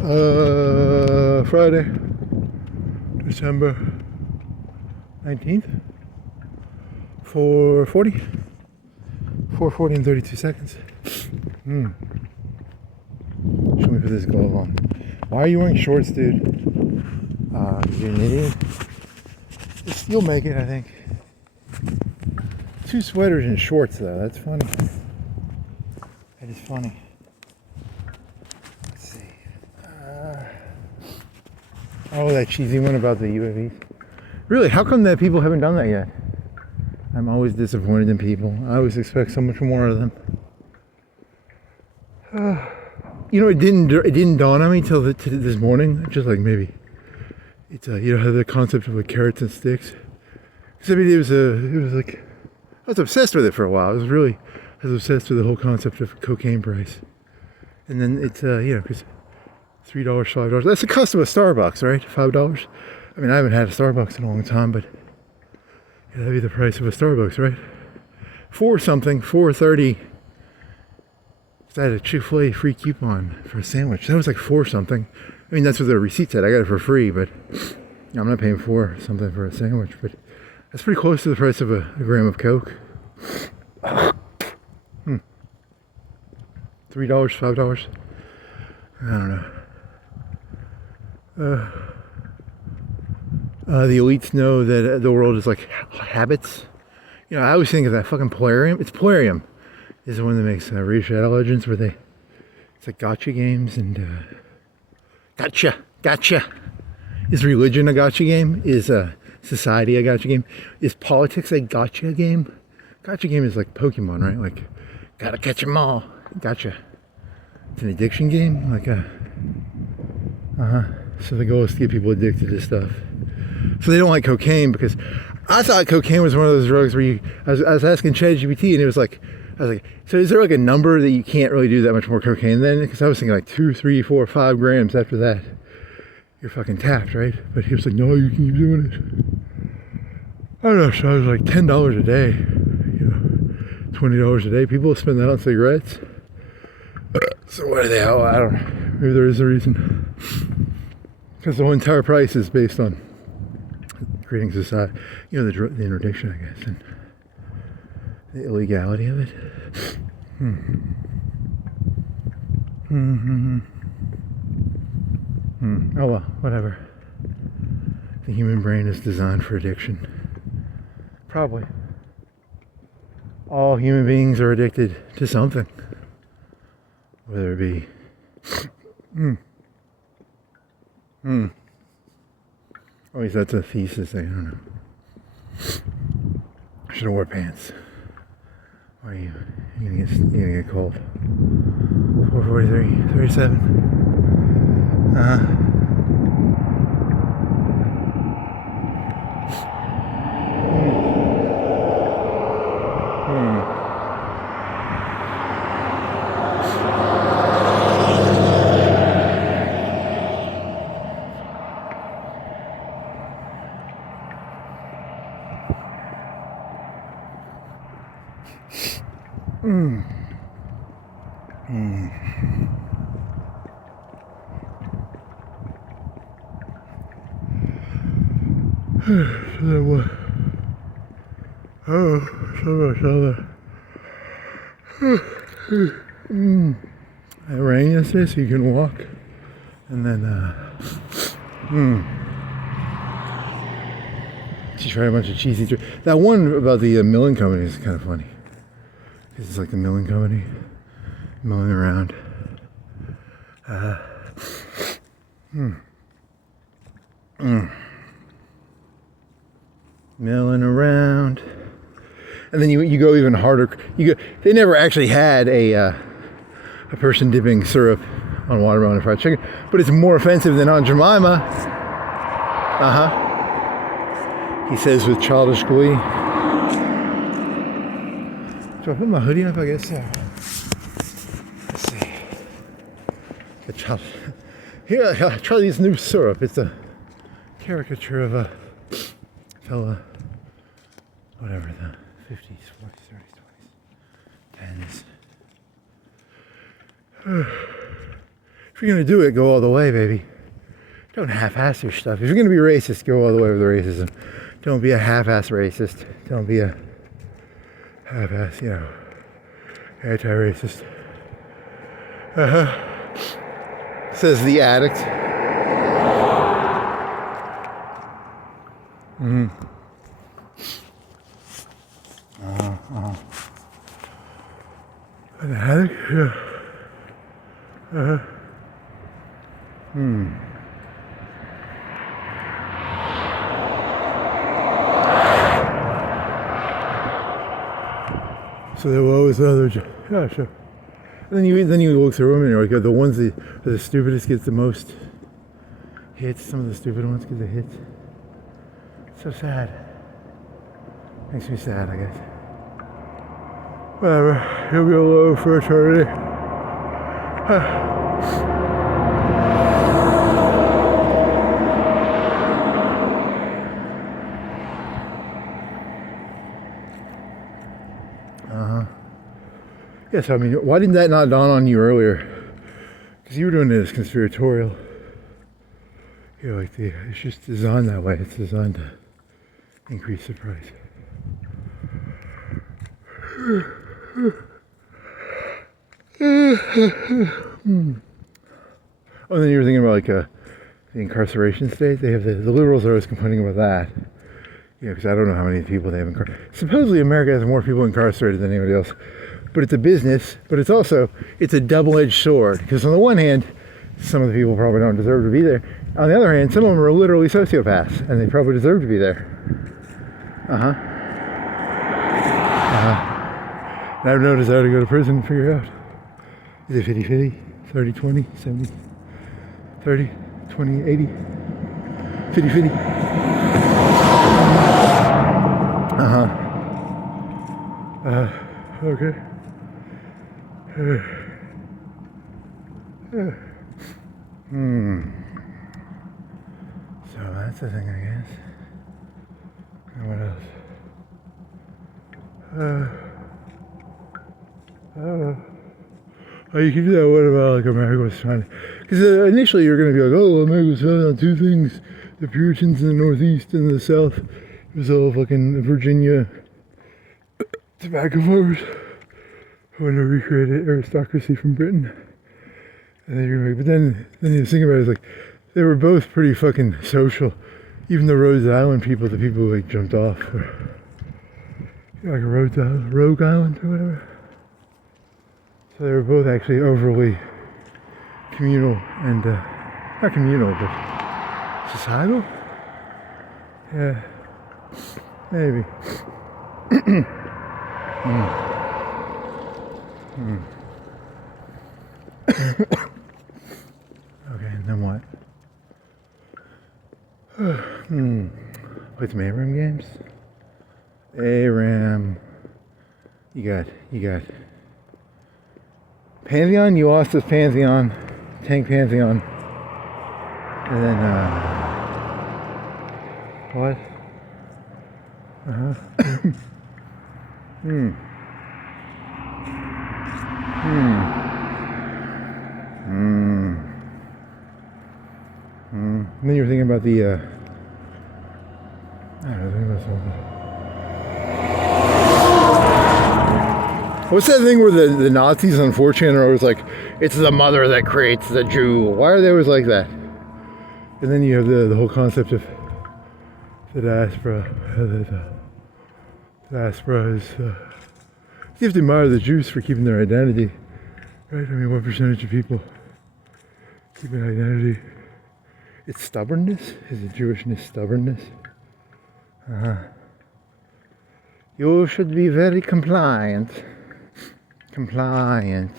Friday, December 19th, 4:40 and 32 seconds. Should we put this glove on? Why are you wearing shorts, dude? You're an idiot. You'll make it, I think. 2 sweaters and shorts, though. That's funny. That is funny. Let's see. Oh, that cheesy one about the UAVs. Really, how come that people haven't done that yet? I'm always disappointed in people. I always expect so much more of them. You know, it didn't dawn on me till this morning. Just like maybe it's you know, the concept of like carrots and sticks. Because I mean, it was like I was obsessed with it for a while. I was obsessed with the whole concept of cocaine price. And then it's you know, because $3, $5. That's the cost of a Starbucks, right? $5. I mean, I haven't had a Starbucks in a long time, but that'd be the price of a Starbucks, right? $4.30. I had a Chick-fil-A free coupon for a sandwich. That was like $4 something. I mean, that's what the receipt said. I got it for free, but I'm not paying $4 something for a sandwich. But that's pretty close to the price of a gram of Coke. $3, $5. I don't know. The elites know that the world is like habits. You know, I always think of that fucking Polarium. It's Polarium. Is the one that makes Raid Shadow Legends, where it's like gotcha games and gotcha. Is religion a gotcha game? Is society a gotcha game? Is politics a gotcha game? Gotcha game is like Pokemon, right? Like, gotta catch 'em all. Gotcha. It's an addiction game, like So the goal is to get people addicted to stuff. So they don't like cocaine, because I thought cocaine was one of those drugs where I was asking ChatGPT, and it was like, I was like, so is there like a number that you can't really do that much more cocaine then? Because I was thinking like 2, 3, 4, 5 grams after that, you're fucking tapped, right? But he was like, no, you can keep doing it. I don't know, so I was like $10 a day, you know, $20 a day. People spend that on cigarettes. So why do they? Oh, I don't know. Maybe there is a reason. Because the whole entire price is based on creating society, you know, the interdiction, I guess, and the illegality of it. Oh well, whatever. The human brain is designed for addiction. Probably. All human beings are addicted to something. Whether it be At least that's a thesis thing, I don't know. I should have wore pants. Why are you? You're gonna get cold. 4:43, 37. It rained yesterday, so you can walk, and then she tried a bunch of cheesy. That one about the milling company is kind of funny. It's like the milling company milling around. Milling around, and then you go even harder. They never actually had a person dipping syrup on watermelon and fried chicken, but it's more offensive than Aunt Jemima. He says with childish glee. Do I put my hoodie up? I guess so. Let's see. Here, try this new syrup. It's a caricature of a fella, whatever, the 50s, 40s, 30s, 20s, 10s. If you're gonna do it, go all the way, baby. Don't half-ass your stuff. If you're gonna be racist, go all the way with the racism. Don't be a half-ass racist. Don't be a half-ass, anti-racist. Says the addict. An addict? Yeah. So there were always other, yeah, sure. And then you look through them and you're like, the ones that are the stupidest gets the most hits. Some of the stupid ones get the hits. So sad. Makes me sad, I guess. Whatever. He'll go low for eternity. Yes, I mean, why didn't that not dawn on you earlier? Because you were doing it as conspiratorial. It's just designed that way. It's designed to increase the price. Oh, and then you were thinking about the incarceration state. They have the liberals are always complaining about that. Because I don't know how many people they have incarcerated. Supposedly America has more people incarcerated than anybody else. But it's a business, but it's a double-edged sword. Because on the one hand, some of the people probably don't deserve to be there. On the other hand, some of them are literally sociopaths, and they probably deserve to be there. And I have no desire to go to prison and figure out. Is it 50-50? 30-20? 70? 30? 20? 80? 50-50? Okay. So that's the thing, I guess. And what else? Oh, you can do that. What about America was trying to? Because initially you're going to be like, oh, America was founded on two things: the Puritans in the Northeast and the South. It was all fucking Virginia tobacco farmers who wanted to recreate aristocracy from Britain. And then you're like, but then you think about it, it's like they were both pretty fucking social. Even the Rhode Island people, the people who jumped off, were like a Rogue Island or whatever. So they were both actually overly communal and not communal, but societal. Yeah, maybe. Okay, and then what? Play some ARAM games. ARAM. You got Pantheon. You lost this Pantheon, Tank Pantheon, and then what? And then you're thinking about the I don't know, thinking about something. What's that thing where the Nazis on 4chan are always like, it's the mother that creates the Jew? Why are they always like that? And then you have the whole concept of the diaspora. The diaspora is you have to admire the Jews for keeping their identity, right? I mean, what percentage of people keep an identity? It's stubbornness? Is it Jewishness stubbornness? You should be very compliant. Compliant.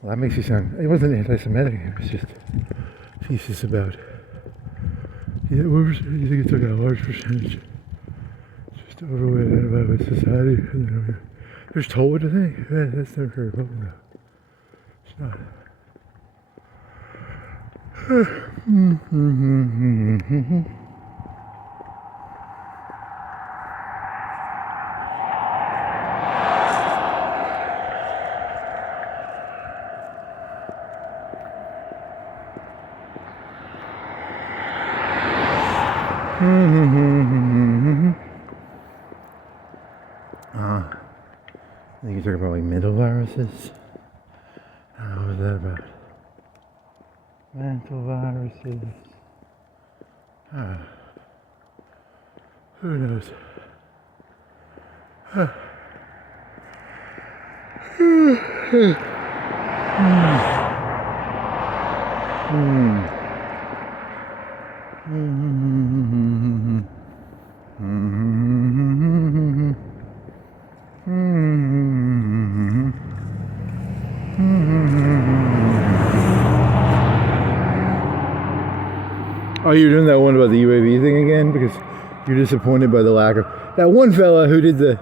Well, that makes you sound. It wasn't anti-Semitic. It was just thesis about. Yeah, what percentage do you think it took a large percentage? Just overweight identified by society. And then they're just told what to think. Yeah, that's never very public though. not. I think you're talking about like mental viruses. I don't know, what was that about? Mental viruses. Who knows? Oh, you're doing that one about the UAV thing again? Because you're disappointed by the lack of... That one fella who did the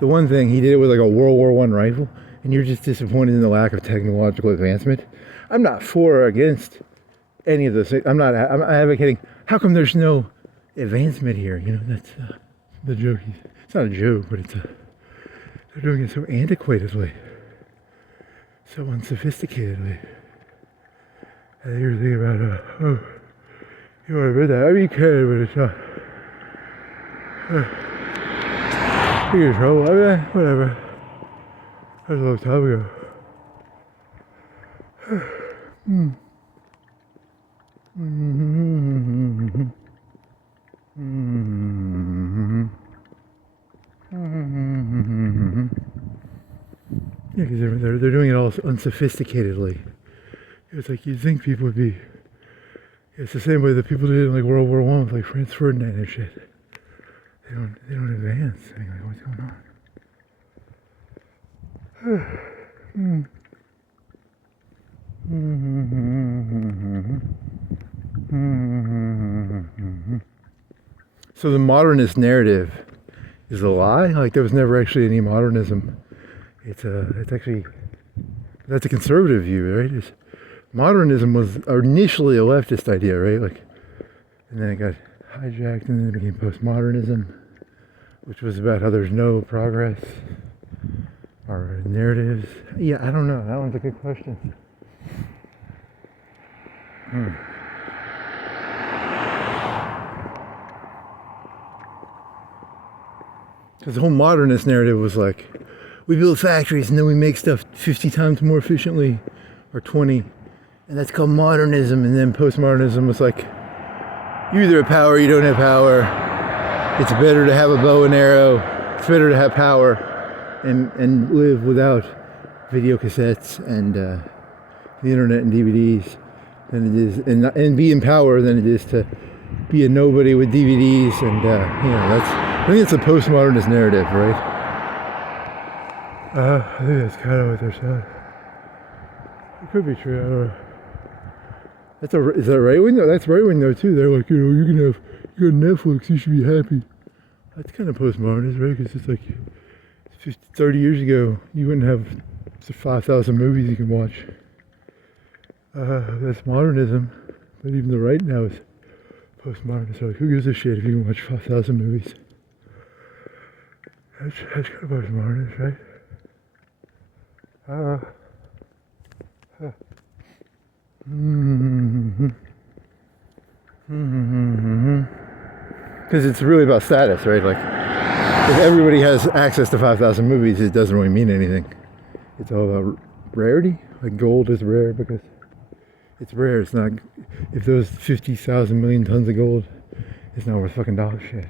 one thing, he did it with like a World War I rifle, and you're just disappointed in the lack of technological advancement. I'm not for or against any of those things. I'm advocating, how come there's no advancement here? You know, that's the joke. It's not a joke, but it's they're doing it so antiquatedly, so unsophisticatedly. And you're thinking about, oh, you want to read that? I mean, you can, but it's not. You get in trouble. I mean, whatever. That was a long time ago. Yeah, because they're doing it all unsophisticatedly. It's like you'd think people would be. It's the same way that people did in like World War I with like Franz Ferdinand and shit. They don't advance. I mean, like, what's going on? So the modernist narrative is a lie? Like there was never actually any modernism. It's actually, that's a conservative view, right? Modernism was initially a leftist idea, right? Like, and then it got hijacked, and then it became postmodernism, which was about how there's no progress or narratives. Yeah, I don't know. That one's a good question. Because the whole modernist narrative was like, we build factories and then we make stuff 50 times more efficiently, or 20. And that's called modernism. And then postmodernism was like, you either have power or you don't have power. It's better to have a bow and arrow. It's better to have power and live without video cassettes and the internet and DVDs than it is, and be in power than it is to be a nobody with DVDs. And you know, I think it's a postmodernist narrative, right? I think that's kind of what they're saying. It could be true. I don't know. Is that right wing though? That's right wing though too. They're like, you know, you got Netflix, you should be happy. That's kind of postmodernist, right? Because it's like 30 years ago, you wouldn't have 5,000 movies you can watch. That's modernism. But even the right now is postmodernist. Like, who gives a shit if you can watch 5,000 movies? That's kind of postmodernist, right? Because it's really about status, right? Like, if everybody has access to 5,000 movies, it doesn't really mean anything. It's all about rarity. Like, gold is rare because it's rare. It's not. If those 50,000 million tons of gold, it's not worth fucking dog shit.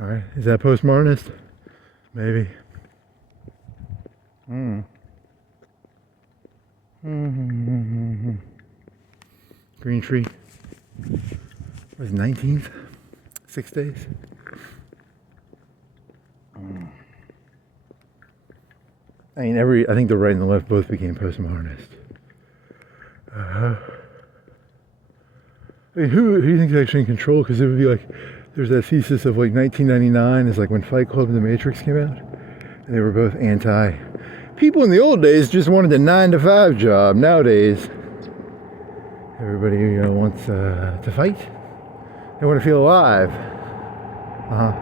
All right, is that postmodernist? Maybe. Green tree. What is 19th? 6 days. I mean, I think the right and the left both became postmodernist. I mean, who do you think is actually in control? Because it would be like, there's that thesis of like 1999 is like when Fight Club and The Matrix came out, and they were both anti. People in the old days just wanted a 9-to-5 job. Nowadays, everybody wants to fight. They want to feel alive. Uh-huh.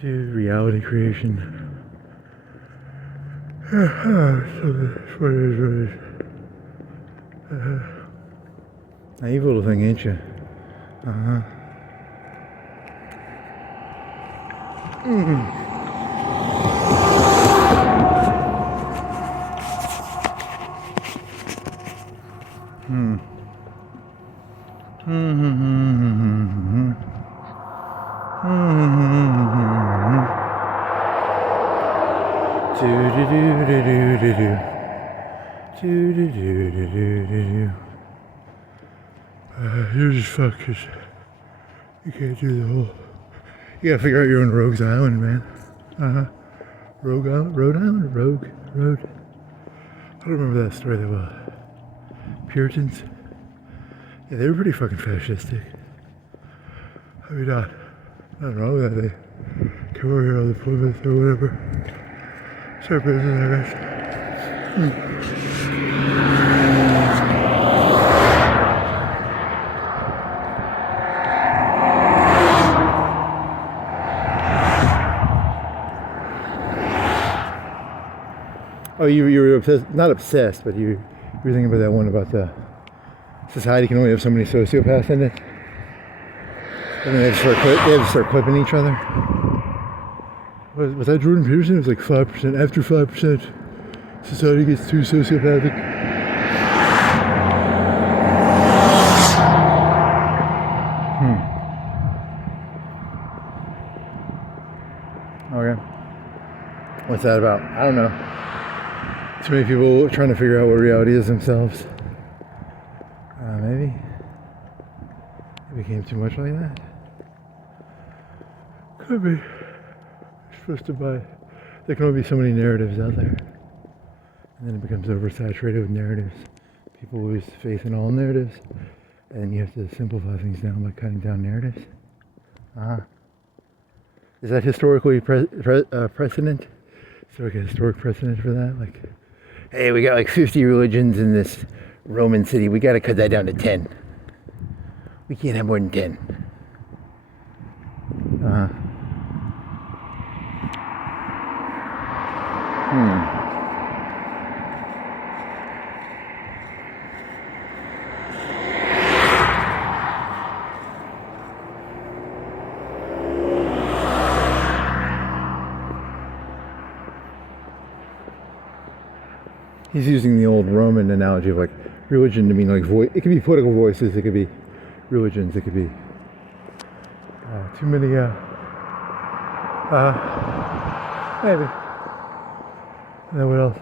To reality creation. Naive little thing, ain't you? Uh-huh. You're just fucked 'cause you can't do the whole. You gotta figure out your own Rogues Island, man. Rogue Island, Rhode Island, Rogue, Road. I don't remember that story that well. Puritans. Yeah, they were pretty fucking fascistic. I mean, nothing wrong with that. They come over here on the Plymouth or whatever. Start business, I guess. Oh, you were obsessed, not obsessed, but you were thinking about that one about the society can only have so many sociopaths in it. And then they have to start clipping each other. Was that Jordan Peterson? It was like 5%. After 5%, society gets too sociopathic. Okay. What's that about? I don't know. Too many people trying to figure out what reality is themselves. Maybe. It became too much like that. Could be. You're supposed to buy. There can only be so many narratives out there. And then it becomes oversaturated with narratives. People lose faith in all narratives. And you have to simplify things down by cutting down narratives. Is that historically precedent? Is there like a historic precedent for that? Like, hey, we got like 50 religions in this Roman city. We got to cut that down to 10. We can't have more than 10. He's using the old Roman analogy of like religion to mean like voice. It could be political voices. It could be religions. It could be too many. Maybe. And then what else?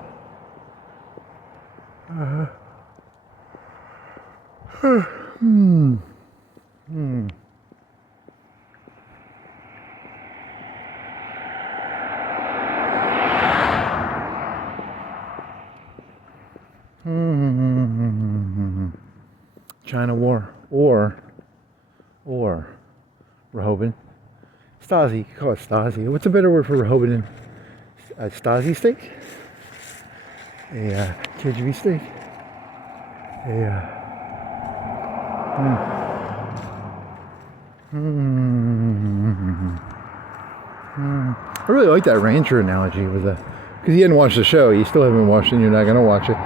China war or Rehoboam. Stasi, you could call it Stasi. What's a better word for Rehoboam? A Stasi steak? A KGB steak? I really like that rancher analogy with because you hadn't watched the show. You still haven't watched it and you're not going to watch it.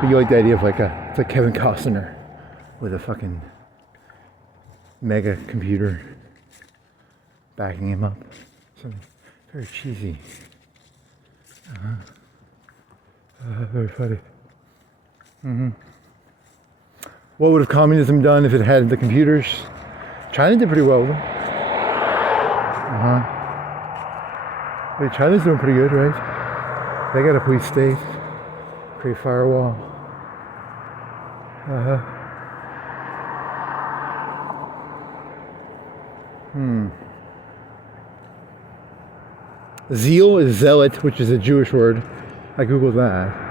But you like the idea of it's like Kevin Costner with a fucking mega computer backing him up. So very cheesy. Very funny. what would have communism done if it had the computers? China did pretty well with them. Wait, China's doing pretty good, right? They got a police state, create firewall. Zeal is zealot, which is a Jewish word. I googled that.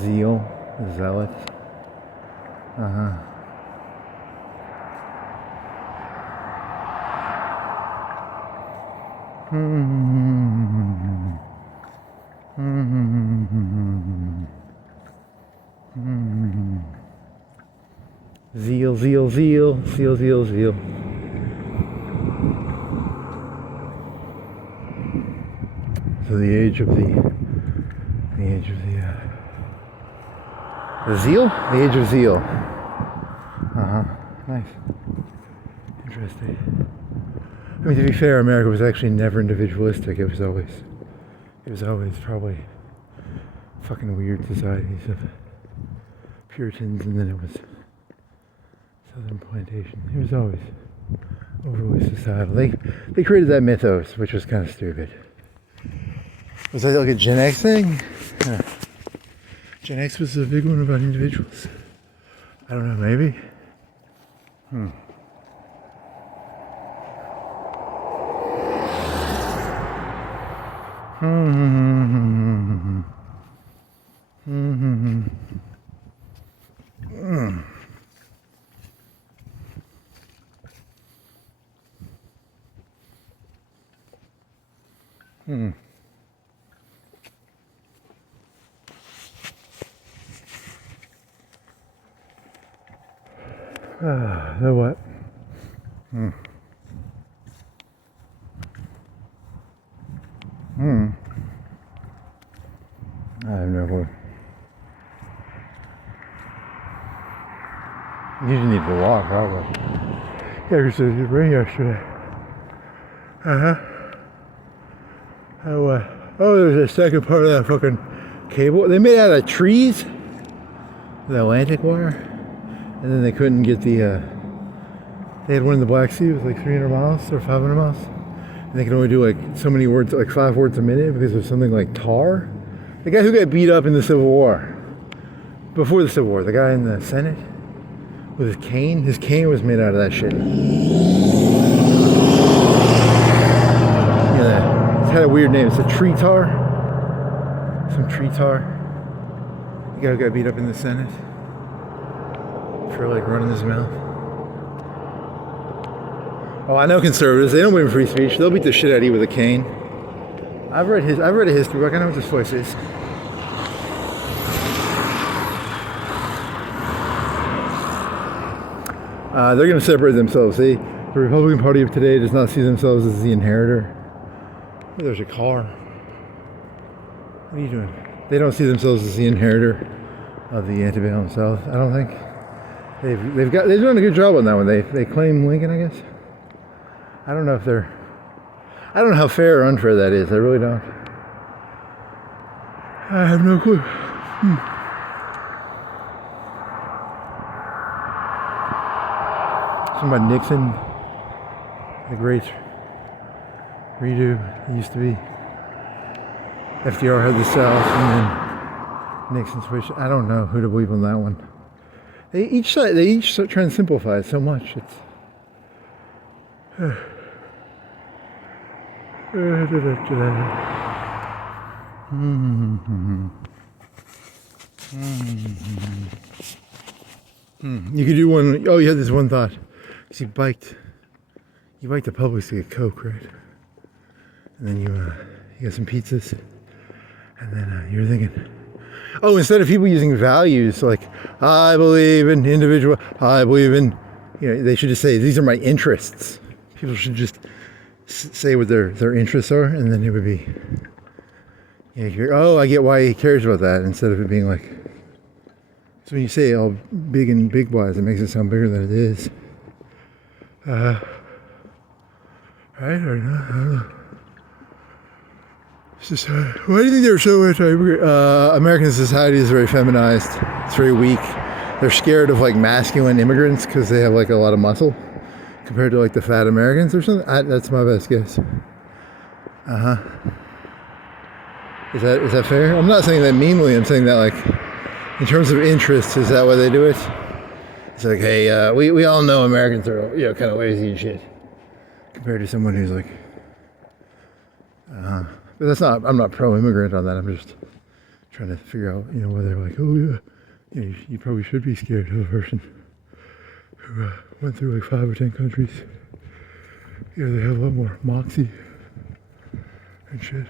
Zeal, zealot. Zeal, zeal, zeal, zeal, zeal, zeal. So the age of the zeal? The age of zeal. Nice. Interesting. I mean, to be fair, America was actually never individualistic. It was always probably fucking weird societies of Puritans, and then it was Southern plantation. It was always overly societal. They created that mythos, which was kind of stupid. Was that like a Gen X thing? Gen X was a big one about individuals. I don't know, maybe. The what? I have no clue. You just need to walk, probably. Yeah, because it did rain yesterday. Oh, there's a second part of that fucking cable. They made it out of trees, the Atlantic wire, and then they couldn't get the. They had one in the Black Sea. It was like 300 miles or 500 miles, and they could only do like so many words, like 5 words a minute, because of something like tar. The guy who got beat up in the Civil War, before the Civil War, the guy in the Senate with his cane was made out of that shit. Yeah, it's had a weird name. It's a tree tar. Some tree tar. The guy who got beat up in the Senate for like running his mouth. Oh, I know conservatives. They don't believe in free speech. They'll beat the shit out of you with a cane. I've read a history book. I know what this voice is. They're going to separate themselves. The Republican Party of today does not see themselves as the inheritor. Oh, there's a car. What are you doing? They don't see themselves as the inheritor of the antebellum South. I don't think they've done a good job on that one. They claim Lincoln, I guess. I don't know how fair or unfair that is. I really don't. I have no clue. Something about Nixon, the great redo. It used to be FDR had the South, and then Nixon switched. I don't know who to believe on that one. They each try and simplify it so much. It's You could do one. Oh, you had this one thought. Cause you biked to Publix to get Coke, right? And then you got some pizzas, and then you're thinking, oh, instead of people using values like I believe in individual, I believe in, they should just say these are my interests. People should just say what their interests are, and then it would be, oh, I get why he cares about that, instead of it being like, so when you say all big and big wise, it makes it sound bigger than it is. Right or not? I don't know. It's just, why do you think they're so anti-immigrant? American society is very feminized. It's very weak. They're scared of like masculine immigrants because they have like a lot of muscle compared to like the fat Americans or something. That's my best guess. Is that fair? I'm not saying that meanly. I'm saying that like in terms of interest, is that why they do it? It's like, hey, we all know Americans are, you know, kind of lazy and shit compared to someone who's like, but that's not, I'm not pro-immigrant on that. I'm just trying to figure out, you know, whether like, oh yeah, you know, you probably should be scared of a person who went through like 5 or 10 countries. You know, they have a lot more moxie and shit.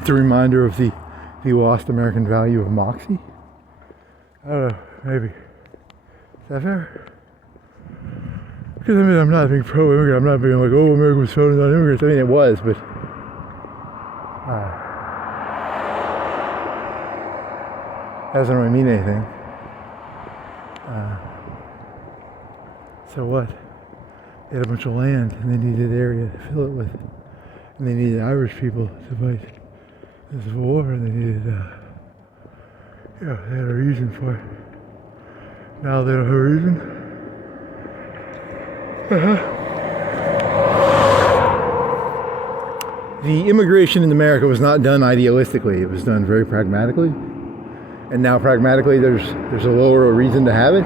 It's a reminder of the lost American value of moxie. I don't know, maybe. Is that fair? Because I mean, I'm not being pro-immigrant. I'm not being like, oh, America was founded on immigrants. I mean, it was, but doesn't really mean anything. So what? They had a bunch of land and they needed area to fill it with. And they needed Irish people to fight the Civil War, and they needed, yeah, they had a reason for it. Now they don't have a reason. The immigration in America was not done idealistically. It was done very pragmatically. And now pragmatically there's a lower reason to have it.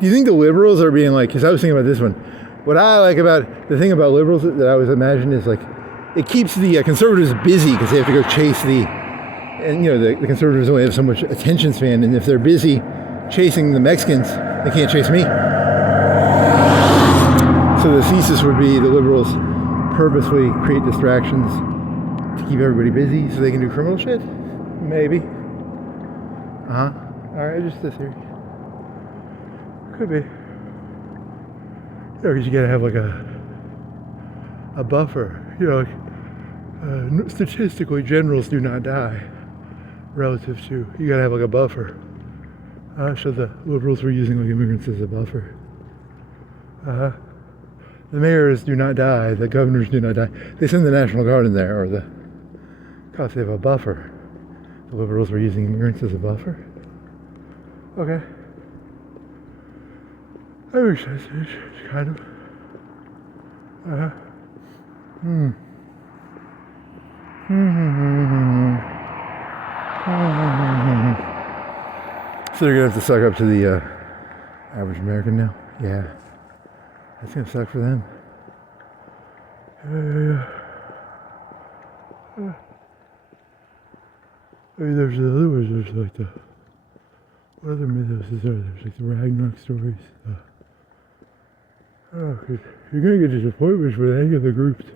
Do you think the liberals are being like, because I was thinking about this one, what I like about, the thing about liberals that I always imagine is like, it keeps the conservatives busy because they have to go chase and you know, the conservatives only have so much attention span, and if they're busy chasing the Mexicans, they can't chase me. So the thesis would be the liberals purposely create distractions to keep everybody busy so they can do criminal shit? Maybe. Alright, just a theory. Could be. Yeah, because you gotta have like a buffer. You know, like, statistically, generals do not die relative to, you gotta have like a buffer. So the liberals were using like immigrants as a buffer. The mayors do not die, the governors do not die. They send the National Guard in there, or because they have a buffer. The liberals were using immigrants as a buffer. Okay. That makes sense, it's kind of. So they're gonna have to suck up to the average American now? Yeah. That's gonna suck for them. Yeah. I mean, there's the other ones, there's like what other mythos is there? There's like the Ragnarok stories. You're gonna get disappointments with any of the groups.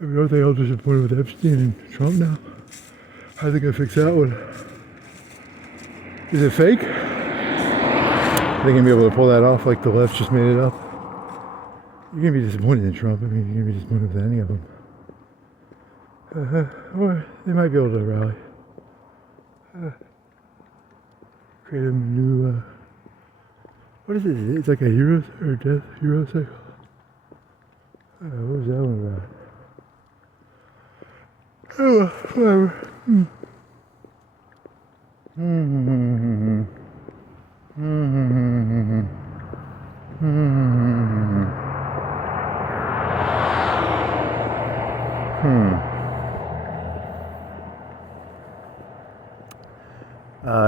I mean, aren't they all disappointed with Epstein and Trump now? How are they gonna fix that one? Is it fake? Are they gonna be able to pull that off like the left just made it up? You're gonna be disappointed in Trump. I mean, you're gonna be disappointed with any of them. Or they might be able to rally. Create a new, what is it? It's like a hero or death hero cycle. What was that one about? Oh, whatever.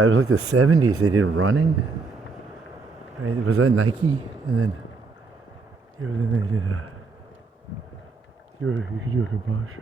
It was like the 70s they did running. Right? Was that Nike? And then, you know, then they did you could do a kibosh.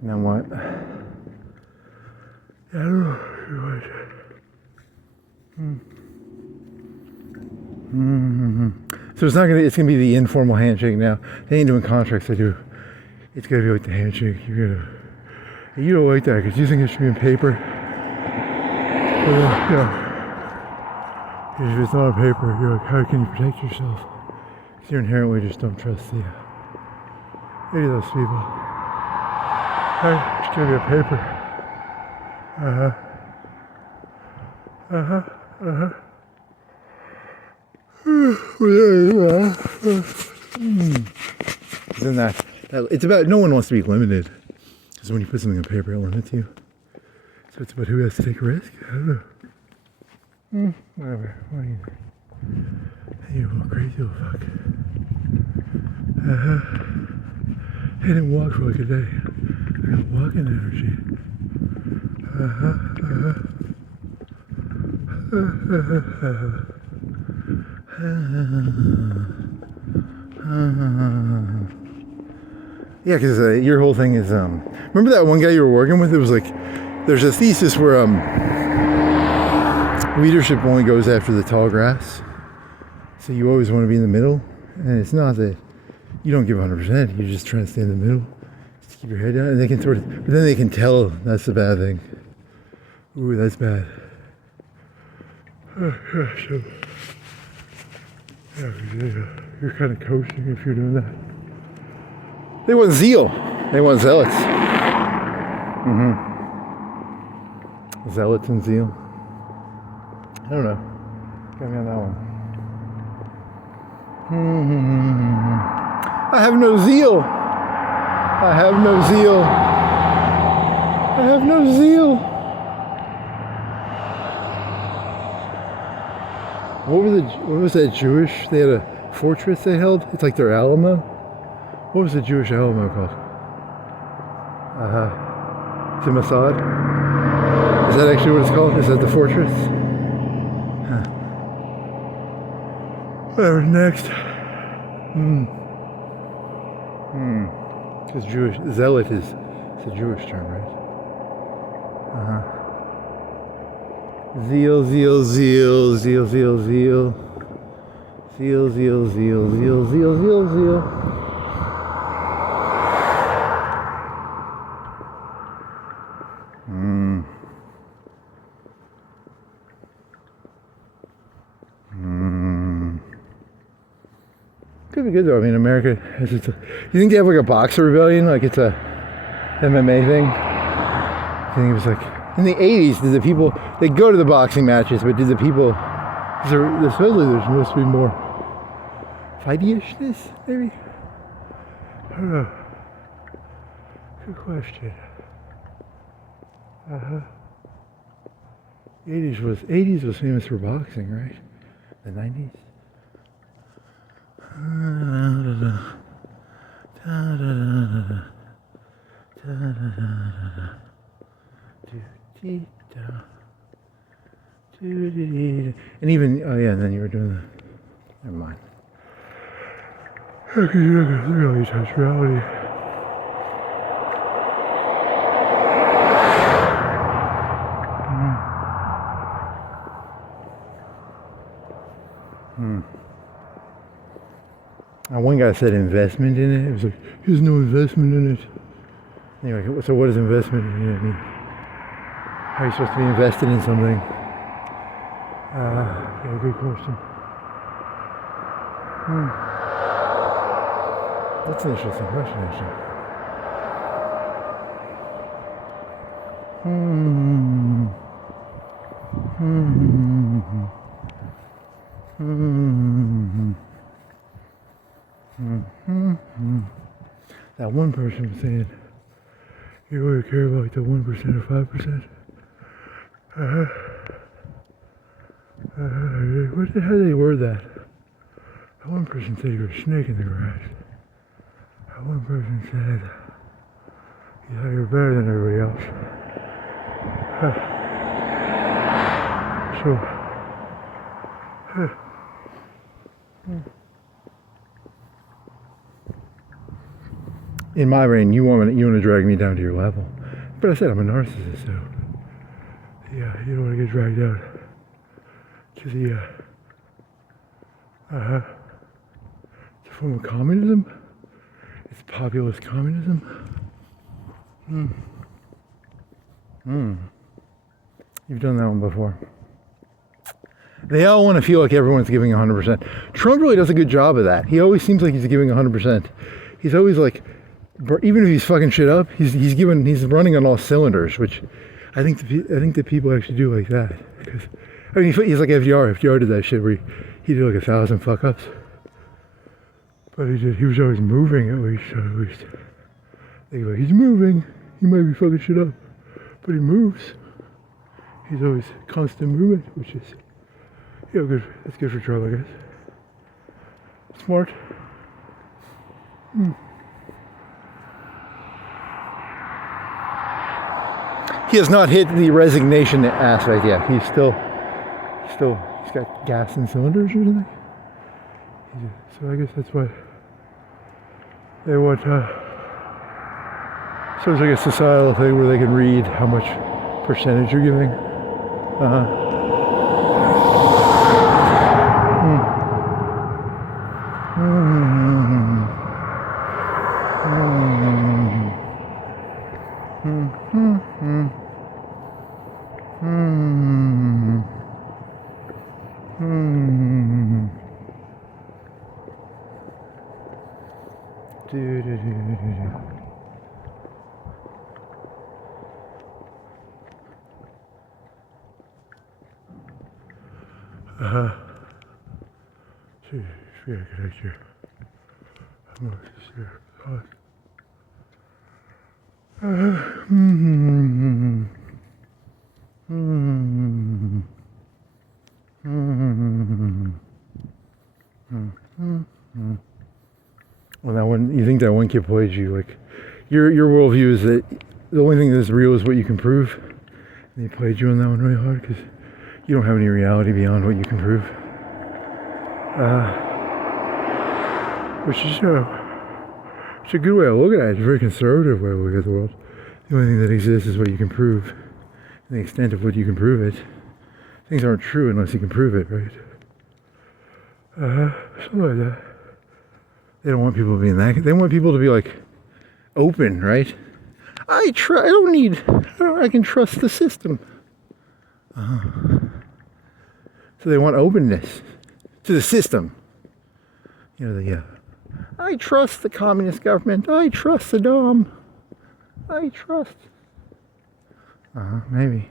Now what? I don't know. So it's gonna be the informal handshake now. They ain't doing contracts, they do. It's gonna be like the handshake. You don't like that because you think it should be in paper. If it's not on paper, you're like, how can you protect yourself? Because you inherently just don't trust any of those people. It's gonna be a paper. Isn't that it's about no one wants to be limited. Because when you put something on paper, it limits you. So it's about who has to take a risk. I don't know. Whatever. What are you? You're a little crazy little fuck. I didn't walk for like a day. I got walking energy. Yeah, because your whole thing is remember that one guy you were working with? It was like there's a thesis where leadership only goes after the tall grass, so you always want to be in the middle. And it's not that you don't give 100%, you're just trying to stay in the middle, just keep your head down, and they can but then they can tell that's the bad thing. Ooh, that's bad. You're kind of coaching if you're doing that. They want zeal. They want zealots. Zealots and zeal. I don't know. Got me on that one. I have no zeal. I have no zeal. I have no zeal. What was that Jewish? They had a fortress they held. It's like their Alamo. What was the Jewish Alamo called? Is it Mossad? Is that actually what it's called? Is that the fortress? Huh. Whatever, next. Because Jewish, zealot is a Jewish term, right? Zeal, zeal, zeal, zeal, zeal, zeal. Zeal, zeal, zeal, zeal, zeal, zeal, zeal. Could be good though. I mean, America has its. You think they have like a boxer rebellion? Like it's a MMA thing? I think it was like in the 80s. Did the people they go to the boxing matches? But did the people? Supposedly there's supposed to be more fighty-ishness, maybe. I don't know. Good question. 80s was famous for boxing, right? The 90s. And even and then you were doing the. Never mind. How could you not really touch reality? One guy said investment in it. It was like, there's no investment in it. Anyway, so what is investment? You know what I mean? How are you supposed to be invested in something? Yeah, good question. That's an interesting question, actually. That one person was saying, You only care about like the 1% or 5%. How do they word that? One person said you were a snake in the grass. One person said you thought you were better than everybody else. In my brain, you want to drag me down to your level, but I said I'm a narcissist, so yeah, you don't want to get dragged down to the it's a form of communism. It's populist communism. You've done that one before. They all want to feel like everyone's giving 100%. Trump really does a good job of that. He always seems like he's giving 100%. He's always like, even if he's fucking shit up, he's running on all cylinders, which I think that people actually do like that. Because I mean, he's like FDR. FDR did that shit where he did like 1,000 fuck ups, but he was always moving at least. They go, he's moving. He might be fucking shit up, but he moves. He's always constant movement, which is, you know, good. That's good for Trump, I guess. Smart. He has not hit the resignation aspect yet. He's got gas in cylinders or something. So I guess that's why they want, so it's like a societal thing where they can read how much percentage you're giving. See, I connect here. I'm gonna just here. Well, that one, you think that one kid played you, like, your worldview is that the only thing that's real is what you can prove. And they played you on that one really hard because you don't have any reality beyond what you can prove. Which is, it's a good way of looking at it. It's a very conservative way of looking at the world. The only thing that exists is what you can prove. And the extent of what you can prove it. Things aren't true unless you can prove it, right? Something like that. They don't want people to be in that. They want people to be like open, right? I can trust the system. So they want openness to the system. You know, I trust the communist government. I trust the Dom. I trust. Maybe.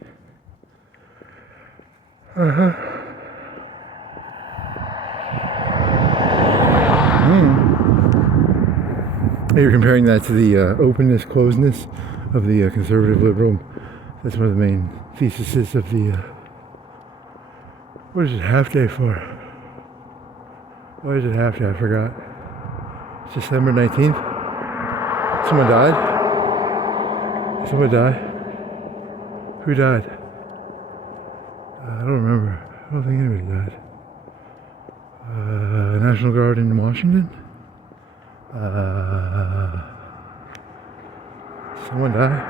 You're comparing that to the openness, closeness of the conservative liberal. That's one of the main theses of the. What is it half day for? Why is it half day? I forgot. It's December 19th. Someone died? Someone died? Who died? I don't remember. I don't think anybody died. National Guard in Washington? Someone died?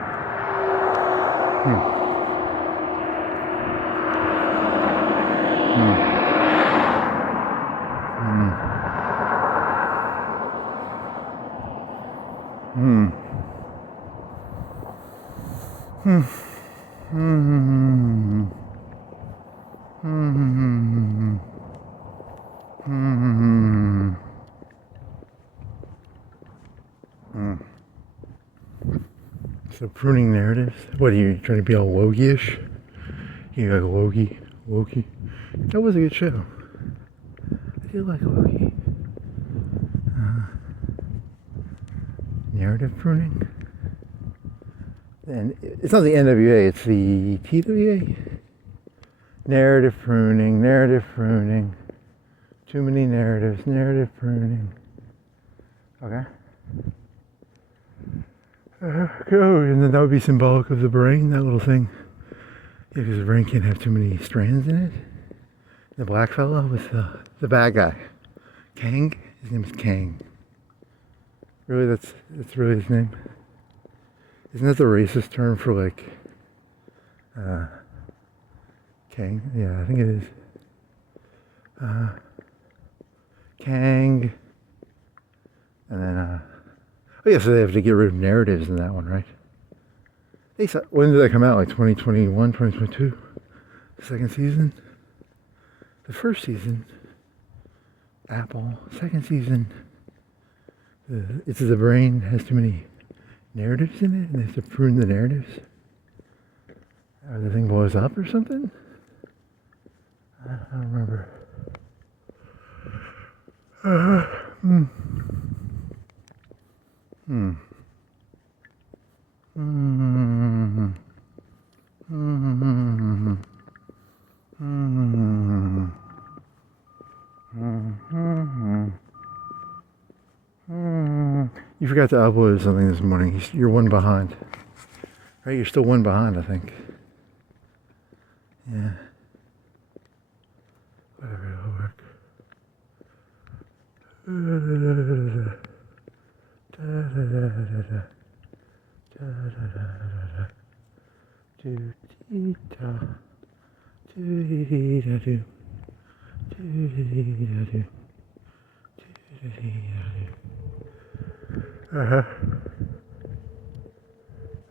So pruning narratives. What are you trying to be all Logie-ish? You like Logie? That was a good show. I do like Logie. Narrative pruning. and it's not the NWA, it's the TWA. Narrative pruning, narrative pruning. Too many narratives, narrative pruning. Okay. And then that would be symbolic of the brain, that little thing. Yeah, because the brain can't have too many strands in it. The black fella was the bad guy. Kang? His name is Kang. Really, that's really his name? Isn't that the racist term for like, Kang? Yeah, I think it is. Kang. And then, oh yeah, so they have to get rid of narratives in that one, right? When did that come out? Like 2021, 2022? The second season? The first season, Apple. Second season, it's the brain has too many narratives in it, and they have to prune the narratives. Or the thing blows up or something? I don't remember. You forgot to upload something this morning. You're one behind. Right? You're still one behind, I think. Yeah. Whatever, it'll work. Is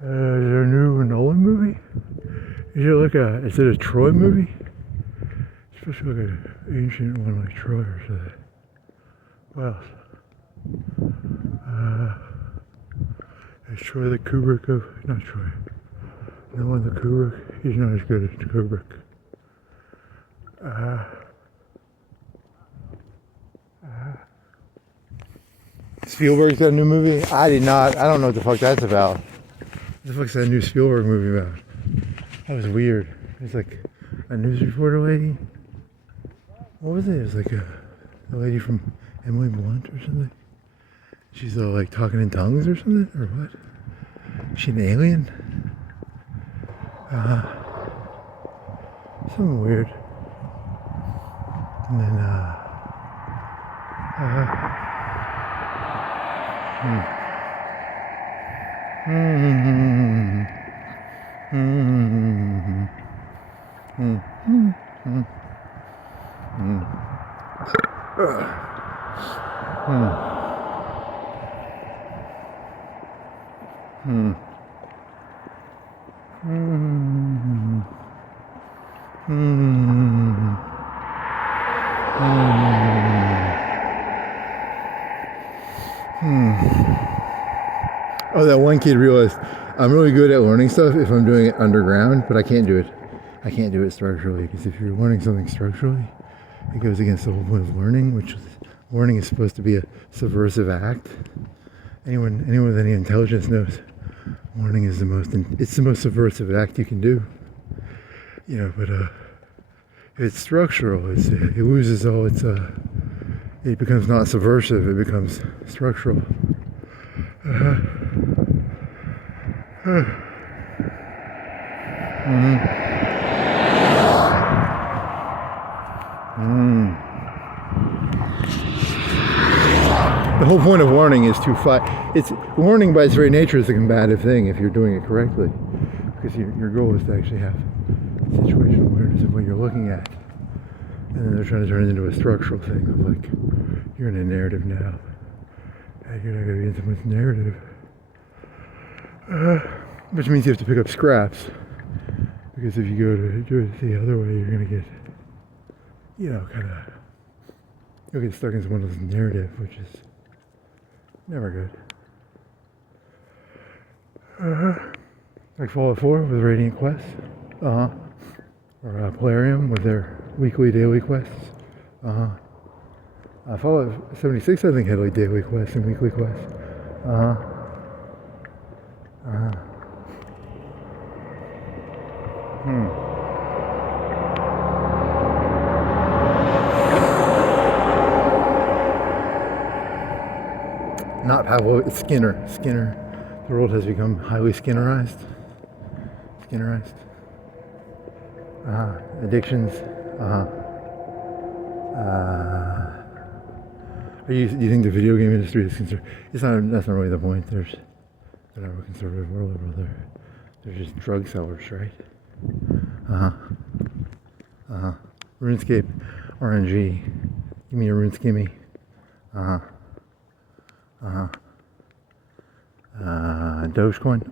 there a new Nolan movie? Is it a Troy movie? It's supposed to be like an ancient one like Troy or something. What else? Is Troy the Kubrick of... Not Troy. Nolan the Kubrick. He's not as good as Kubrick. Spielberg's got a new movie? I don't know what the fuck that's about. What the fuck's that new Spielberg movie about? That was weird. It's like a news reporter lady. What was it? It was like a lady from Emily Blunt or something. She's like talking in tongues or something? Or what? Is she an alien? Something weird. And then, Oh, that one kid realized I'm really good at learning stuff if I'm doing it underground, but I can't do it. I can't do it structurally, because if you're learning something structurally, it goes against the whole point of learning, which learning is supposed to be a subversive act. Anyone with any intelligence knows learning is the most subversive act you can do. You know, but if it's structural, it loses all its it becomes not subversive, it becomes structural. The whole point of learning is to fight. It's learning by its very nature is a combative thing if you're doing it correctly, because your goal is to actually have situational awareness of what you're looking at, and then they're trying to turn it into a structural thing of like you're in a narrative now, and you're not going to be in someone's narrative, which means you have to pick up scraps, because if you go to do it the other way, you're going to get, you'll get stuck in someone's narrative, which is never good. Like Fallout 4 with Radiant Quest. Or Polarium with their weekly, daily quests. Fallout 76, I think, had like daily quests and weekly quests. Pavlov, it's Skinner. The world has become highly Skinnerized. Addictions. Do you think the video game industry is concerned? That's not really the point. They're not a conservative or liberal. They're just drug sellers, right? RuneScape, RNG. Give me a RuneSkimmy. Dogecoin.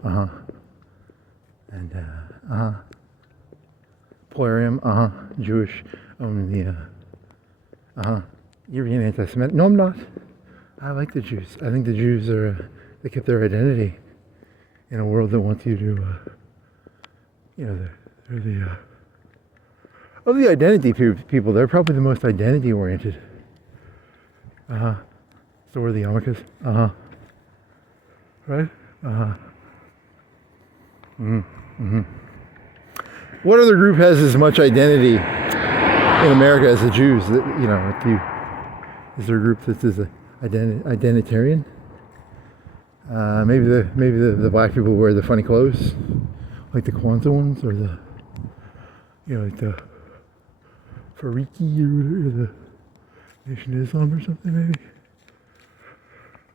And Polarium. Jewish. You're being anti-Semitic. No, I'm not. I like the Jews. I think the Jews they kept their identity in a world that wants you to, they're the, of the identity people, they're probably the most identity-oriented. So we're the yarmulkes. Right? What other group has as much identity in America as the Jews? Is there a group that's identitarian? Maybe the black people wear the funny clothes, like the Kwanzaa ones, or like the Fariki or the Nation of Islam or something, maybe.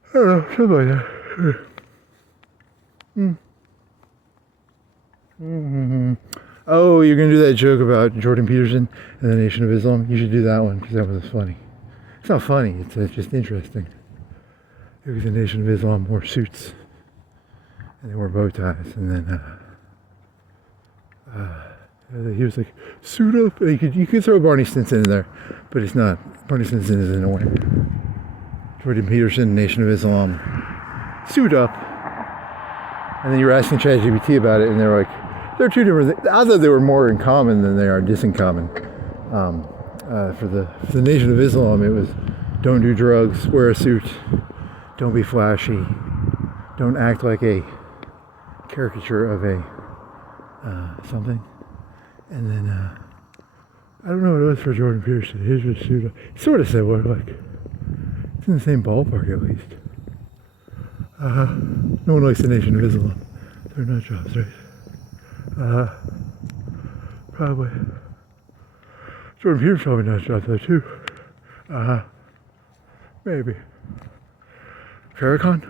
I don't know, something like that. Oh, you're gonna do that joke about Jordan Peterson and the Nation of Islam? You should do that one because that was funny. It's not funny. It's just interesting. It was the Nation of Islam wore suits and they wore bow ties, and then he was like, suit up. And you could throw Barney Stinson in there, but it's not. Barney Stinson is annoying. Jordan Peterson, Nation of Islam, suit up. And then you were asking ChatGPT about it, and they're like, they're two different things. I thought they were more in common than they are disincommon. For the Nation of Islam, it was don't do drugs, wear a suit, don't be flashy, don't act like a caricature of a something. And then I don't know what it was for Jordan Peterson. His was suit up. Sort of similar, like it's in the same ballpark at least. No one likes the Nation of Islam. They're nut jobs, right? Probably. Jordan Peterson probably nut jobs though too. Maybe. Farrakhan?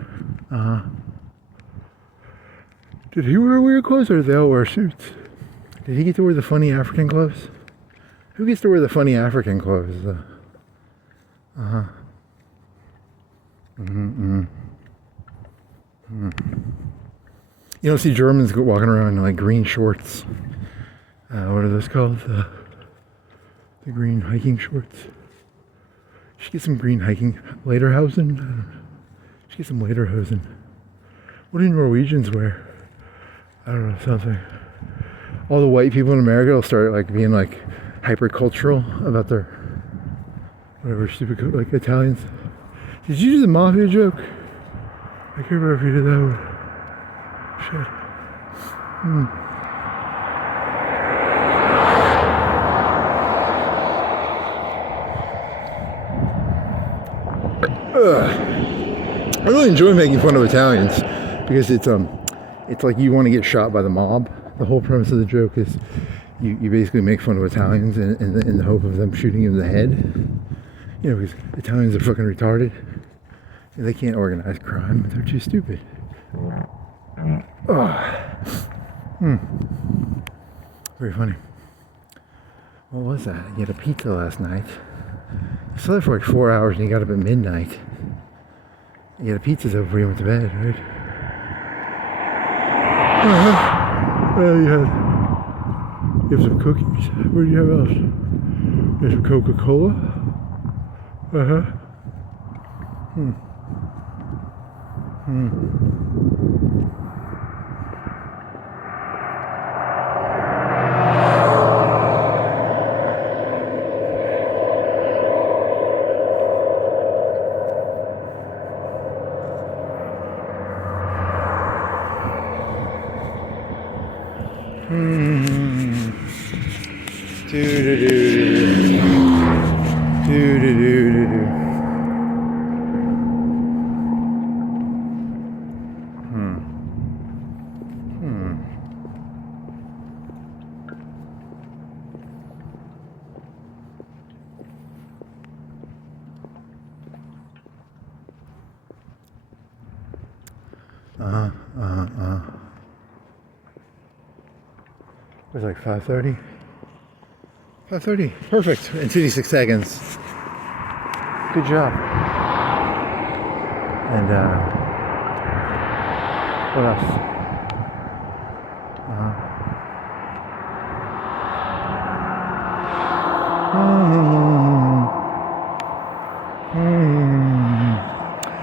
Did he wear weird clothes or did they all wear suits? Did he get to wear the funny African clothes? Who gets to wear the funny African clothes? You don't see Germans walking around in like green shorts. What are those called? The green hiking shorts. You should get some green hiking. Lederhosen? You should get some Lederhosen. What do Norwegians wear? I don't know, something. All the white people in America will start like being like hyper-cultural about their whatever stupid, like Italians. Did you do the mafia joke? I can't remember if you did that one. Shit. I really enjoy making fun of Italians because it's like you want to get shot by the mob. The whole premise of the joke is you basically make fun of Italians in the hope of them shooting you in the head. You know, because Italians are fucking retarded. And they can't organize crime. They're too stupid. Very funny. What was that? You had a pizza last night. You slept for like 4 hours and you got up at midnight. You had a pizza's over before you went to bed, right? You have some cookies. What do you have else? You have some Coca-Cola? It was like 5:30. 5:30. Perfect. In 56 seconds. Good job. And what else?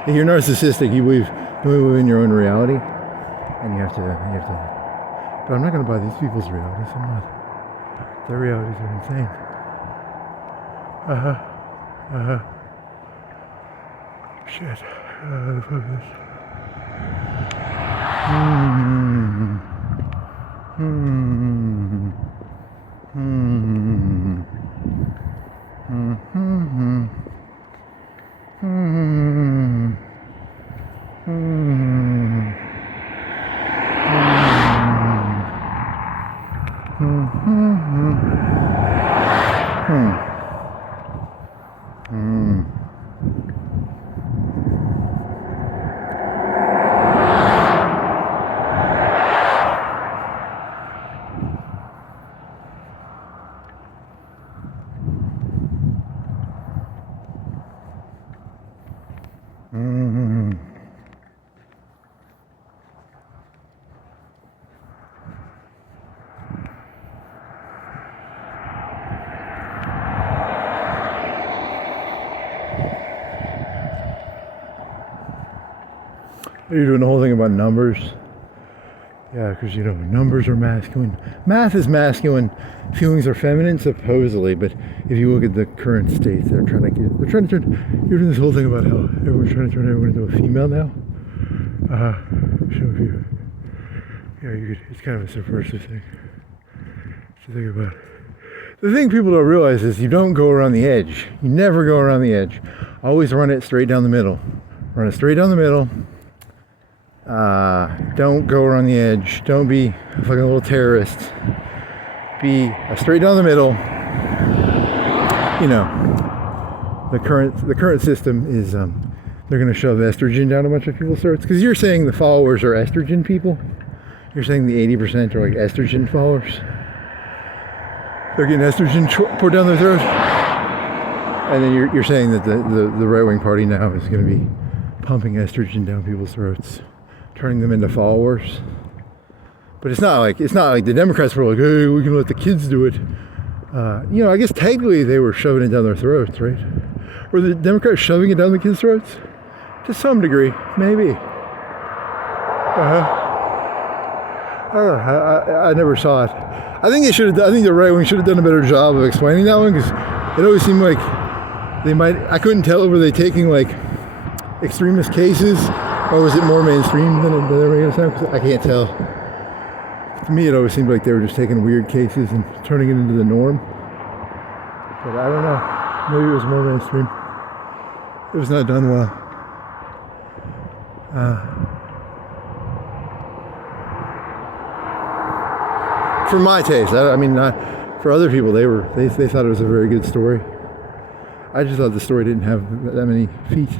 If you're narcissistic, you live in your own reality, and you have to. But I'm not going to buy these people's realities. I'm not. Their realities are insane. Shit. Fuck this. You're doing the whole thing about numbers. Yeah, because you know, numbers are masculine. Math is masculine. Feelings are feminine, supposedly. But if you look at the current state, they're trying to turn. You're doing this whole thing about how everyone's trying to turn everyone into a female now. Show you. Yeah, it's kind of a subversive thing to think about. The thing people don't realize is you don't go around the edge. You never go around the edge. Always run it straight down the middle. Run it straight down the middle. Don't go around the edge. Don't be a fucking little terrorist. Be straight down the middle. You know, the current system is they're going to shove estrogen down a bunch of people's throats. Because you're saying the followers are estrogen people. You're saying the 80% are like estrogen followers. They're getting estrogen poured down their throat. And then you're saying that the right-wing party now is going to be pumping estrogen down people's throats, turning them into followers. But it's not like the Democrats were like, hey, we can let the kids do it. You know, I guess technically they were shoving it down their throats, right? Were the Democrats shoving it down the kids' throats? To some degree, maybe. I don't know. I never saw it. I think the right wing should have done a better job of explaining that one, because it always seemed like they might. I couldn't tell, were they taking like extremist cases, or was it more mainstream than everybody else? Because I can't tell. To me, it always seemed like they were just taking weird cases and turning it into the norm. But I don't know. Maybe it was more mainstream. It was not done well. For my taste, I mean, not for other people. They thought it was a very good story. I just thought the story didn't have that many feet.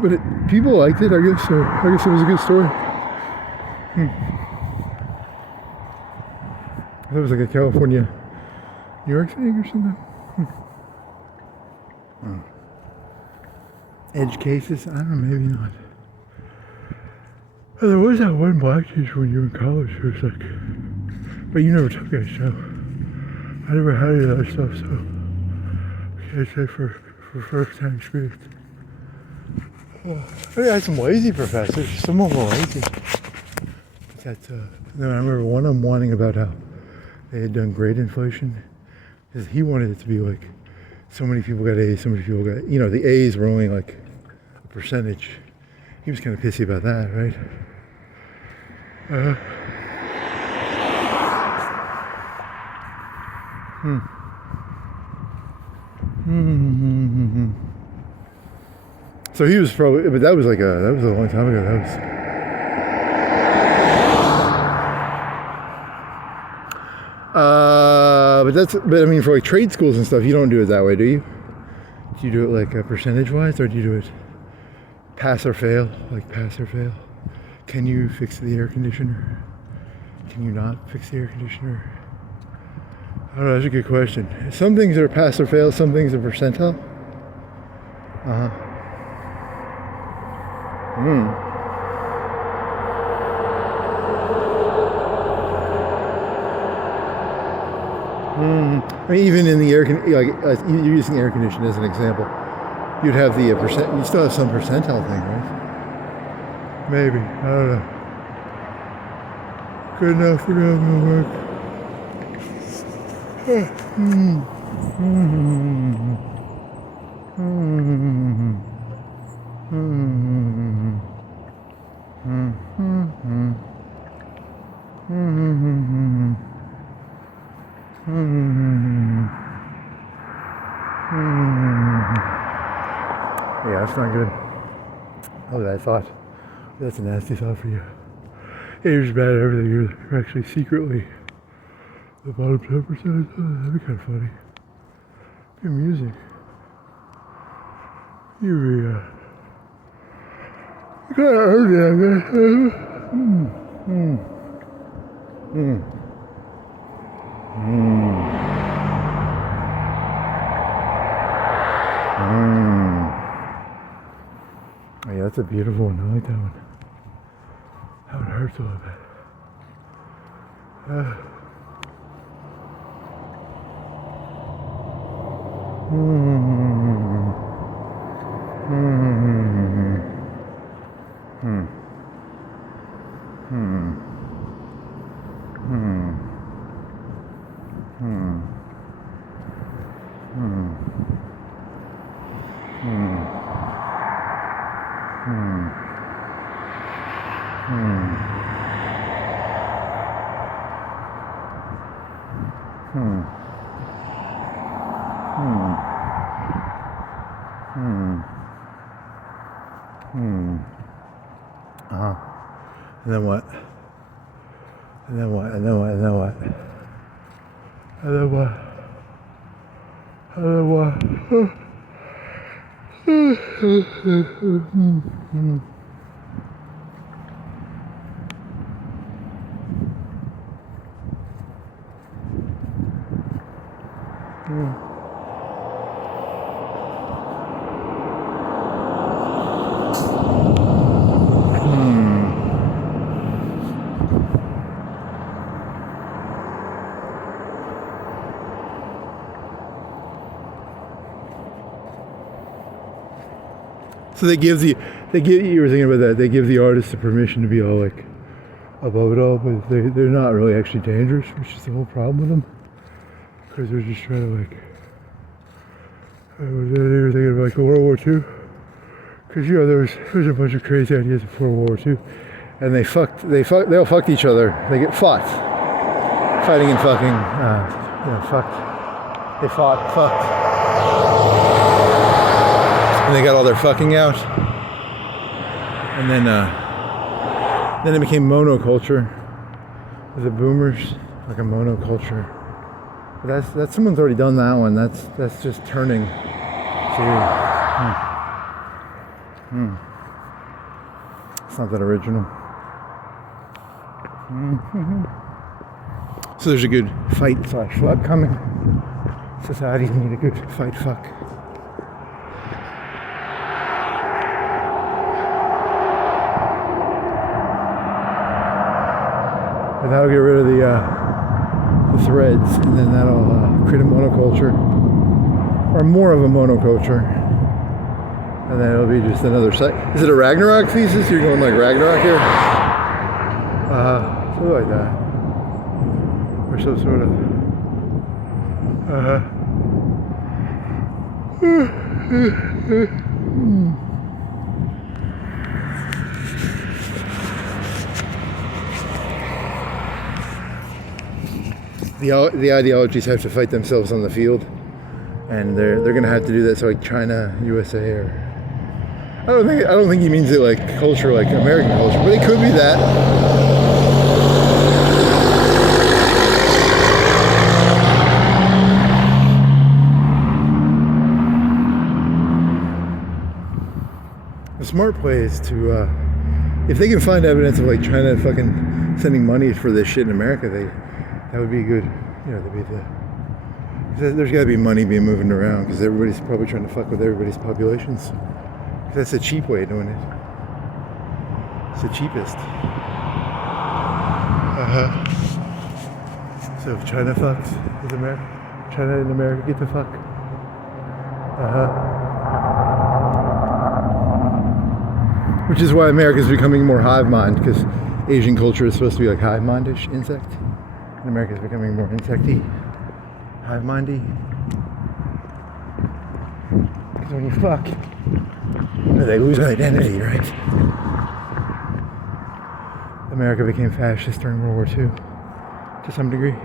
But people liked it, I guess. So I guess it was a good story. It was like a California, New York thing or something. Edge cases? I don't know, maybe not. Oh, there was that one black teacher when you were in college who was like, but you never took that stuff. I never had any of that stuff, so I can't say for first-hand experience. Well, I had some lazy professors. Some of them were lazy. But then I remember one of them wanting about how they had done grade inflation, because he wanted it to be like, so many people got A's, so many people got, you know, the A's were only like a percentage. He was kind of pissy about that, right? So he was probably, but that was a long time ago. But I mean, for like trade schools and stuff, you don't do it that way, do you? Do you do it like percentage-wise, or do you do it pass or fail? Like pass or fail? Can you fix the air conditioner? can you not fix the air conditioner? I don't know, that's a good question. Some things are pass or fail, some things are percentile. I mean, even in the air, like you're using air conditioning as an example, you'd have the percent. You still have some percentile thing, right? Maybe, I don't know. Good enough for going to work. Yeah, that's not good. Oh, that thought. That's a nasty thought for you. Yeah, you're just bad at everything. You're actually secretly the bottom 10%. Oh, that'd be kind of funny. Be amusing. You kind of heard that, Oh, yeah, that's a beautiful one. I like that one. That one hurts a little bit. And then what? And then what? And then what? And then what? And then what? And then what? So you were thinking about that, they give the artist the permission to be all like above it all, but they're not really actually dangerous, which is the whole problem with them. Because they're just trying to like, they were thinking of like World War II. Because there's a bunch of crazy ideas before World War II. And they all fucked each other. They get fought. Fighting and fucking, fucked. They fought, fucked. And they got all their fucking out, and then it became monoculture with the boomers, like a monoculture. But that's someone's already done that one. That's just turning to. It's not that original. So there's a good fight/fuck coming. Societies need a good fight/fuck. And that'll get rid of the threads, and then that'll create a monoculture, or more of a monoculture, and then it'll be just another site. Is it a Ragnarok thesis? You're going like Ragnarok here? Something like that, or some sort of. The ideologies have to fight themselves on the field, and they're going to have to do that. So like China, USA, or I don't think he means it like culture, like American culture, but it could be that. The smart play is to, if they can find evidence of like China fucking sending money for this shit in America, that would be good. You know, that'd be there's got to be money being moving around because everybody's probably trying to fuck with everybody's populations. That's the cheap way of doing it. It's the cheapest. So if China fucks with America, China and America get to fuck. Which is why America's becoming more hive mind, because Asian culture is supposed to be like hive mindish insect, and America's becoming more insecty, hive mindy. Because when you fuck, they lose identity, right? America became fascist during World War II, to some degree.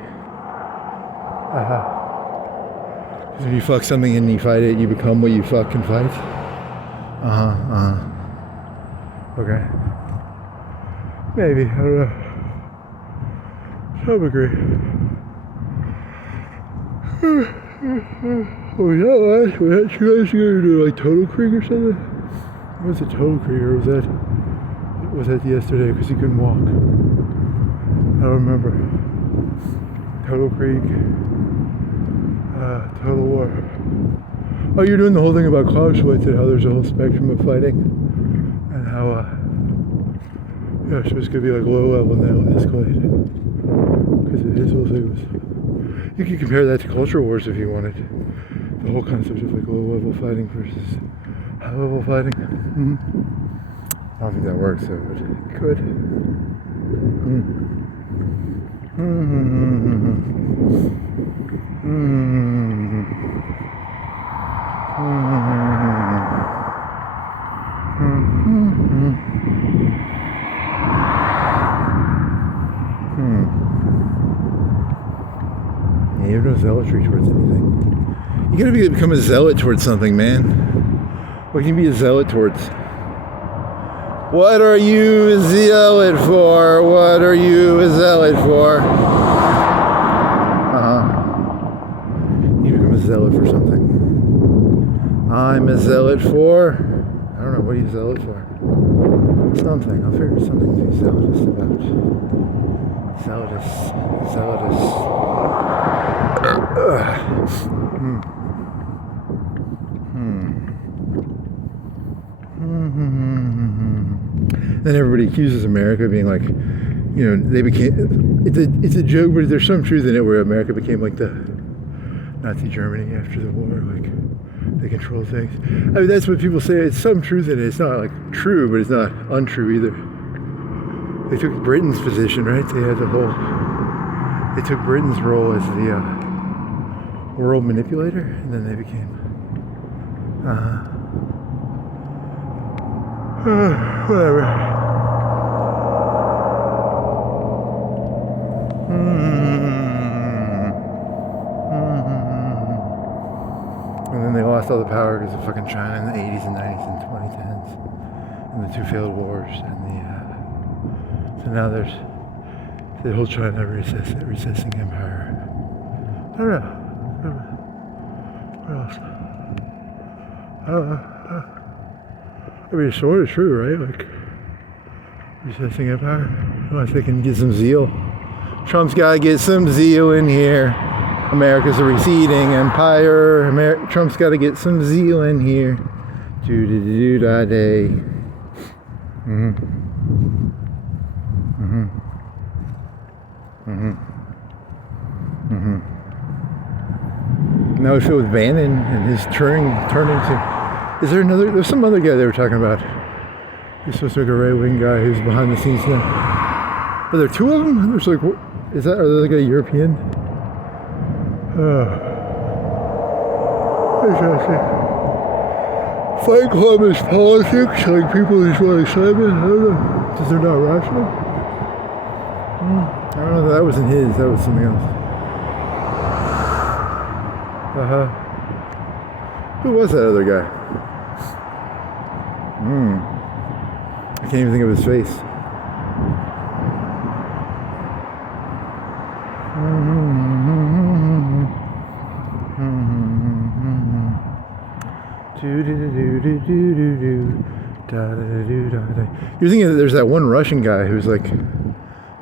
Because when you fuck something and you fight it, you become what you fuck and fight. Okay. Maybe, I don't know. Some degree. Oh yeah, we had you guys gonna do like Total Creek or something? What was it, Total Creek, or was that yesterday because he couldn't walk? I don't remember. Total Creek, Total War. Oh, you're doing the whole thing about Clausewitz and how there's a whole spectrum of fighting, and how yeah, so it's gonna be like low level and then it'll escalate. Because his whole thing was, you can compare that to culture wars if you wanted. The whole concept of like low level fighting versus high level fighting. I don't think that works though, but it could. Yeah, you have no zealotry towards anything. You gotta become a zealot towards something, man. What can you be a zealot towards? What are you a zealot for? What are you a zealot for? You become a zealot for something. I'm a zealot for, I don't know, what are you zealot for? Something, I'll figure something to be zealotous about. Zealotous. Then everybody accuses America of being like, you know, they became, it's a joke, but there's some truth in it where America became like the Nazi Germany after the war, like they control things. I mean, that's what people say. It's some truth in it. It's not like true, but it's not untrue either. They took Britain's position, right? They took Britain's role as the world manipulator, and then they became whatever. And then they lost all the power because of fucking China in the 80s and 90s and 2010s, and the two failed wars, and so now there's the whole China recessing empire. I don't know. What else? I don't know. I mean, it's sort of true, right? Like, recessing empire. Unless they can get some zeal. Trump's got to get some zeal in here. America's a receding empire. Trump's got to get some zeal in here. Do-do-do-da-day. Now we feel with Bannon and his turning to. Is there another? There's some other guy they were talking about. He's supposed to be like a right-wing guy who's behind the scenes now. Are there two of them? There's like, are they like a European? Interesting. Fight Club is politics, like people just want excitement. I don't know. Because they're not rational. I don't know. That wasn't his. That was something else. Who was that other guy? I can't even think of his face. You're thinking that there's that one Russian guy who's like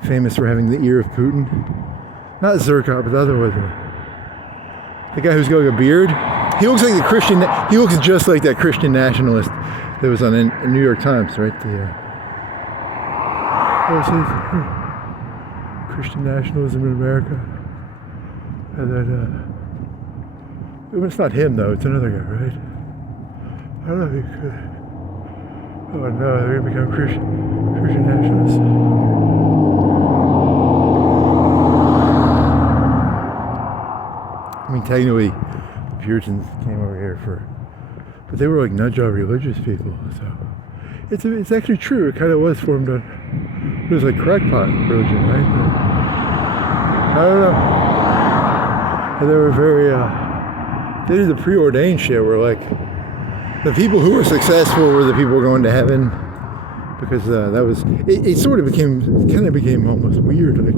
famous for having the ear of Putin. Not Zerkot, but the other one. The guy who's got like a beard. He looks like the Christian. He looks just like that Christian nationalist that was on the New York Times, right? What was his? Christian nationalism in America. And then, it's not him though. It's another guy, right? I don't know if he could. Oh no, they're gonna become Christian nationalists. I mean, technically, the Puritans came over here but they were like nut job religious people. So it's actually true. It kind of was formed on. It was like crackpot religion, right? I don't know. And they were very. They did the preordained shit. Where like the people who were successful were the people going to heaven, because that was. It sort of became almost weird. Like,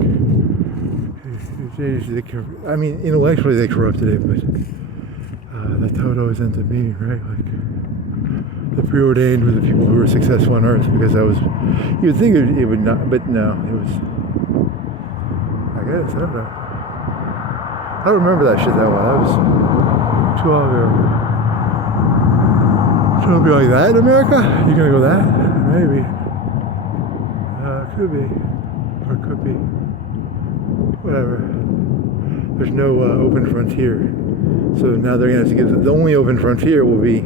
I mean, intellectually they corrupted it, but that's how it always ends up being, right? Like the preordained were the people who were successful on Earth, because that was. You would think it would not, but no, it was. I guess I don't know. I don't remember that shit that well. That was too long ago. So it'll be like that in America? You gonna go that? Maybe. Could be, or it could be. Whatever. There's no open frontier. So now they're going to have to give the only open frontier will be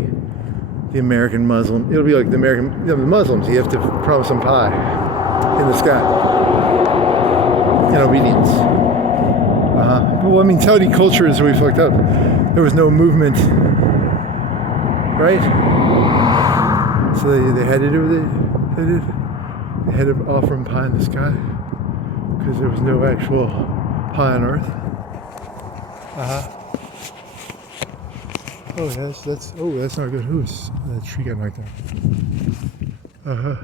the American Muslim. It'll be like the American the Muslims. You have to promise them pie in the sky in obedience. Well, I mean, Saudi culture is really fucked up. There was no movement, right? So they had to do what they did. They had to offer them pie in the sky because there was no actual pie on Earth. Oh, that's not good. Who's that tree got knocked down?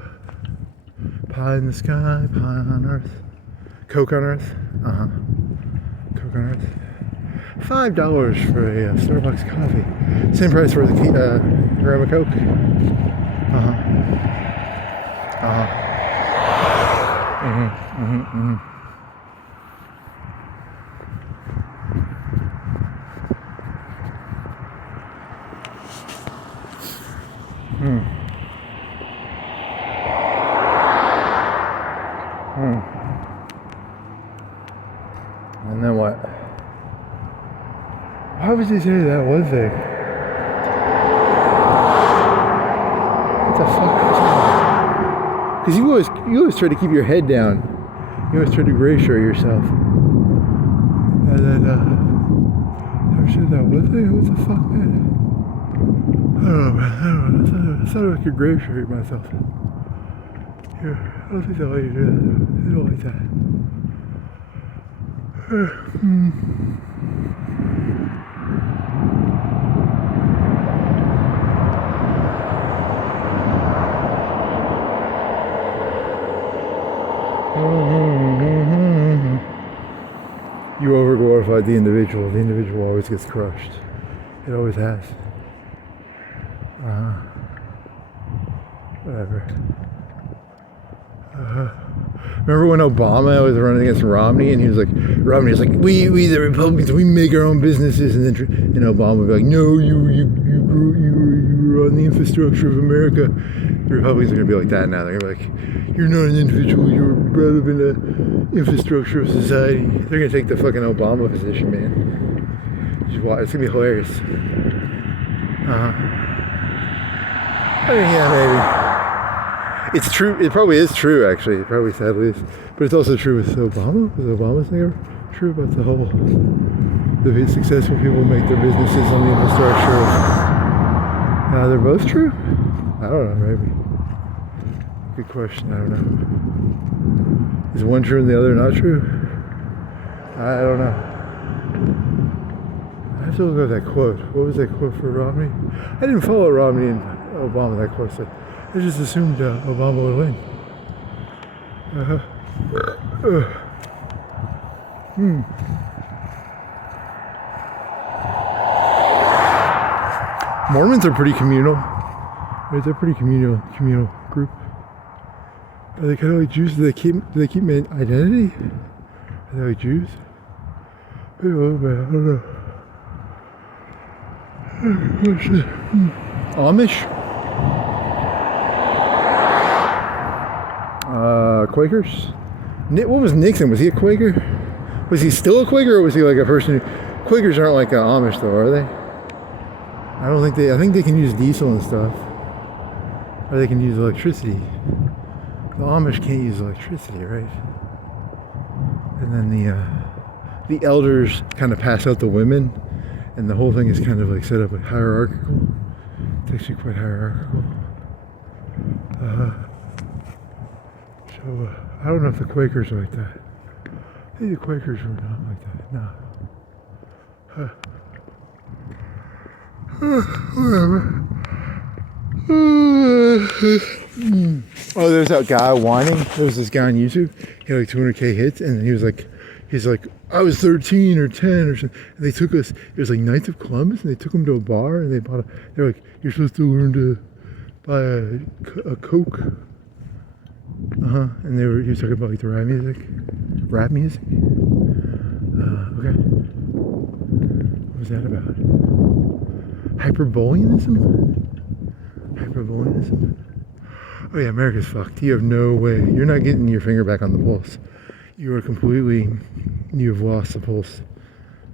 Pie in the sky, pie on Earth, Coke on Earth. Coke on Earth. $5 for a Starbucks coffee. Same price for the gram of Coke. And then what? Why would you say that one thing? What the fuck is that? Because you always try to keep your head down. You always try to gray shirt yourself. And then, I said that one thing? What the fuck, man? I don't know, man. I thought I could gray shirt myself. Here, I don't think they'll let you do that. They don't like that. You overglorified the individual. The individual always gets crushed. It always has. Whatever. Remember when Obama was running against Romney, and Romney was like, we the Republicans, we make our own businesses, and then Obama would be like, no, you were on the infrastructure of America. The Republicans are gonna be like that now. They're gonna be like, you're not an individual, you're brought up in the infrastructure of society. They're gonna take the fucking Obama position, man. It's gonna be hilarious. I mean, yeah, maybe. It's true. It probably is true, actually. It probably sadly is. But it's also true with Obama. Was Obama's thing ever true about the whole... The successful people make their businesses on the infrastructure of... they're both true? I don't know, maybe. Good question. I don't know. Is one true and the other not true? I don't know. I have to look at that quote. What was that quote for Romney? I didn't follow Romney and Obama that closely. I just assumed Obama would win. Mormons are pretty communal. Right? They're a pretty communal group. Are they kind of like Jews? Do they keep an identity? Are they like Jews? Maybe a little bit. I don't know. Amish? Quakers? What was Nixon? Was he a Quaker? Was he still a Quaker, or was he like a person who... Quakers aren't like Amish though, are they? I don't think they... I think they can use diesel and stuff. Or they can use electricity. The Amish can't use electricity, right? And then the elders kind of pass out the women, and the whole thing is kind of like set up like hierarchical. It's actually quite hierarchical. So I don't know if the Quakers are like that. I think the Quakers were not like that. No. Whatever. Oh, there's that guy whining. There was this guy on YouTube. He had like 200K hits, and he's like, I was 13 or 10 or something. And they took us. It was like Knights of Columbus, and they took him to a bar, and they're like, you're supposed to learn to buy a Coke. And he was talking about like the rap music. Okay. What was that about? Hyperboreanism? Oh yeah, America's fucked. You have no way. You're not getting your finger back on the pulse. You have lost the pulse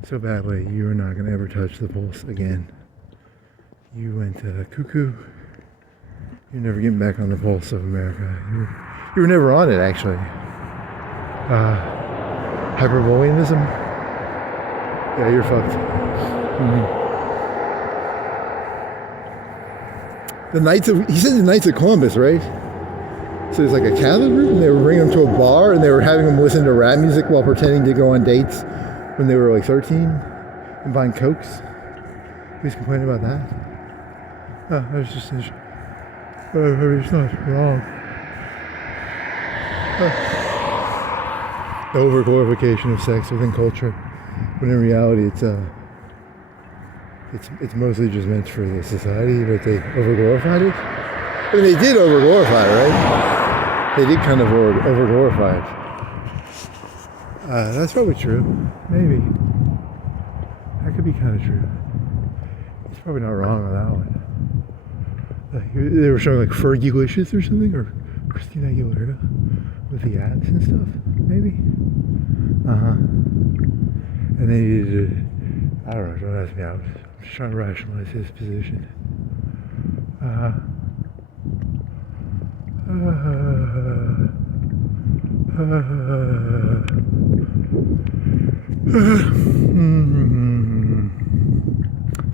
so badly. You are not going to ever touch the pulse again. You went cuckoo. You're never getting back on the pulse of America. You were never on it, actually. Hyperboreanism? Yeah, you're fucked. He said the Knights of Columbus, right? So it's like a Catholic group, and they were bringing him to a bar, and they were having him listen to rap music while pretending to go on dates when they were like 13 and buying Cokes. He's complaining about that. Oh, I was just it's not wrong. The over-glorification of sex within culture, when in reality it's mostly just meant for the society, but they over-glorified it. I mean, they did over-glorify it, right? They did kind of over-glorify it. That's probably true. Maybe. That could be kind of true. He's probably not wrong on that one. They were showing like Fergalicious or something, or Christina Aguilera with the abs and stuff, maybe. And they needed to, I don't know, don't ask me out. I'm just trying to rationalize his position.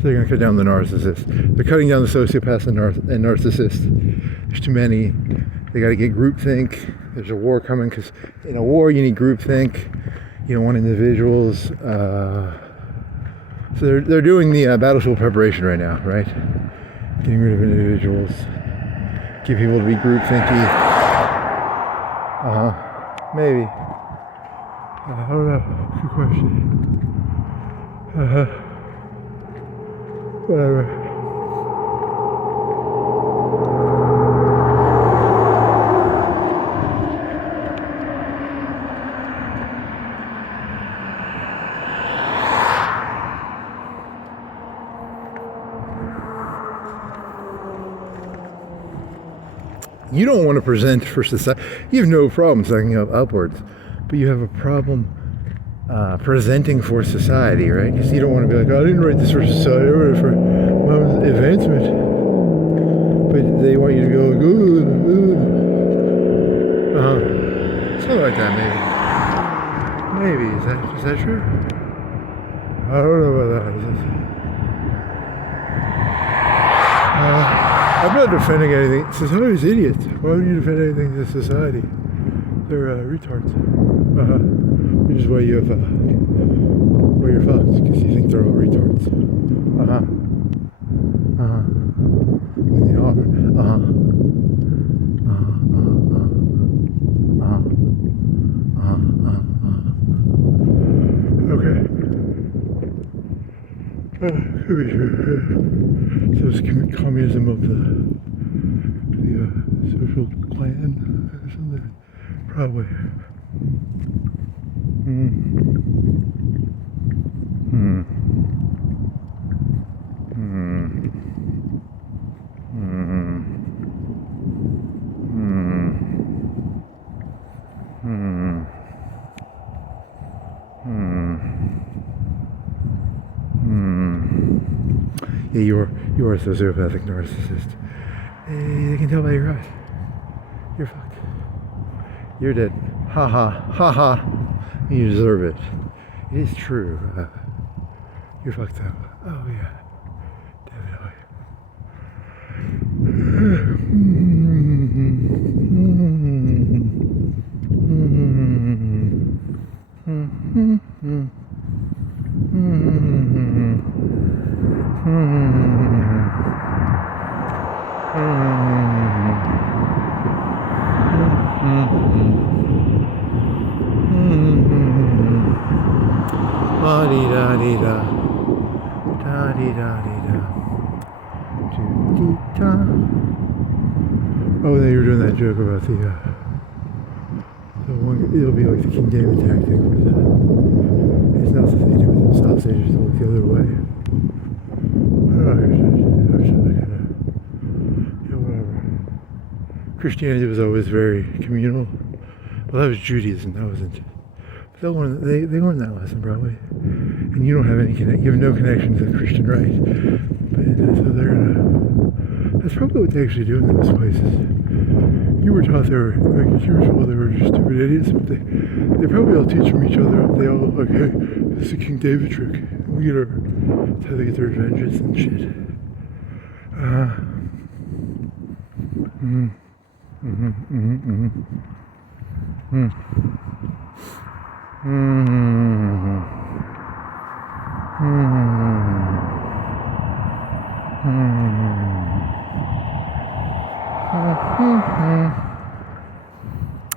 So they're going to cut down the narcissist. They're cutting down the sociopaths and narcissists. There's too many. They got to get groupthink. There's a war coming, because in a war you need groupthink. You don't want individuals. So they're doing the battlefield preparation right now, right? Getting rid of individuals. Get people to be groupthinky. Maybe. I don't know. Good question. Whatever. You don't want to present for society. You have no problem sucking up upwards, but you have a problem presenting for society, right? Because you don't want to be like, oh, I didn't write this for society, I wrote it for my advancement. But they want you to go, something like that, maybe. Maybe. Is that true? I don't know about that. I'm not defending anything. Society's idiots. Why would you defend anything to society? They're retards. Which is why you're fucked, because you think they're all retards. When they are. Okay. Could be true. So it's communism of the social clan or something. Probably. Mm. Mm. Mm. Mm. Mm. Mm. Mm. Mm. Yeah, you are a sociopathic narcissist. Hey, they can tell by your eyes. You're fucked. You're dead. Ha ha. Ha ha. You deserve it. It is true. You're fucked up. Oh yeah. Definitely. La-dee-da-dee-da. Da-dee-da-dee-da. Do-dee-da. Oh, then you were doing that joke about the one, it'll be like the King David tactic where it's nothing to do with themselves, they just look the other way. Whatever. Christianity was always very communal. Well, that was Judaism, that wasn't. They learned that lesson probably, and you don't have any you have no connection to the Christian right. But so that's probably what they actually do in those places. You were taught you were told they were just stupid idiots, but they probably all teach from each other. They all look like, hey, this is a King David trick. We get that's how they get their vengeance and shit.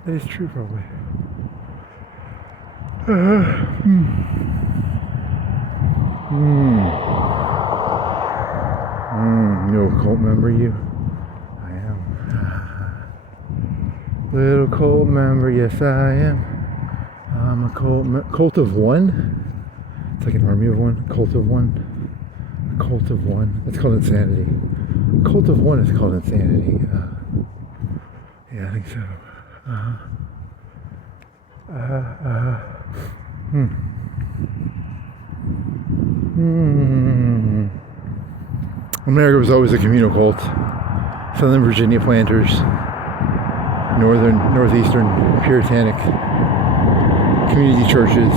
That is true, probably. No cult member, you? I am. Little cult member, yes I am. I'm a cult of one? It's like an army of one. Cult of one. A cult of one. That's called insanity. A cult of one is called insanity. Yeah, I think so. America was always a communal cult. Southern Virginia planters, northeastern puritanic community churches.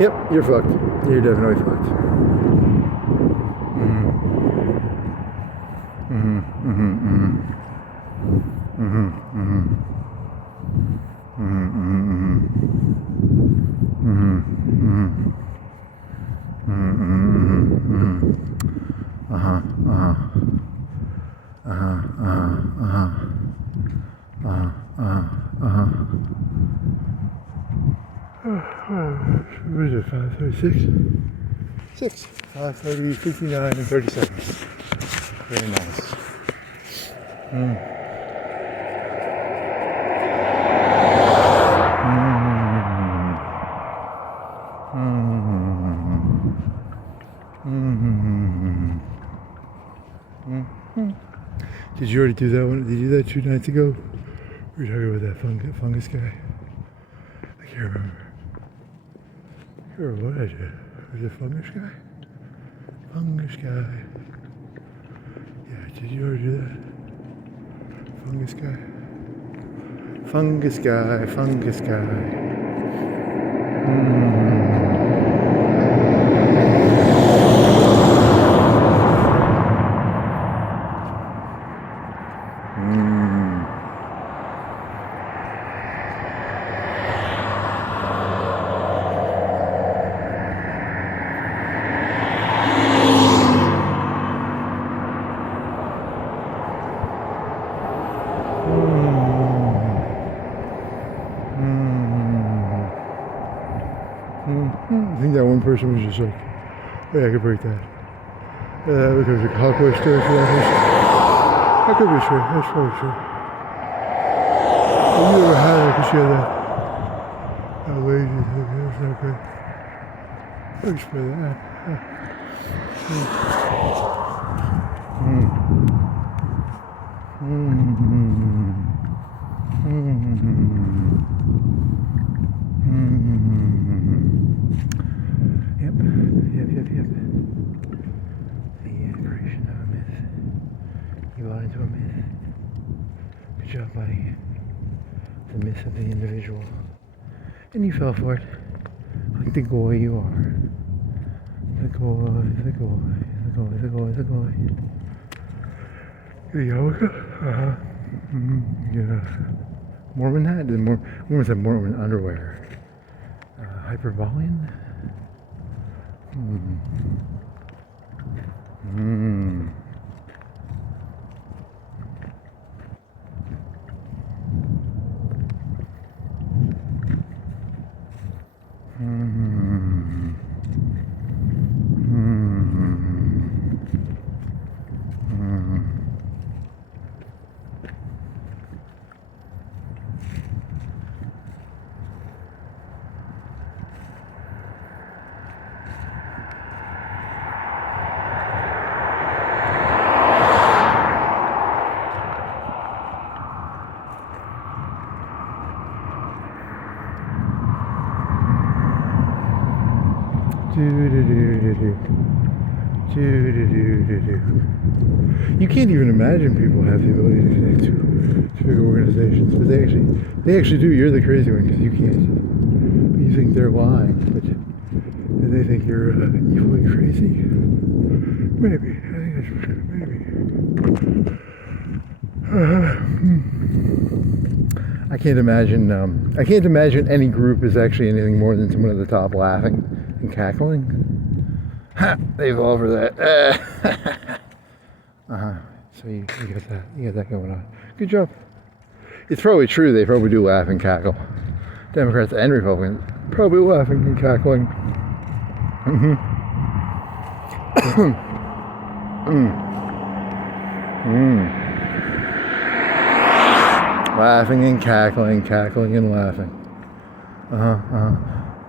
Yep, you're fucked. You're definitely fucked. What is it, 5:36? 5:30, 59 and 30 seconds. Very nice. Did you already do that one? Did you do that 2 nights ago? We were talking about that fungus guy. I can't remember. Sure, what I did. Was it fungus guy? Fungus guy. Yeah, did you already do that? Fungus guy. Fungus guy. Fungus guy. I think that one person was just like, oh yeah, I could break that. Because a cockroach there for that person. That could be true. That's probably true. Have you ever had it because you had that lazy thing? That's not good. Thanks for that. Yep. The creation of a myth. You bought into a myth. Good job, buddy. The myth of the individual. And you fell for it. Like the goy you are. The goy. The yoga? Yeah. Mormon hat? Mormons have Mormon underwear. Hyperborean? You can't even imagine people have the ability to connect to big organizations, but they actually do. You're the crazy one because you can't. You think they're lying, but they think you're evilly crazy. Maybe. I think that's true. Maybe. I can't imagine any group is actually anything more than someone at the top laughing and cackling. Ha! They fall for that. So you got that going on. Good job. It's probably true. They probably do laugh and cackle. Democrats and Republicans probably laughing and cackling. Laughing and cackling and laughing.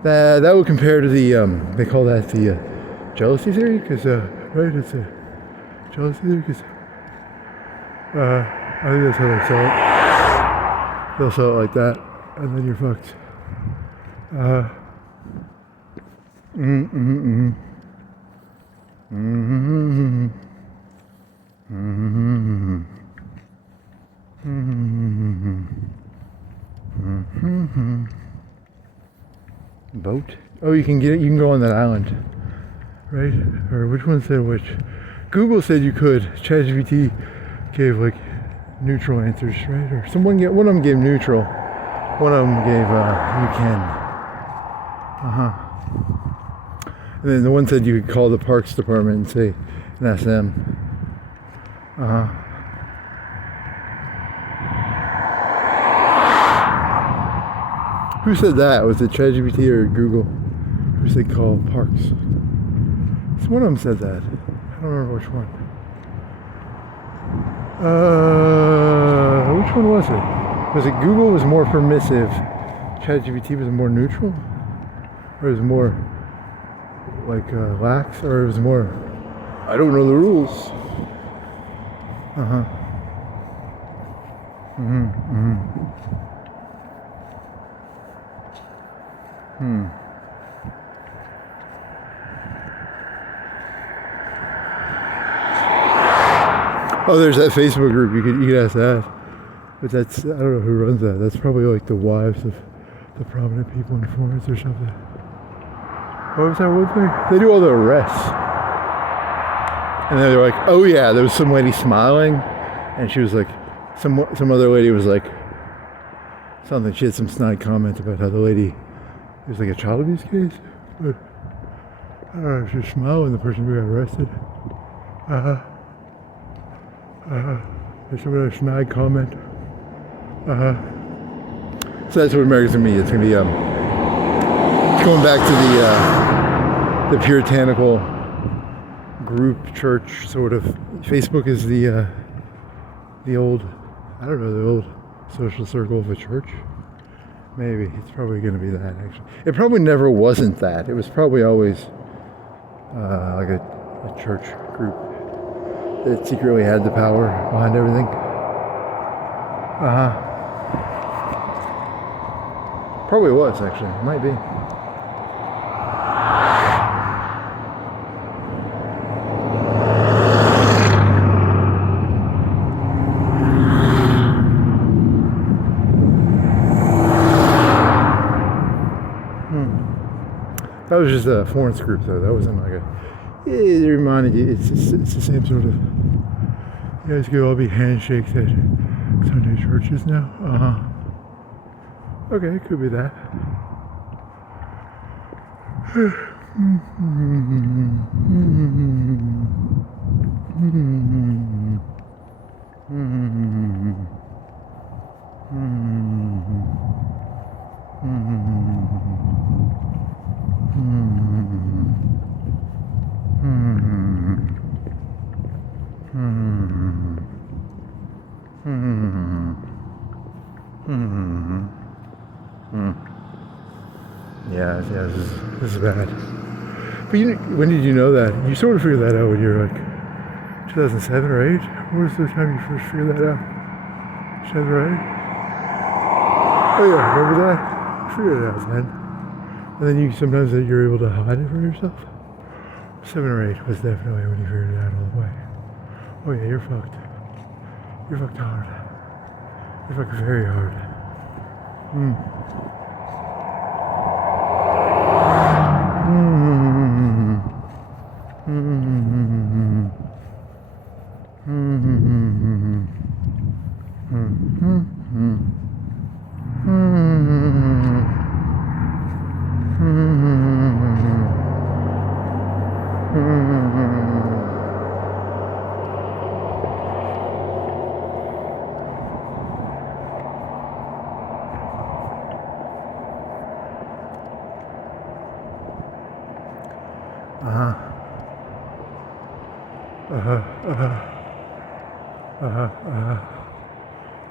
That would compare to the they call that the jealousy theory, because right, it's a jealousy theory, because I think that's how they sell it. They'll sell it like that, and then you're fucked. Boat? Oh, you can go on that island, right? Or which one said which? Google said you could. ChatGPT gave like neutral answers, right? Or one of them gave neutral. One of them gave you can. And then the one said you could call the Parks Department and ask them. Who said that? Was it ChatGPT or Google? Who said call parks? So one of them said that. I don't remember which one. Which one was it? Was it Google was more permissive? ChatGPT was more neutral? Or it was more like lax? Or it was more, I don't know the rules. Oh, there's that Facebook group. You could ask that, but I don't know who runs that. That's probably like the wives of the prominent people in forums or something. What was that one thing? They do all the arrests, and then they're like, "Oh yeah, there was some lady smiling," and she was like, some other lady was like, something. She had some snide comment about how the lady. It was like a child abuse case, but I don't know if she smiled when the person got arrested. There's some other snide comment. So that's what America's gonna be. It's gonna be it's going back to the puritanical group church sort of. Facebook is the the old, I don't know, the old social circle of a church. Maybe it's probably going to be that. Actually, it probably never wasn't that. It was probably always like a church group that secretly had the power behind everything. Probably was, actually. It might be. That was just a Florence group, though. That wasn't like a... It reminded you, it's the same sort of... You guys could all be handshakes at Sunday churches now. Okay, it could be that. Yeah, this is bad. But when did you know that? You sort of figured that out when you were like 2007 or 8? What was the time you first figured that out? 7 or 8? Oh yeah, remember that? I figured it out then. And then sometimes you're able to hide it from yourself. 7 or 8 was definitely when you figured it out all the way. Oh yeah, you're fucked. You're fucked hard. You're fucked very hard.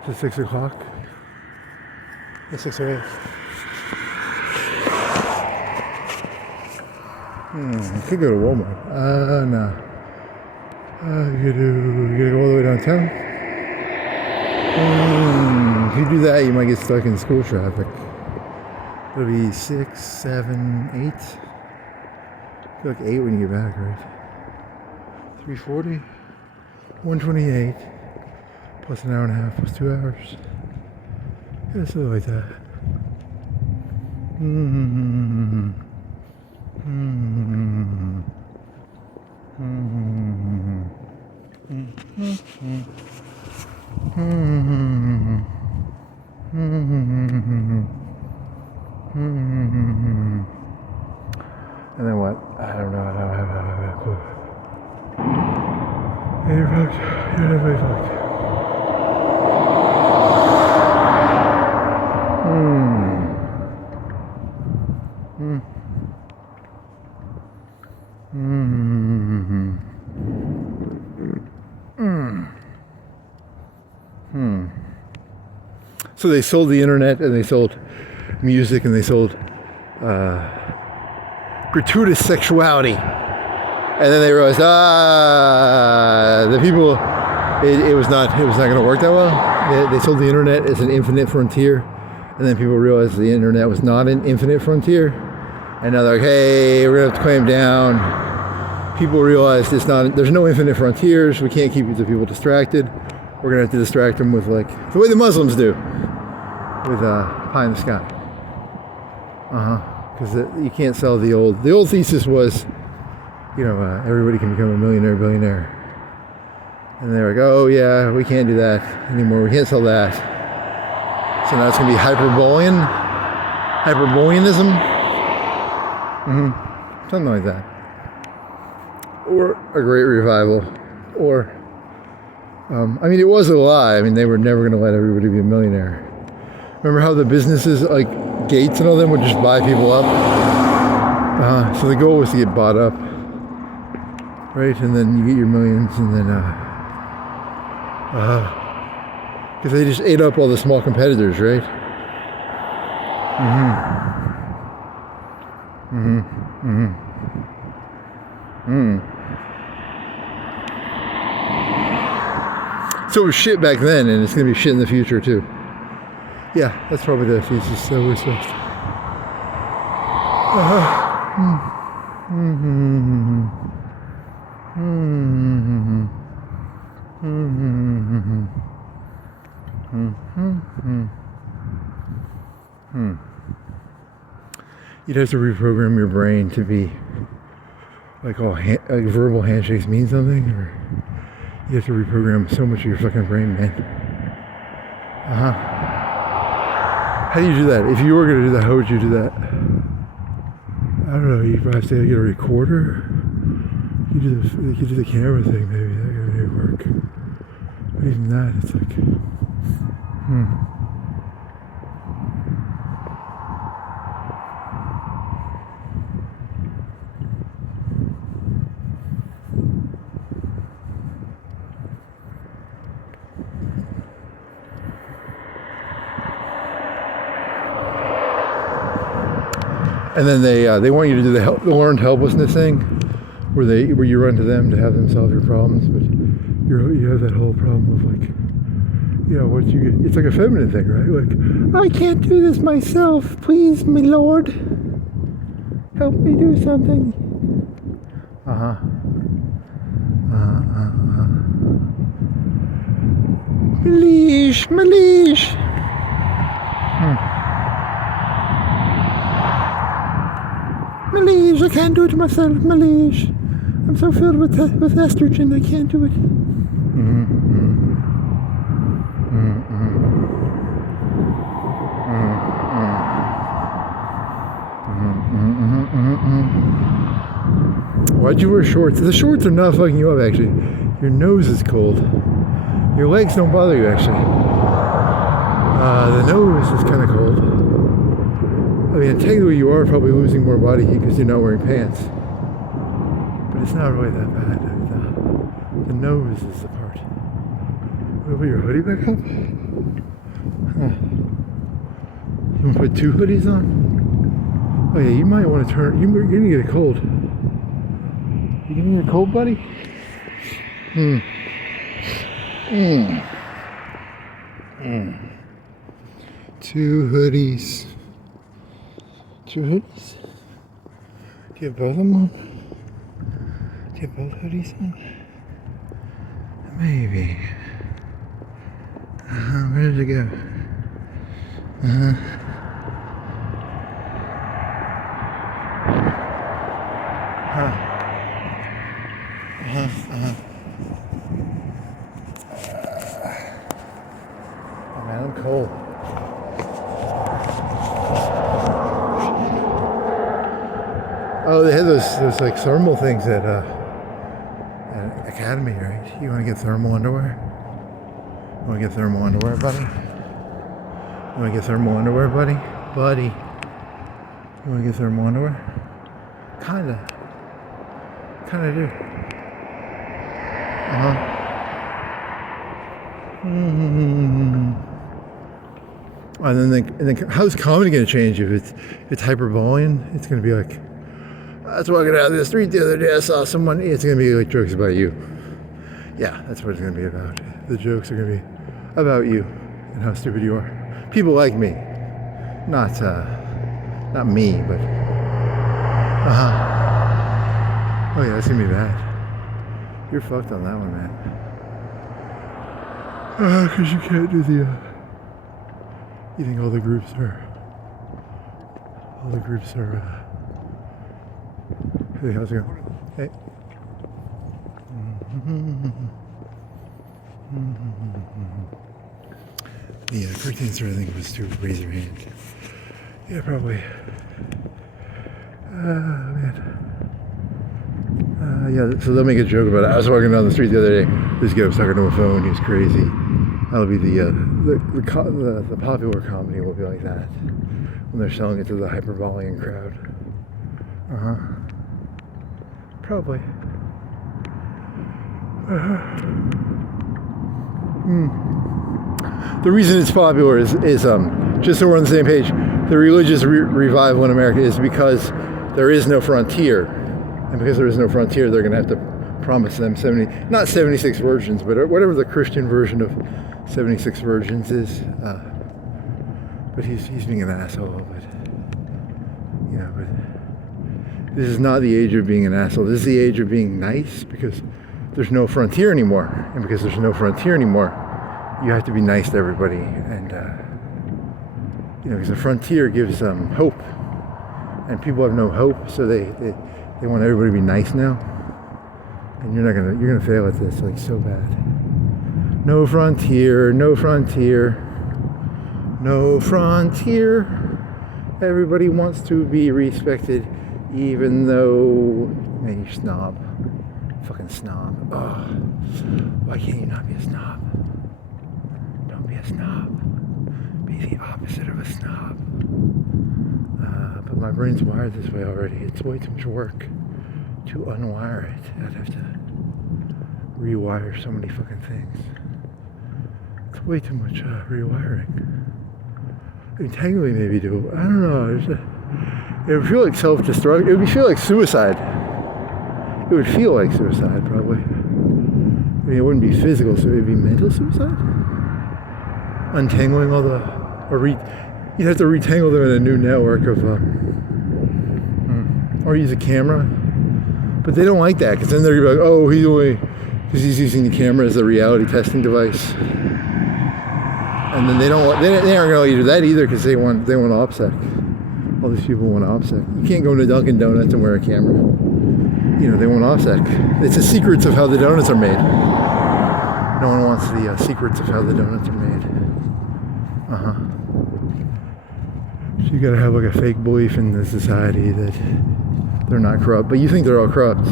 Is it 6 o'clock? It's 6 or 8. I could go to Walmart. No. You gotta go all the way downtown. If you do that, you might get stuck in school traffic. It'll be 6, 7, 8. I feel like 8 when you get back, right? 340, 128, plus an hour and a half, plus 2 hours. Yeah, something like that. And then what? I don't know. I don't have a clue. Yeah, you're fucked. You're definitely fucked. So they sold the internet, and they sold music, and they sold gratuitous sexuality, and then they realized the people, it was not going to work that well. They sold the internet as an infinite frontier, and then people realized the internet was not an infinite frontier, and now they're like, hey, we're gonna have to clamp down. People realized there's no infinite frontiers. We can't keep the people distracted. We're gonna have to distract them with like the way the Muslims do, with pie in the sky. Because you can't sell the old thesis was, everybody can become a millionaire, billionaire. And they're like, oh yeah, we can't do that anymore. We can't sell that. So now it's going to be Hyperbolianism. Something like that. Or a great revival. Or, it was a lie. They were never going to let everybody be a millionaire. Remember how the businesses like Gates and all them would just buy people up? So the goal was to get bought up. Right? And then you get your millions, and then Because they just ate up all the small competitors, right? So it was shit back then, and it's going to be shit in the future, too. Yeah, that's probably the thesis that we're supposed to. You'd have to reprogram your brain to be like like verbal handshakes mean something, or you have to reprogram so much of your fucking brain, man. How do you do that? If you were gonna do that, how would you do that? I don't know. You probably have to get a recorder. You could do the camera thing, maybe that could maybe work. But even that, it's like, And then they want you to do the learned helplessness thing, where you run to them to have them solve your problems, but you have that whole problem of like, it's like a feminine thing, right? Like, I can't do this myself. Please, my lord, help me do something. Malish. Malish, I can't do it myself, Malish. I'm so filled with estrogen, I can't do it. Why'd you wear shorts? The shorts are not fucking you up, actually. Your nose is cold. Your legs don't bother you, actually. The nose is kind of cold. I mean, technically you are probably losing more body heat because you're not wearing pants. But it's not really that bad. The nose is the part. Wanna put your hoodie back up? You want to put 2 hoodies on? Oh yeah, you might want to turn. You're gonna get a cold. You gonna get a cold, buddy? 2 hoodies. 2 hoodies? Do you have both of them on? Do you have both hoodies on? Maybe. Where did it go? Oh man, I'm cold. Oh, they had those like thermal things at Academy, right? You want to get thermal underwear? You want to get thermal underwear, buddy? You want to get thermal underwear, buddy? Buddy. You want to get thermal underwear? Kinda do. And then how's comedy going to change if it's Hyperbolian? It's going to be like, I was walking down the street the other day, I saw someone. It's going to be like jokes about you. Yeah, that's what it's going to be about. The jokes are going to be about you and how stupid you are. People like me, not me, but oh yeah, that's going to be bad. You're fucked on that one, man. Because you can't do the. You think all the groups are. Hey, how's it going? Hey. The correct answer, I think, was to raise your hand. Yeah, probably. Man. Yeah, so they'll make a joke about it. I was walking down the street the other day. This guy was talking to a phone. He was crazy. That'll be the popular comedy will be like that when they're selling it to the Hyperbolian crowd. Probably. The reason it's popular is just so we're on the same page. The religious revival in America is because there is no frontier, and because there is no frontier, they're going to have to promise them not 76 virgins, but whatever the Christian version of 76 virgins is. But he's being an asshole. But this is not the age of being an asshole. This is the age of being nice, because there's no frontier anymore, and because there's no frontier anymore, you have to be nice to everybody, and because the frontier gives hope, and people have no hope, so they want everybody to be nice now, and you're gonna fail at this like so bad. No frontier, no frontier, no frontier. Everybody wants to be respected, even though, man, you snob, fucking snob. Oh, why can't you not be a snob? Don't be a snob. Be the opposite of a snob. But my brain's wired this way already. It's way too much work to unwire it. I'd have to rewire so many fucking things. It's way too much rewiring. Entangling maybe do. I don't know. It would feel like self-destruct. It would feel like suicide. It would feel like suicide, probably. I mean, it wouldn't be physical, so it would be mental suicide. Untangling all you'd have to retangle them in a new network of, or use a camera. But they don't like that, because then they're gonna be like, oh, because he's using the camera as a reality testing device. And then they aren't gonna let you do that either, because they want OPSEC. All these people want OPSEC. You can't go into Dunkin' Donuts and wear a camera. They want OPSEC. It's the secrets of how the donuts are made. No one wants the secrets of how the donuts are made. So you gotta have like a fake belief in the society that they're not corrupt, but you think they're all corrupt.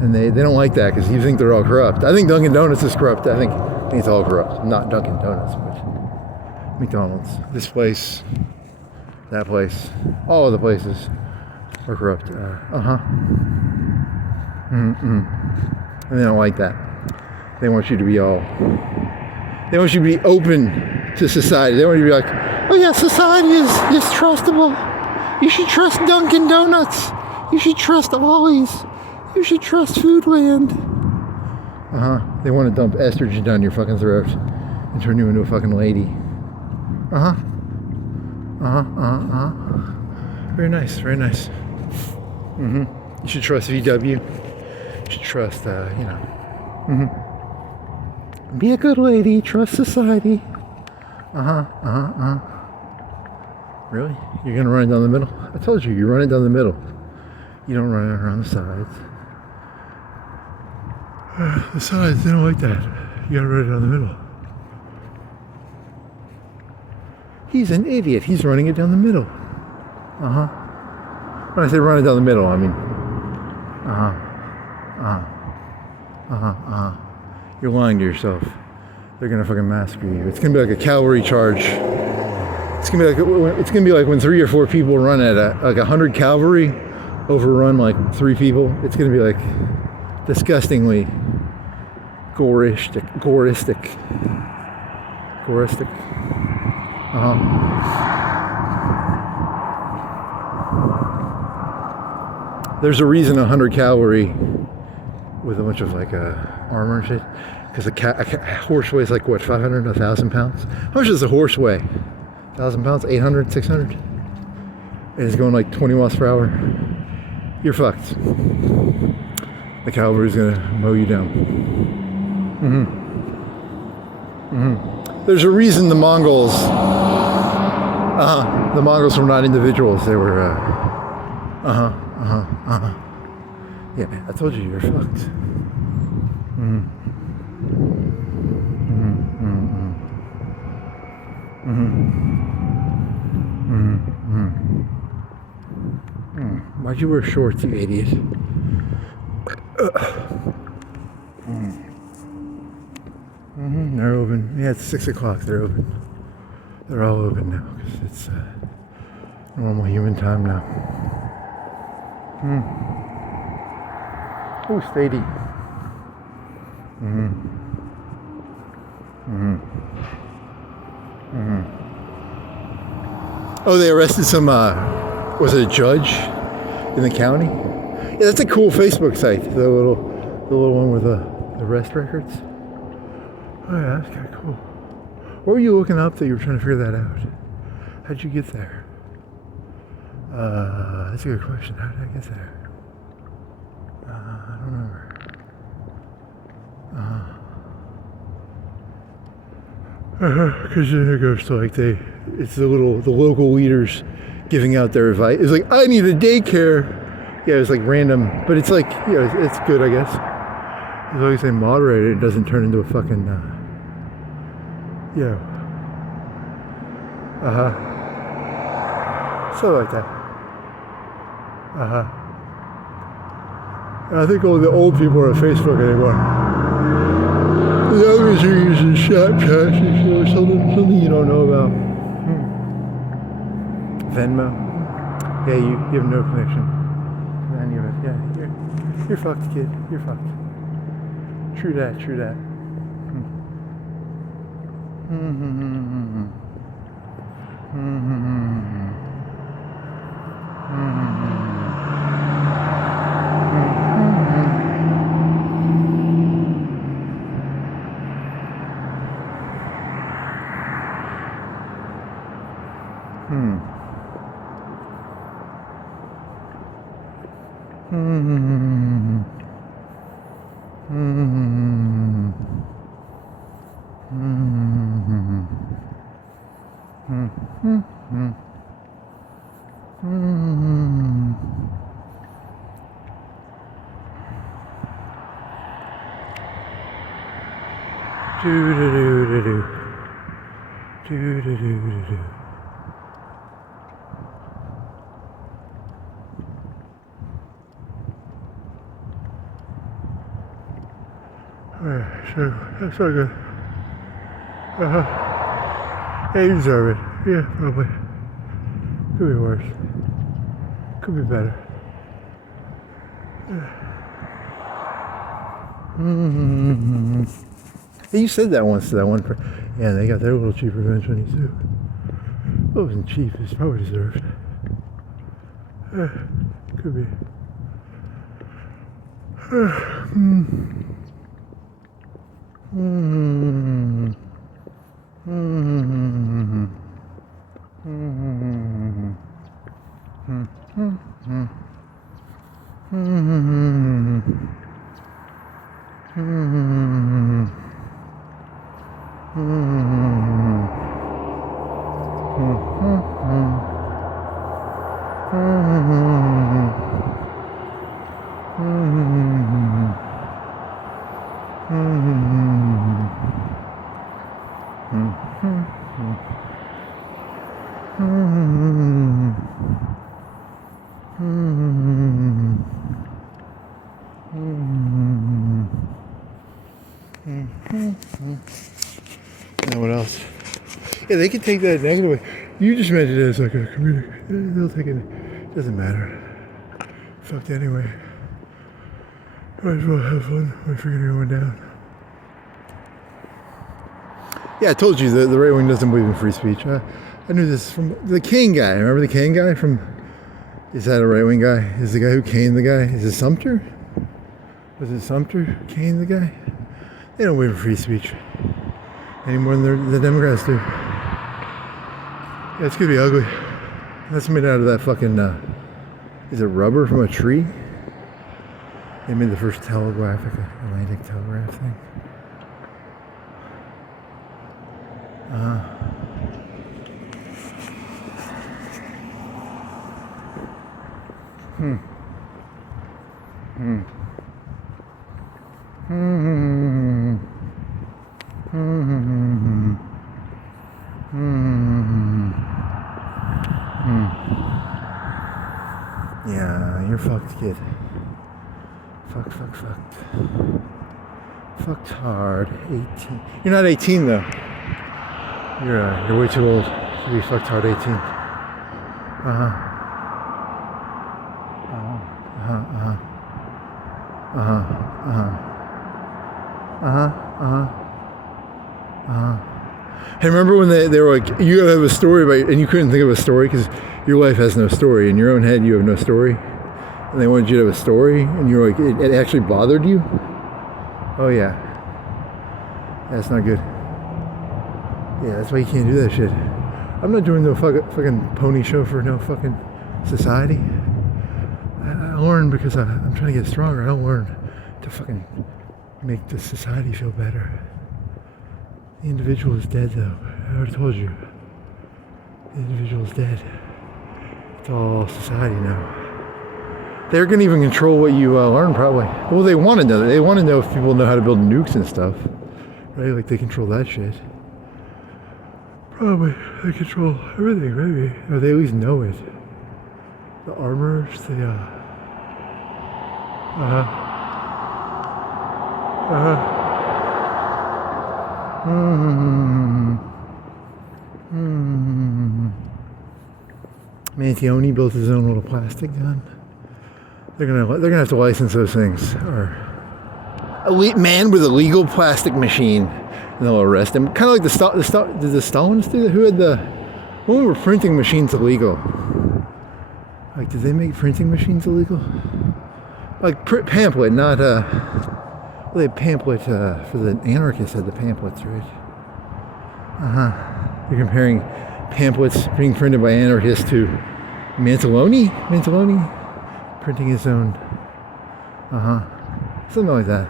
And they don't like that, because you think they're all corrupt. I think Dunkin' Donuts is corrupt. I think it's all corrupt. Not Dunkin' Donuts, but McDonald's. This place, that place, all of the places are corrupt. And they don't like that. They want you to be they want you to be open to society. They want you to be like, oh yeah, society is trustable. You should trust Dunkin' Donuts. You should trust Ollie's. You should trust Foodland. They want to dump estrogen down your fucking throat and turn you into a fucking lady. Very nice, very nice. You should trust VW. You should trust, Be a good lady, trust society. Really? You're gonna run it down the middle? I told you, you run it down the middle. You don't run it around the sides. The sides, they don't like that. You gotta run it down the middle. He's an idiot. He's running it down the middle. When I say run it down the middle, I mean, you're lying to yourself. They're gonna fucking massacre you. It's gonna be like a cavalry charge. It's gonna be like when 3 or 4 people run at like 100 cavalry, overrun like 3 people. It's gonna be like disgustingly goristic. There's a reason 100 cavalry with a bunch of like armor and shit, because a horse weighs like what, 500, 1,000 pounds? How much does a horse weigh? 1,000 pounds? 800, 600? And it's going like 20 miles per hour. You're fucked. The cavalry's gonna mow you down. There's a reason the Mongols were not individuals. They were yeah, I told you you're fucked. Why'd you wear shorts, you idiot? They're open. Yeah, it's 6 o'clock. They're open. They're all open now because it's normal human time now. Oh, steady. Oh, they arrested some, was it a judge in the county? Yeah, that's a cool Facebook site, the little one with the arrest records. Oh yeah, that's kind of cool. What were you looking up that you were trying to figure that out? How'd you get there? That's a good question. How did I get there? I don't remember. Because then it goes to like it's the local leaders giving out their advice. It's like, I need a daycare. Yeah, it's like random, but it's like, it's good, I guess. As long as they moderate it, it doesn't turn into a fucking, something like that. I think all the old people are on Facebook anymore. The youngers are using Snapchat or something you don't know about. Venmo. Yeah, you have no connection to any of it. Yeah, you're fucked, kid. You're fucked. True that. So that's all good. Yeah, you deserve it. Yeah, probably. Could be worse. Could be better. Hey, you said that once to that one person. Yeah, they got their little cheap revenge on you too. Well, it wasn't cheap. It's probably deserved. Could be. And what else? Yeah, they can take that negatively. You just mentioned it as like a community. They'll take it. It doesn't matter. Fucked anyway. Might as well have fun when figuring going down. Yeah, I told you the right wing doesn't believe in free speech. I knew this from the Kane guy. Remember the Kane guy from? Is that a right wing guy? Is the guy who caned the guy? Is it Sumter? Was it Sumter? Kane the guy? They don't believe in free speech any more than the Democrats do. Yeah, it's gonna be ugly. That's made out of that fucking. Is it rubber from a tree? They made the first Atlantic telegraph thing. Yeah, you're fucked, kid. Fucked. Fucked hard. 18. You're not 18 though. You're way too old to be fucked hard 18. Hey, remember when they were like, you gotta have a story about, and you couldn't think of a story because your life has no story. In your own head, you have no story. And they wanted you to have a story, and you were like, it actually bothered you? Oh, yeah. That's not good. Yeah, that's why you can't do that shit. I'm not doing no fucking pony show for no fucking society. I learn because I'm trying to get stronger. I don't learn to fucking make the society feel better. The individual is dead, though. I already told you. The individual is dead. It's all society now. They're going to even control what you learn, probably. Well, they want to know. They want to know if people know how to build nukes and stuff. Right? Like, they control that shit. Probably. They control everything, maybe. Or they at least know it. The armors, Mantione built his own little plastic gun. They're gonna have to license those things. Or elite man with a legal plastic machine, and they'll arrest him. Kind of like did the Stalinists do that? Who had when were printing machines illegal? Like, did they make printing machines illegal? Like pamphlet, not well, they had pamphlet for the anarchists had the pamphlets, right? You're comparing pamphlets being printed by anarchists to Mantaloni printing his own. Something like that.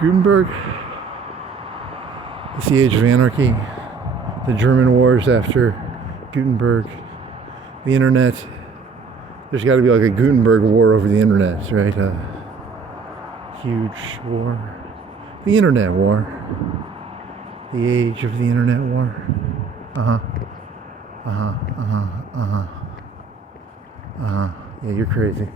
Gutenberg. It's the age of anarchy. The German wars after Gutenberg. The internet. There's got to be like a Gutenberg war over the internet, right? A huge war. The internet war. The age of the internet war. Yeah, you're crazy.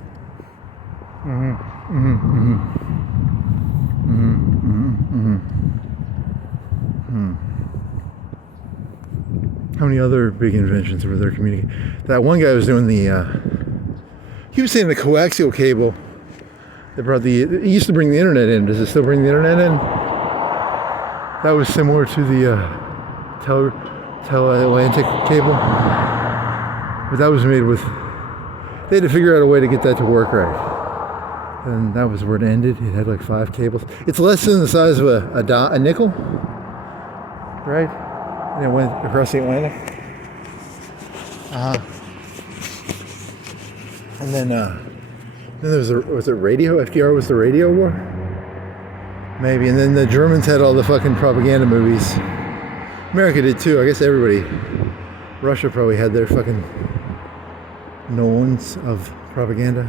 How many other big inventions were there communicating? That one guy was doing he was saying the coaxial cable that brought it used to bring the internet in. Does it still bring the internet in? That was similar to the Atlantic cable. But that was made with, they had to figure out a way to get that to work right. And that was where it ended. It had like 5 cables. It's less than the size of a nickel, right? And it went across the Atlantic. And then there was it radio? FDR was the radio war? Maybe. And then the Germans had all the fucking propaganda movies. America did too. I guess everybody. Russia probably had their fucking Nolans of propaganda.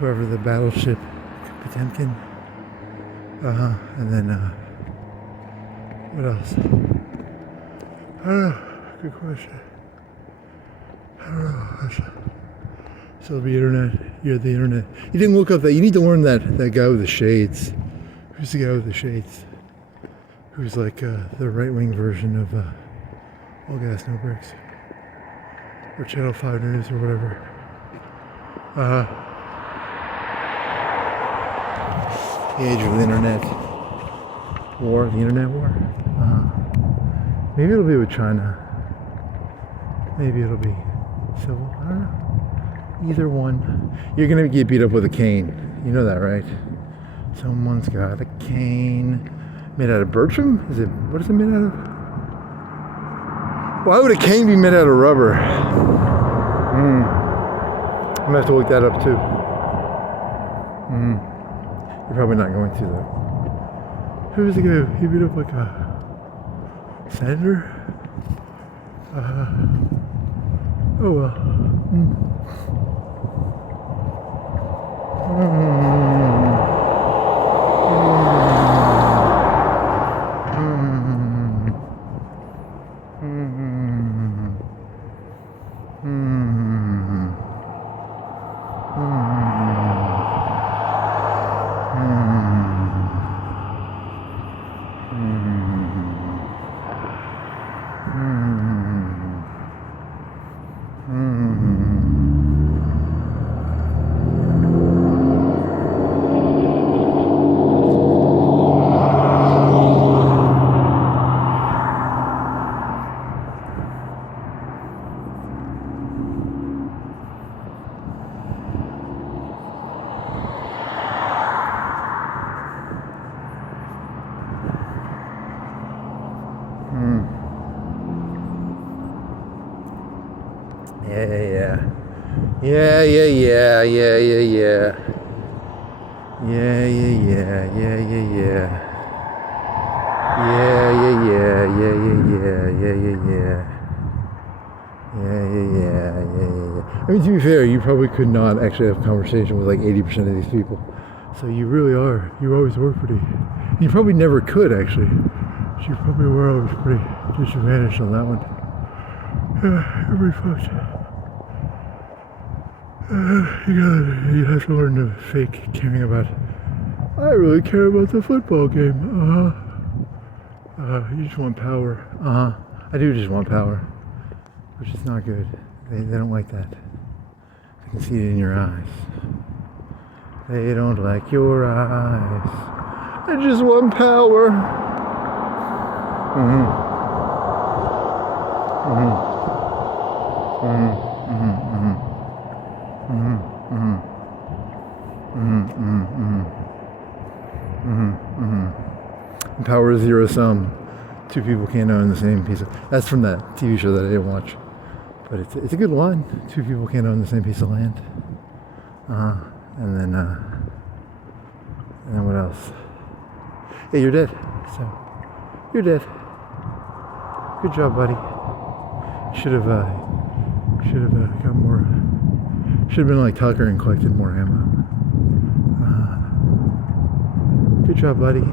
Whoever the battleship, Potemkin. And then, what else? I don't know. Good question. I don't know. So the internet. You're the internet. You didn't look up that. You need to learn that guy with the shades. Who's the guy with the shades? Who's like the right-wing version of All Gas, No Bricks. Or Channel 5 News or whatever. The age of the internet war, the internet war. Maybe it'll be with China. Maybe it'll be civil. I don't know. Either one. You're gonna get beat up with a cane. You know that, right? Someone's got a cane made out of Bertram. What is it made out of? Why would a cane be made out of rubber? I'm gonna have to look that up too. You're probably not going to though. Who was the guy he beat up like a senator? Oh well. Yeah, yeah, yeah, yeah, yeah, yeah. Yeah, yeah, yeah, yeah, yeah, yeah. Yeah, yeah, yeah, yeah, yeah, yeah, yeah, yeah, yeah. Yeah, yeah, yeah, yeah, yeah. I mean, to be fair, you probably could not actually have a conversation with like 80% of these people. So you really are. You always were pretty. You probably never could actually. So you probably were always pretty disadvantaged on that one. Yeah, you're pretty fucked. You have to learn to fake caring about. I really care about the football game. You just want power. I do just want power, which is not good. They don't like that. I can see it in your eyes. They don't like your eyes. I just want power. And power is zero sum. Two people can't own the same piece of. That's from that TV show that I didn't watch, but it's a good line. Two people can't own the same piece of land. And then what else? Hey, you're dead. So you're dead. Good job, buddy. Should have got more. Should have been like Tucker and collected more ammo. Good job, buddy.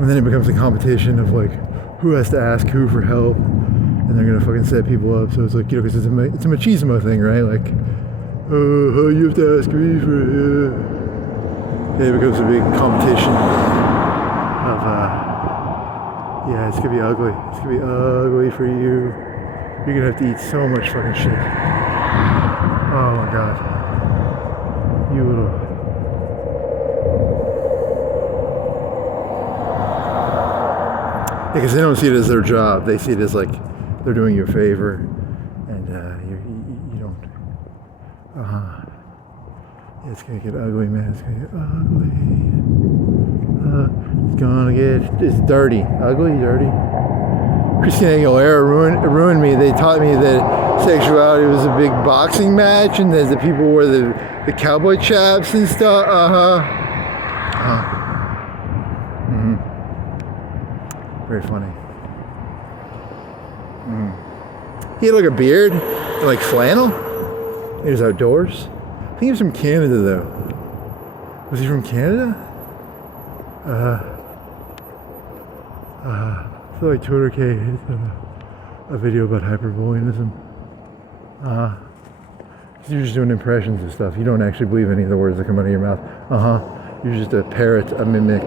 And then it becomes a competition of like who has to ask who for help, and they're gonna fucking set people up. So it's like, you know, because it's a machismo thing, right? Like, oh, you have to ask me for it. Yeah, it becomes a big competition of yeah, it's gonna be ugly. It's gonna be ugly for you. You're gonna have to eat so much fucking shit. Oh my god, you little. Because they don't see it as their job. They see it as like they're doing you a favor, and you don't. It's gonna get ugly, man. It's gonna get ugly. It's dirty, ugly, dirty. Christina Aguilera ruined me. They taught me that sexuality was a big boxing match, and that the people wore the cowboy chaps and stuff. Very funny. He had like a beard, like flannel. He was outdoors. I think he was from Canada though. Was he from Canada? So like Twitter K hit a video about hyperboreanism. You're just doing impressions of stuff. You don't actually believe any of the words that come out of your mouth. You're just a parrot, a mimic.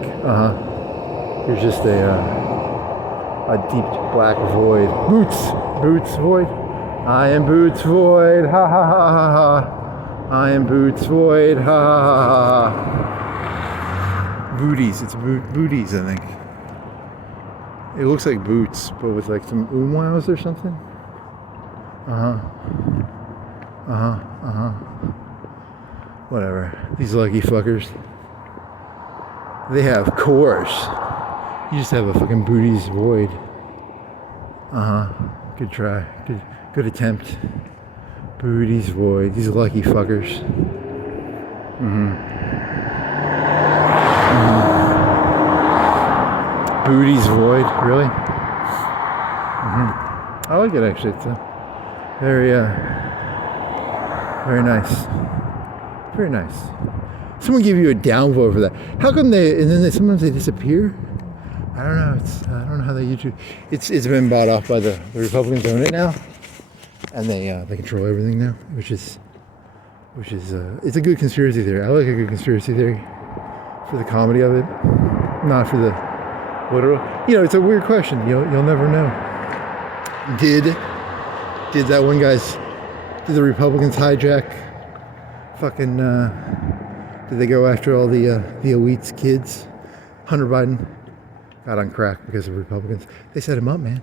You're just a deep black void. Boots void. I am Boots void. Ha ha ha ha ha. I am Boots void. Ha ha ha ha ha. Booties. It's booties, I think. It looks like boots, but with like some wows or something. Whatever. These lucky fuckers. They have course. You just have a fucking booties void. Good try. Good attempt. Booties void. These lucky fuckers. Booties void. Really? I like it actually. It's very nice. Very nice. Someone gave you a downvote for that. How come sometimes they disappear? I don't know. I don't know how they YouTube. It's been bought off by the Republicans own it now, and they control everything now, which is it's a good conspiracy theory. I like a good conspiracy theory for the comedy of it, not for the literal. You know, it's a weird question. You'll never know. Did that one did the Republicans hijack fucking? Did they go after all the elite's kids? Hunter Biden got on crack because of Republicans. They set him up, man.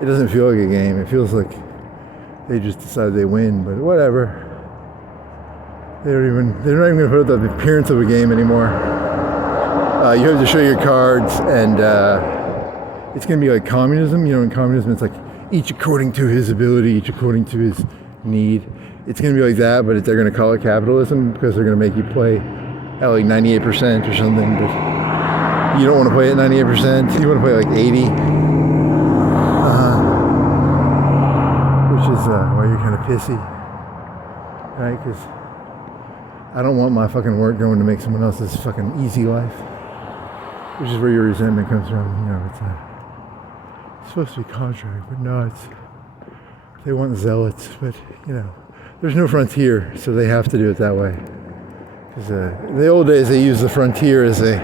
it doesn't feel like a game. It feels like they just decided they win, but whatever. They're not even going to put up the appearance of a game anymore. You have to show your cards, and it's going to be like communism. You know, in communism, it's like each according to his ability, each according to his need. It's going to be like that, but they're going to call it capitalism because they're going to make you play at like 98% or something. But you don't want to play at 98%. You want to play like 80, which is why you're kind of pissy, right? Because I don't want my fucking work going to make someone else's fucking easy life, which is where your resentment comes from. You know, it's supposed to be contract, but no, they want zealots, but you know, there's no frontier, so they have to do it that way. Because in the old days, they used the frontier as a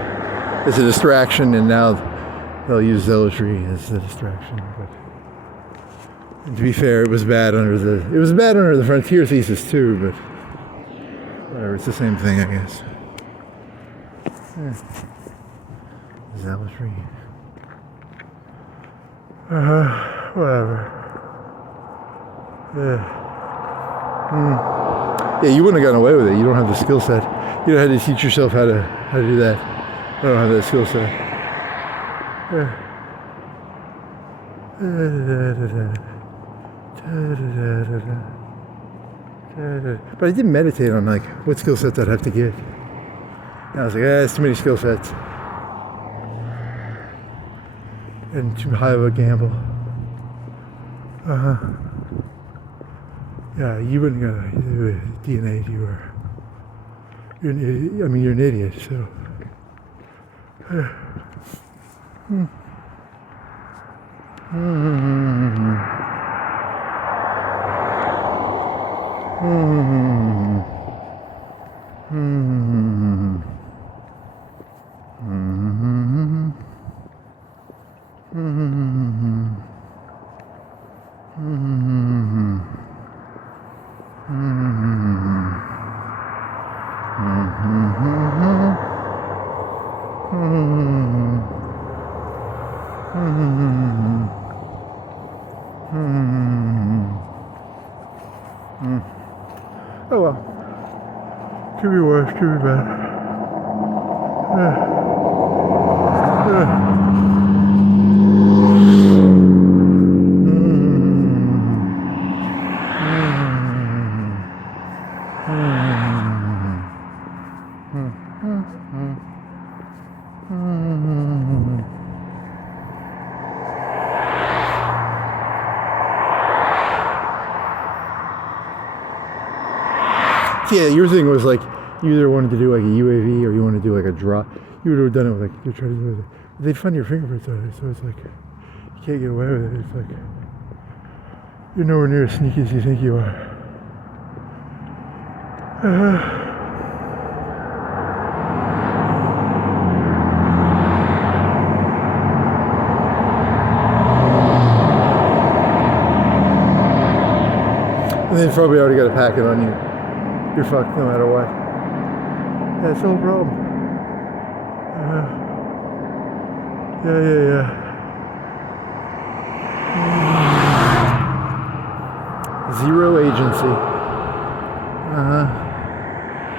distraction, and now they'll use zealotry as a distraction. But and to be fair, it was bad under the frontier thesis too, but whatever, it's the same thing, I guess. Yeah. Zealotry. Whatever. Yeah. Yeah, you wouldn't have gotten away with it. You don't have the skill set. You had to teach yourself how to do that. I don't have that skill set. Yeah. But I did meditate on like what skill sets I'd have to get. And I was like, it's too many skill sets. And too high of a gamble. Yeah, you wouldn't gotta DNA. You're an idiot. I mean, you're an idiot. So. Oh well. Could be worse, could be bad. Yeah, your thing was like you either wanted to do like a UAV or you wanted to do like a drop. You would have done it with like you're trying to do it. They'd find your fingerprints on it, so it's like you can't get away with it. It's like you're nowhere near as sneaky as you think you are. And they've probably already got a packet on you. You're fucked no matter what. That's the whole problem. Yeah. Zero agency.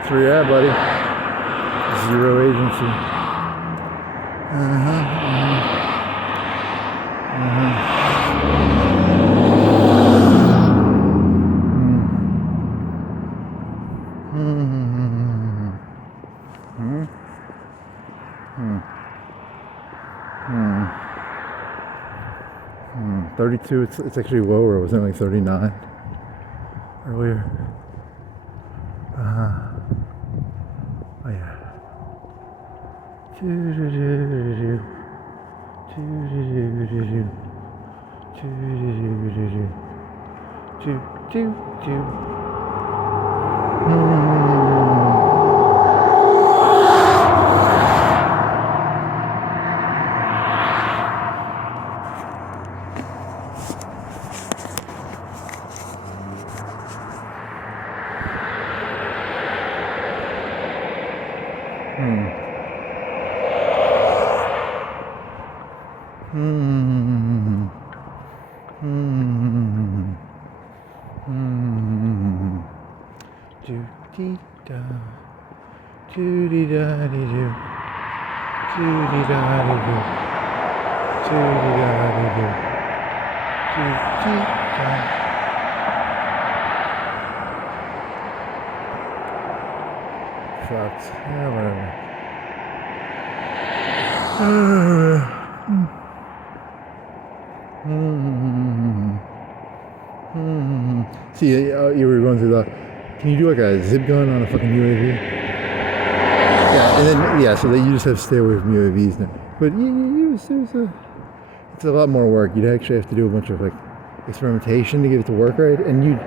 So yeah, buddy. Zero agency. Hmm. 32, it's actually lower. It was only 39 earlier. Oh yeah. Choo-dee-da-dee-doo. Choo-dee-da-dee-doo. Choo-choo-da. Fucked. Yeah, whatever. See, you were going through the. Can you do like a zip gun on a fucking UAV? Yeah, and then so that you just have to stay away from UAVs now. But it's a lot more work. You'd actually have to do a bunch of like experimentation to get it to work right, and you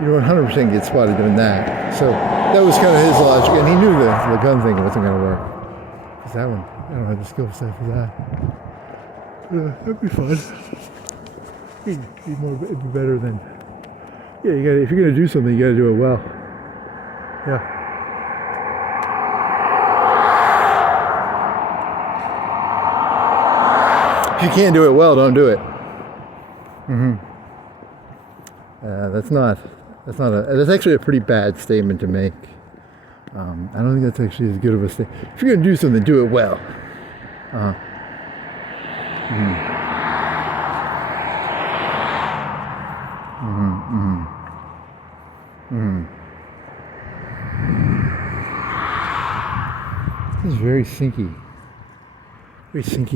100% get spotted doing that. So that was kind of his logic, and he knew the gun thing wasn't going to work. Cause that one, I don't have the skill set for that. That'd be fun. It'd be better than. Yeah, you got. If you're gonna do something, you got to do it well. Yeah. If you can't do it well, don't do it. That's actually a pretty bad statement to make. I don't think that's actually as good of a statement. If you're gonna do something, do it well. This is very sinky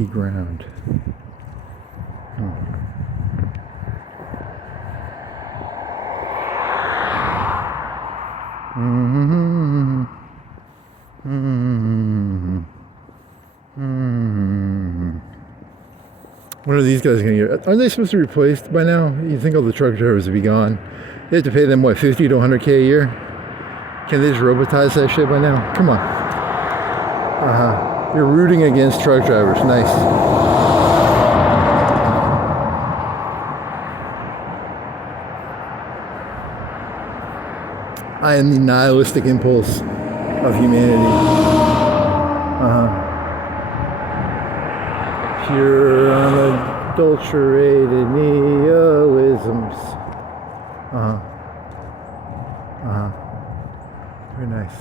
ground. When are these guys going to get? Aren't they supposed to be replaced by now? You think all the truck drivers would be gone? They have to pay them what, 50 to 100K a year? Can they just robotize that shit by now? Come on. You're rooting against truck drivers. Nice. I am the nihilistic impulse of humanity. Pure, unadulterated neoisms. Very nice.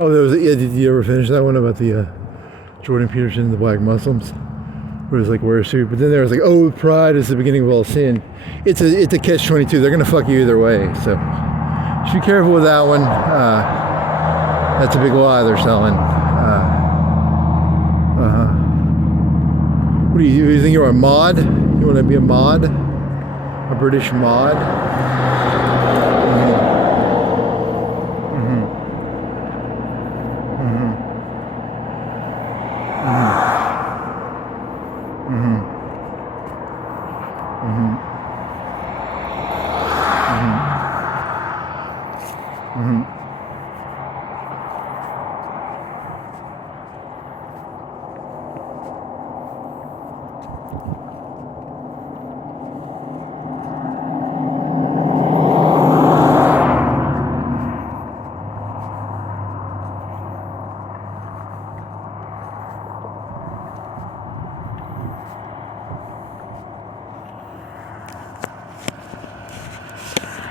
Oh, there was. Yeah, did you ever finish that one about the Jordan Peterson and the black Muslims? Where it was like, wear a suit, but then there was like, oh, pride is the beginning of all sin. It's a catch-22. They're gonna fuck you either way. So just be careful with that one. That's a big lie they're selling. What do you think you're a mod? You want to be a mod? A British mod?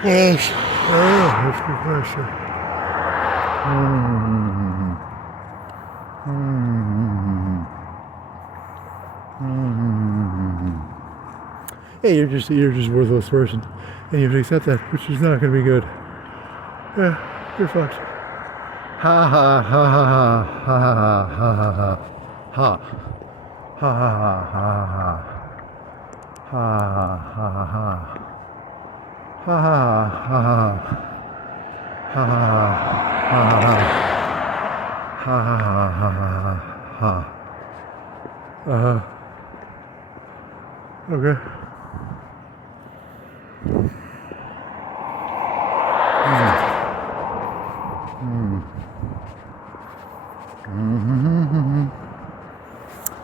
Yes. Oh, that's a good question. Hey, you're just a worthless person, and you have to accept that, which is not going to be good. Yeah, you're fucked. Ha ha ha ha ha ha ha ha ha ha ha ha ha ha ha ha. Ha ha ha ha ha ha ha ha ha. Okay.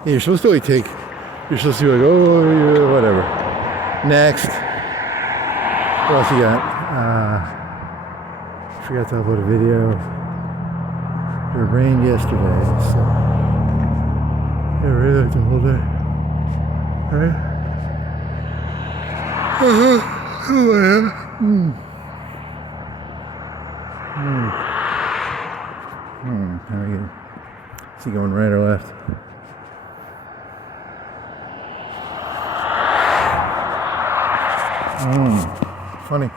Yeah, you're supposed to like you're supposed to be like, oh, yeah, whatever. Next. What else you got? Forgot to upload a video. It rained yesterday, so it rained like the whole day. Right? Oh yeah. How are you? Is he going right or left? Funny.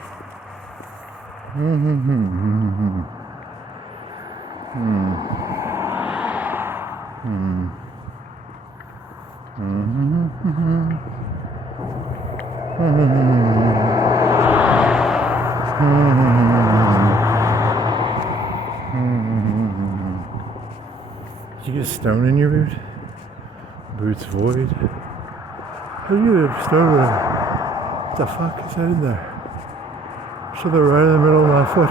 Did you get a stone in your boot? Boot's void. How do you get a stone in? What the fuck is that in there? So they're right in the middle of my foot.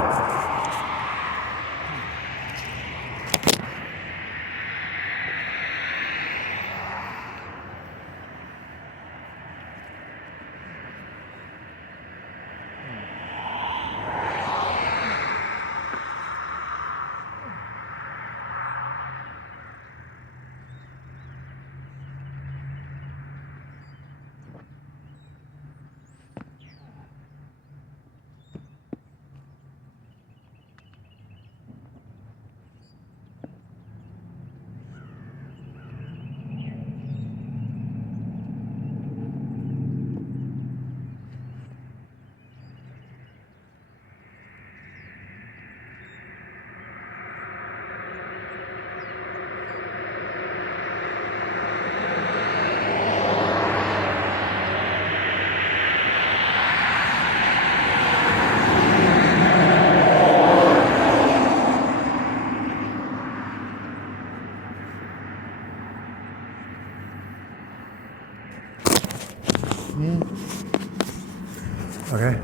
Okay.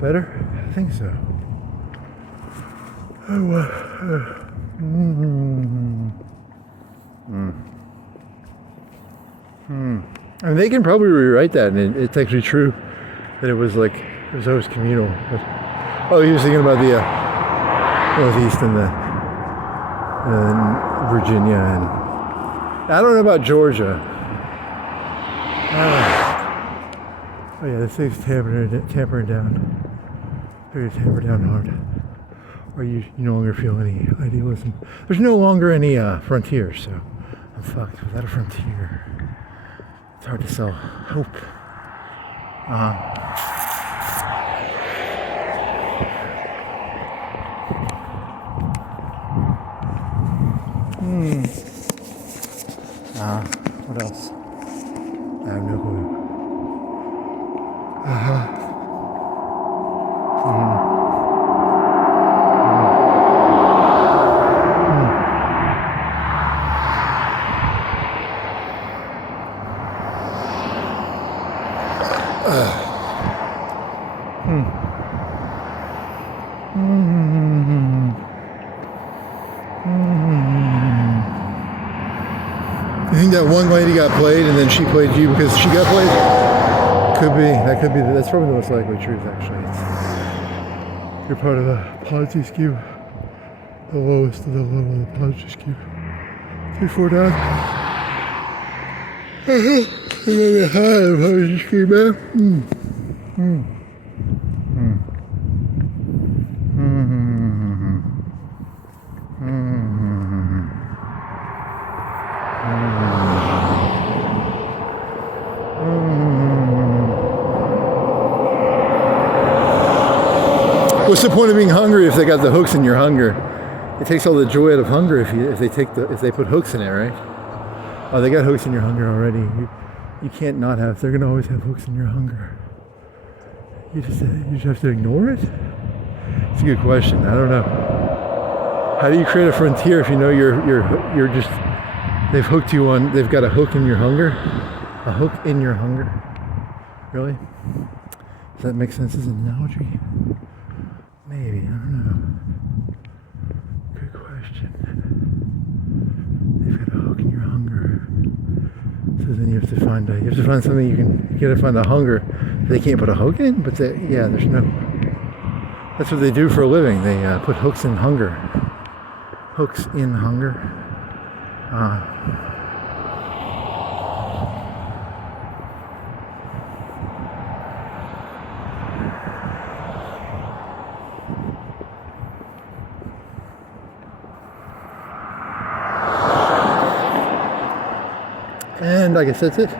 Better? I think so. I mean, they can probably rewrite that, and it's actually true that it was always communal. But, oh, he was thinking about the Northeast and Virginia, and I don't know about Georgia. Oh yeah, this thing's tampering down. They're gonna tamper down hard. Or you no longer feel any idealism. There's no longer any frontier, so I'm fucked. Without a frontier, it's hard to sell hope. What else? I have no clue. You think that one lady got played and then she played you because she got played? Could be. That's probably the most likely truth, actually. You're part of the Ponzi scheme. The lowest of the low of the Ponzi scheme. 3-4 down. Maybe high of the Ponzi scheme, man. what's the point of being hungry if they got the hooks in your hunger? It takes all the joy out of hunger if they put hooks in it, right? Oh, they got hooks in your hunger already. You can't not have. They're gonna always have hooks in your hunger. You just have to ignore it. It's a good question. I don't know. How do you create a frontier if you know you're just they've hooked you on? They've got a hook in your hunger. A hook in your hunger. Really? Does that make sense as an analogy? Maybe. I don't know. Good question. They've got a hook in your hunger. So then you have to find something you gotta find a hunger. They can't put a hook in, but there's no. That's what they do for a living. They put hooks in hunger. Hooks in hunger. And I guess that's it. So,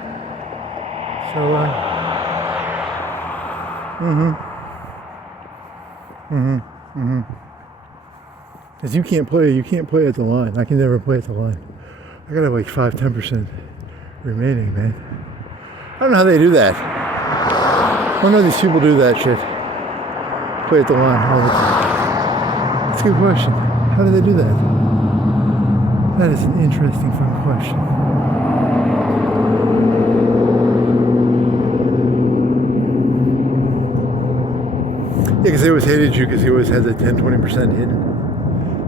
Because you can't play at the line. I can never play at the line. I gotta have like 5-10% remaining, man. I don't know how they do that. I don't know how these people do that shit. Play at the line all the time. That's a good question. How do they do that? That is an interesting, fun question. Yeah, because they always hated you because you always had the 10-20% hidden.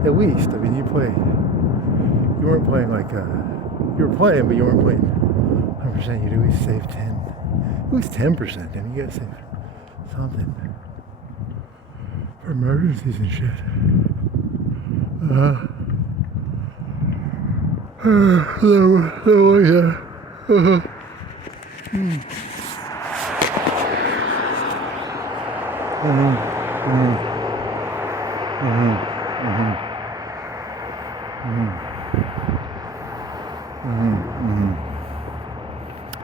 At least, I mean, you weren't playing like, you were playing, but you weren't playing 100%. You'd always save 10, at least 10%. I mean, you gotta save something for emergencies and shit.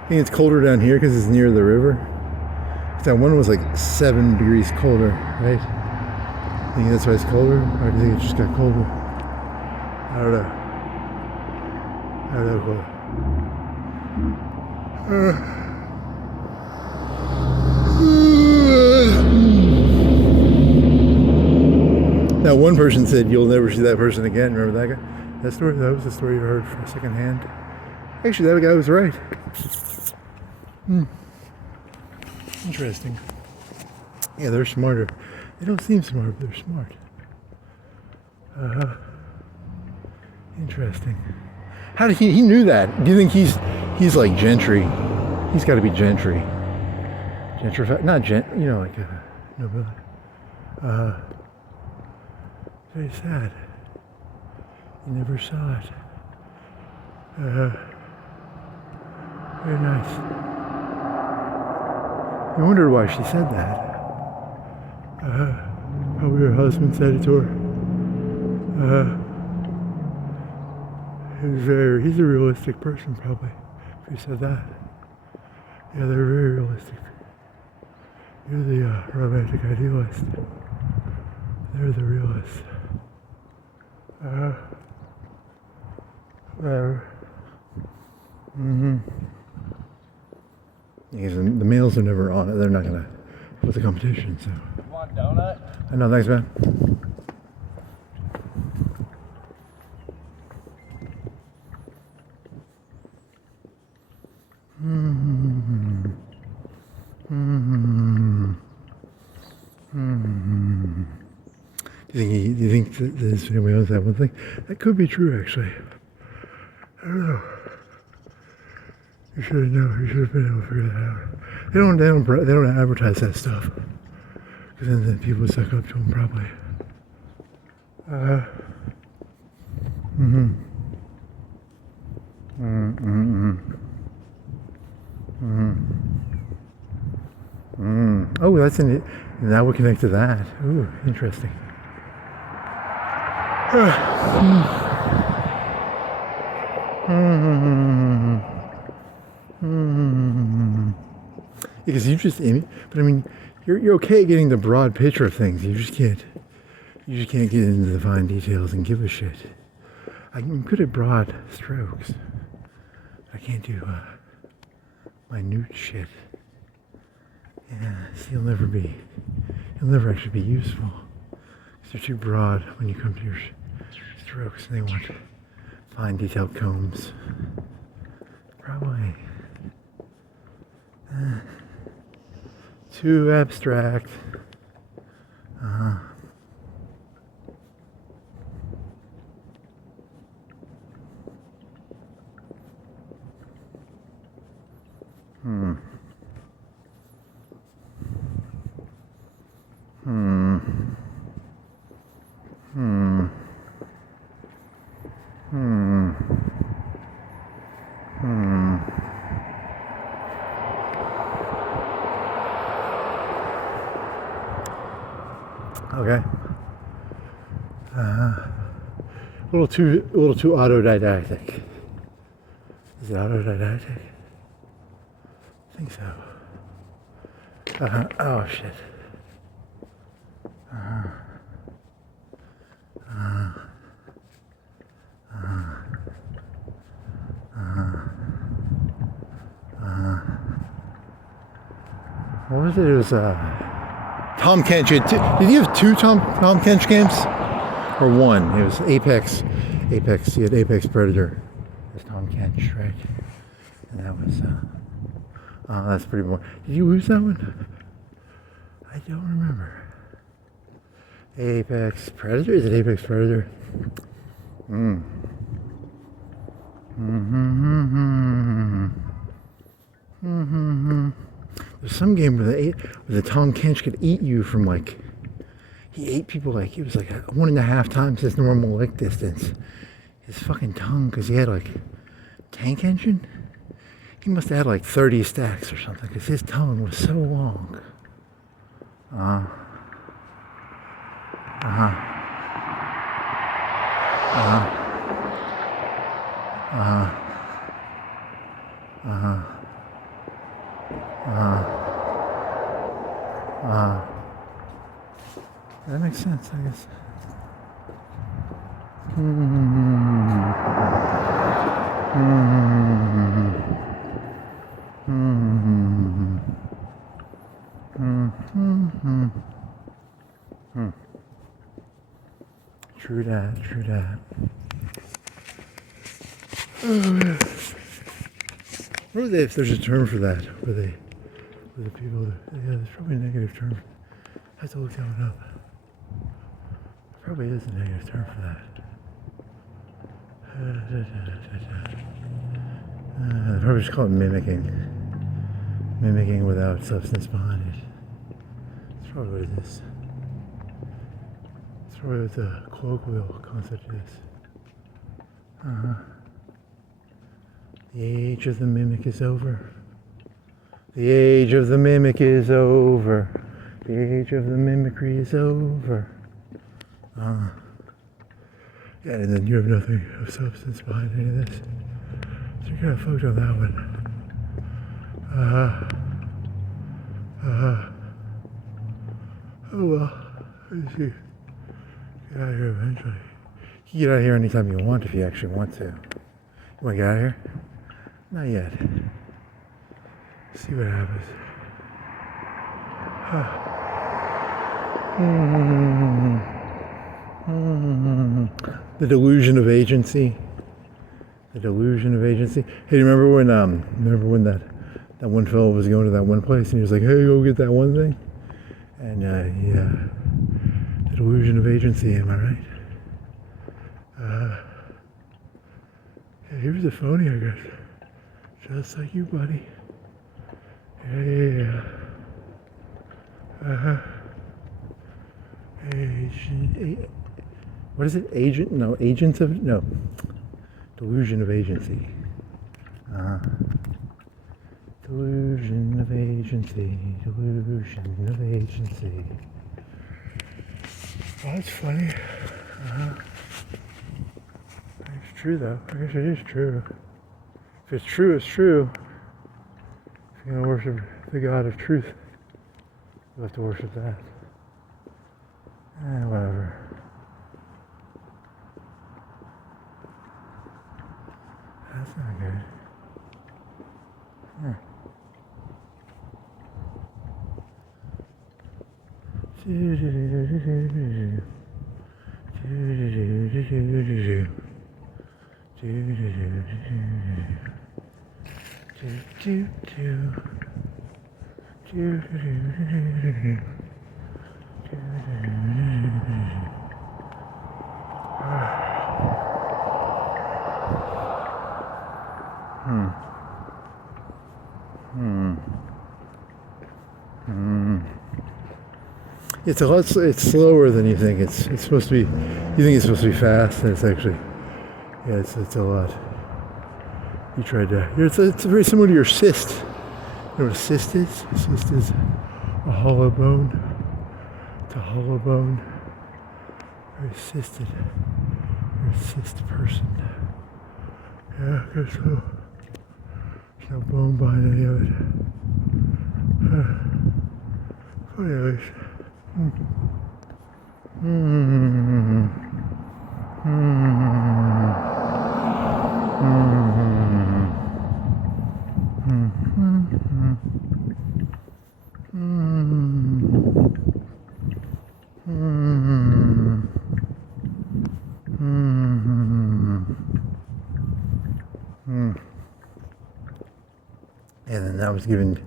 I think it's colder down here because it's near the river. That one was like 7 degrees colder, right? I think that's why it's colder, or do you think it just got colder? I don't know. Now, one person said you'll never see that person again. Remember that guy? That story? That was the story you heard from second hand. Actually, that guy was right. Interesting. Yeah, they're smarter. They don't seem smart, but they're smart. Interesting. How did he knew that? Do you think he's like gentry? He's got to be gentry. Not like nobility. Very sad. You never saw it. Very nice. I wondered why she said that. Probably her husband said it to her. He's a realistic person, probably, if he said that. Yeah, they're very realistic. You're the romantic idealist. They're the realists. Whatever. Because the males are never on it. They're not gonna put the competition. So. You want a donut? I know. Thanks, man. Do you think that this family owns that one thing? That could be true, actually. I don't know. You should have known. You should have been able to figure that out. They don't advertise that stuff, because then people would suck up to them probably. Oh, that's in it. Now we're connected to that. Ooh, interesting. Because you just, but I mean, you're okay getting the broad picture of things. You just can't get into the fine details and give a shit. I'm good at broad strokes. I can't do minute shit. Yeah, so you'll never actually be useful. Because they're too broad when you come to your strokes and they want fine detailed combs. Probably. Too abstract. Okay. A little too autodidactic. Is it autodidactic? I think so. Oh shit. What was it? It was Tom Kench. Did you have two Tom Kench games? Or one? It was Apex. You had Apex Predator. It was Tom Kench, right? And that was that's pretty boring. Did you lose that one? I don't remember. Apex Predator? Is it Apex Predator? There's some game where the Tom Kench could eat you from like, he ate people like, it was like 1.5 times his normal lick distance. His fucking tongue, because he had like tank engine. He must have had like 30 stacks or something, because his tongue was so long. That makes sense, I guess. True that. What are they, if there's a term for that? Were the people that, yeah, there's probably a negative term. I have to look that one up. There probably is a negative term for that. They probably just call it mimicking. Mimicking without substance behind it. That's probably what it is. That's probably what the colloquial concept is. The age of the mimic is over. The age of the mimic is over. The age of the mimicry is over. Yeah, and then you have nothing of substance behind any of this. So you gotta focus on that one. Oh well. Let's see. Get out of here eventually. You can get out of here anytime you want if you actually want to. You wanna get out of here? Not yet. See what happens. The delusion of agency. The delusion of agency. Hey, do you remember when that one fellow was going to that one place and he was like, "Hey, go get that one thing," and yeah, the delusion of agency. Am I right? Yeah, he was a phony, I guess. Just like you, buddy. Yeah. What is it? Agents of, no. Delusion of agency. Delusion of agency. Delusion of agency. Oh, that's funny. It's true, though. I guess it is true. If it's true, it's true. If you're going to worship the God of truth, You have to worship that. Whatever. That's not good. Huh. It's a lot. It's slower than you think. It's supposed to be. You think it's supposed to be fast, and it's actually. Yeah, it's a lot. You tried to. It's very similar to your cyst. You know what a cyst is? A cyst is a hollow bone. It's a hollow bone. Very cysted. You're a cyst person. Yeah, I guess so. There's no bone behind any of it. Funny, at least. And then that was you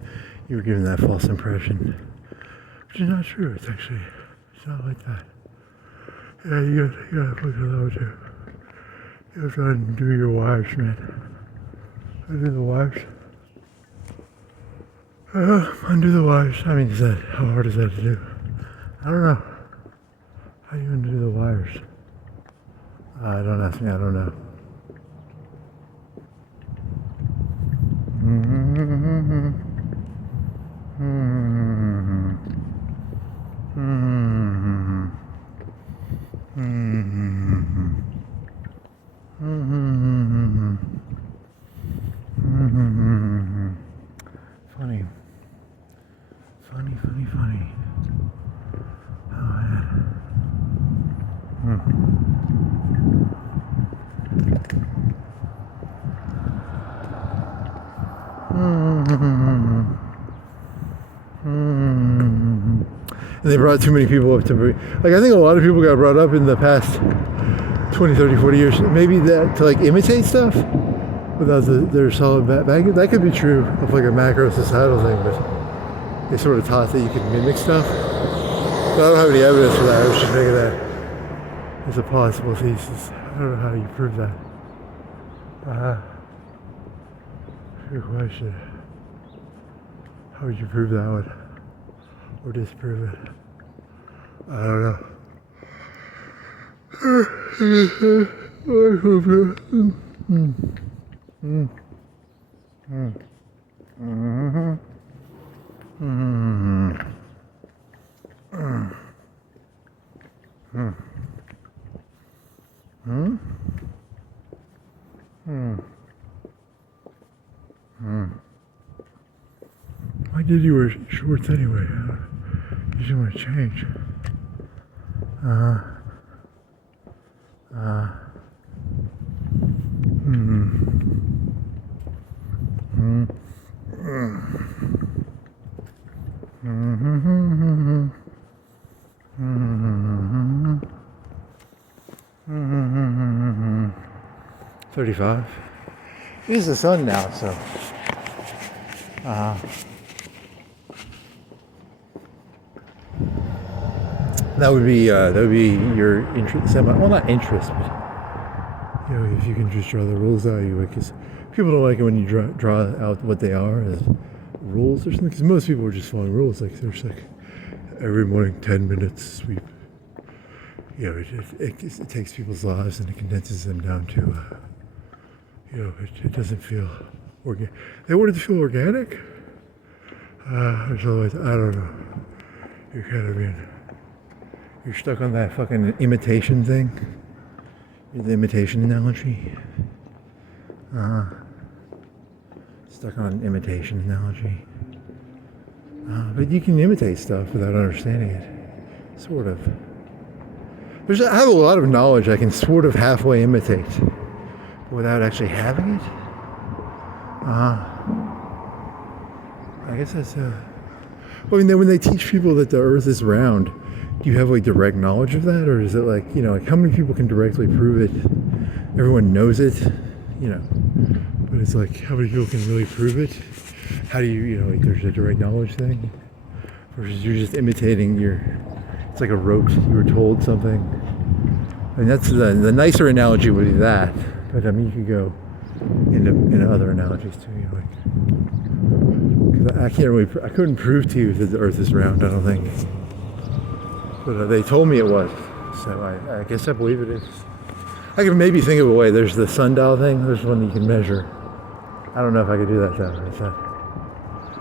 were given that false impression, which is not true. It's not like that. Yeah, you gotta look at that too. You have to undo your wires, man. Undo the wires. Undo the wires. I mean, how hard is that to do? I don't know. How do you undo the wires? Don't ask me, I don't know. Funny. Oh, yeah. And they brought too many people up to like, I think a lot of people got brought up in the past 20, 30, 40 years, maybe that to like imitate stuff without their solid background. That could be true of like a macro societal thing, but they sort of taught that you could mimic stuff. But I don't have any evidence for that. I was just thinking that as a possible thesis. I don't know how you prove that. Good question. How would you prove that one? Or disprove it? I don't know. Why did you wear shorts anyway? You just want to change. 35. It's the sun now, so. That would be your interest. Well, not interest, but if you can just draw the rules out, you would. Because people don't like it when you draw out what they are as rules or something. Because most people are just following rules. Like there's like every morning 10 minutes sweep. It takes people's lives and it condenses them down to. It doesn't feel organic. They want it to feel organic. There's always, I don't know. You're kind of you're stuck on that fucking imitation thing. The imitation analogy. Stuck on an imitation analogy. But you can imitate stuff without understanding it. Sort of. I have a lot of knowledge I can sort of halfway imitate without actually having it. I guess that's I mean, then when they teach people that the Earth is round, do you have like direct knowledge of that, or is it like, you know, like how many people can directly prove it? Everyone knows it, you know, but it's like how many people can really prove it? How do you, you know, like there's a direct knowledge thing versus you're just imitating it's like a rote, you were told something. I mean, that's the nicer analogy would be that, but I mean, you could go into other analogies too, you know, like, 'cause I couldn't prove to you that the Earth is round, I don't think, but they told me it was, so I guess I believe it is. I can maybe think of a way. There's the sundial thing, there's one that you can measure. I don't know if I could do that though.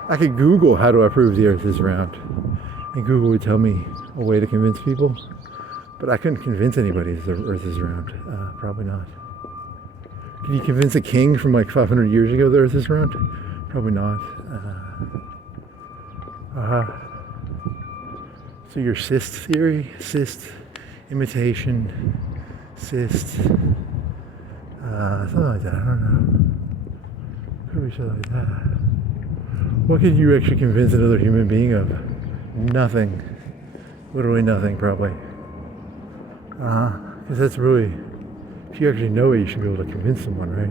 I could Google how do I prove the Earth is round, and Google would tell me a way to convince people, but I couldn't convince anybody that the Earth is round. Probably not. Can you convince a king from like 500 years ago the Earth is round? Probably not. So your cyst theory, cyst imitation, cyst, something like that. I don't know. Could be something like that. What could you actually convince another human being of? Nothing. Literally nothing, probably. Because that's really, if you actually know it, you should be able to convince someone, right?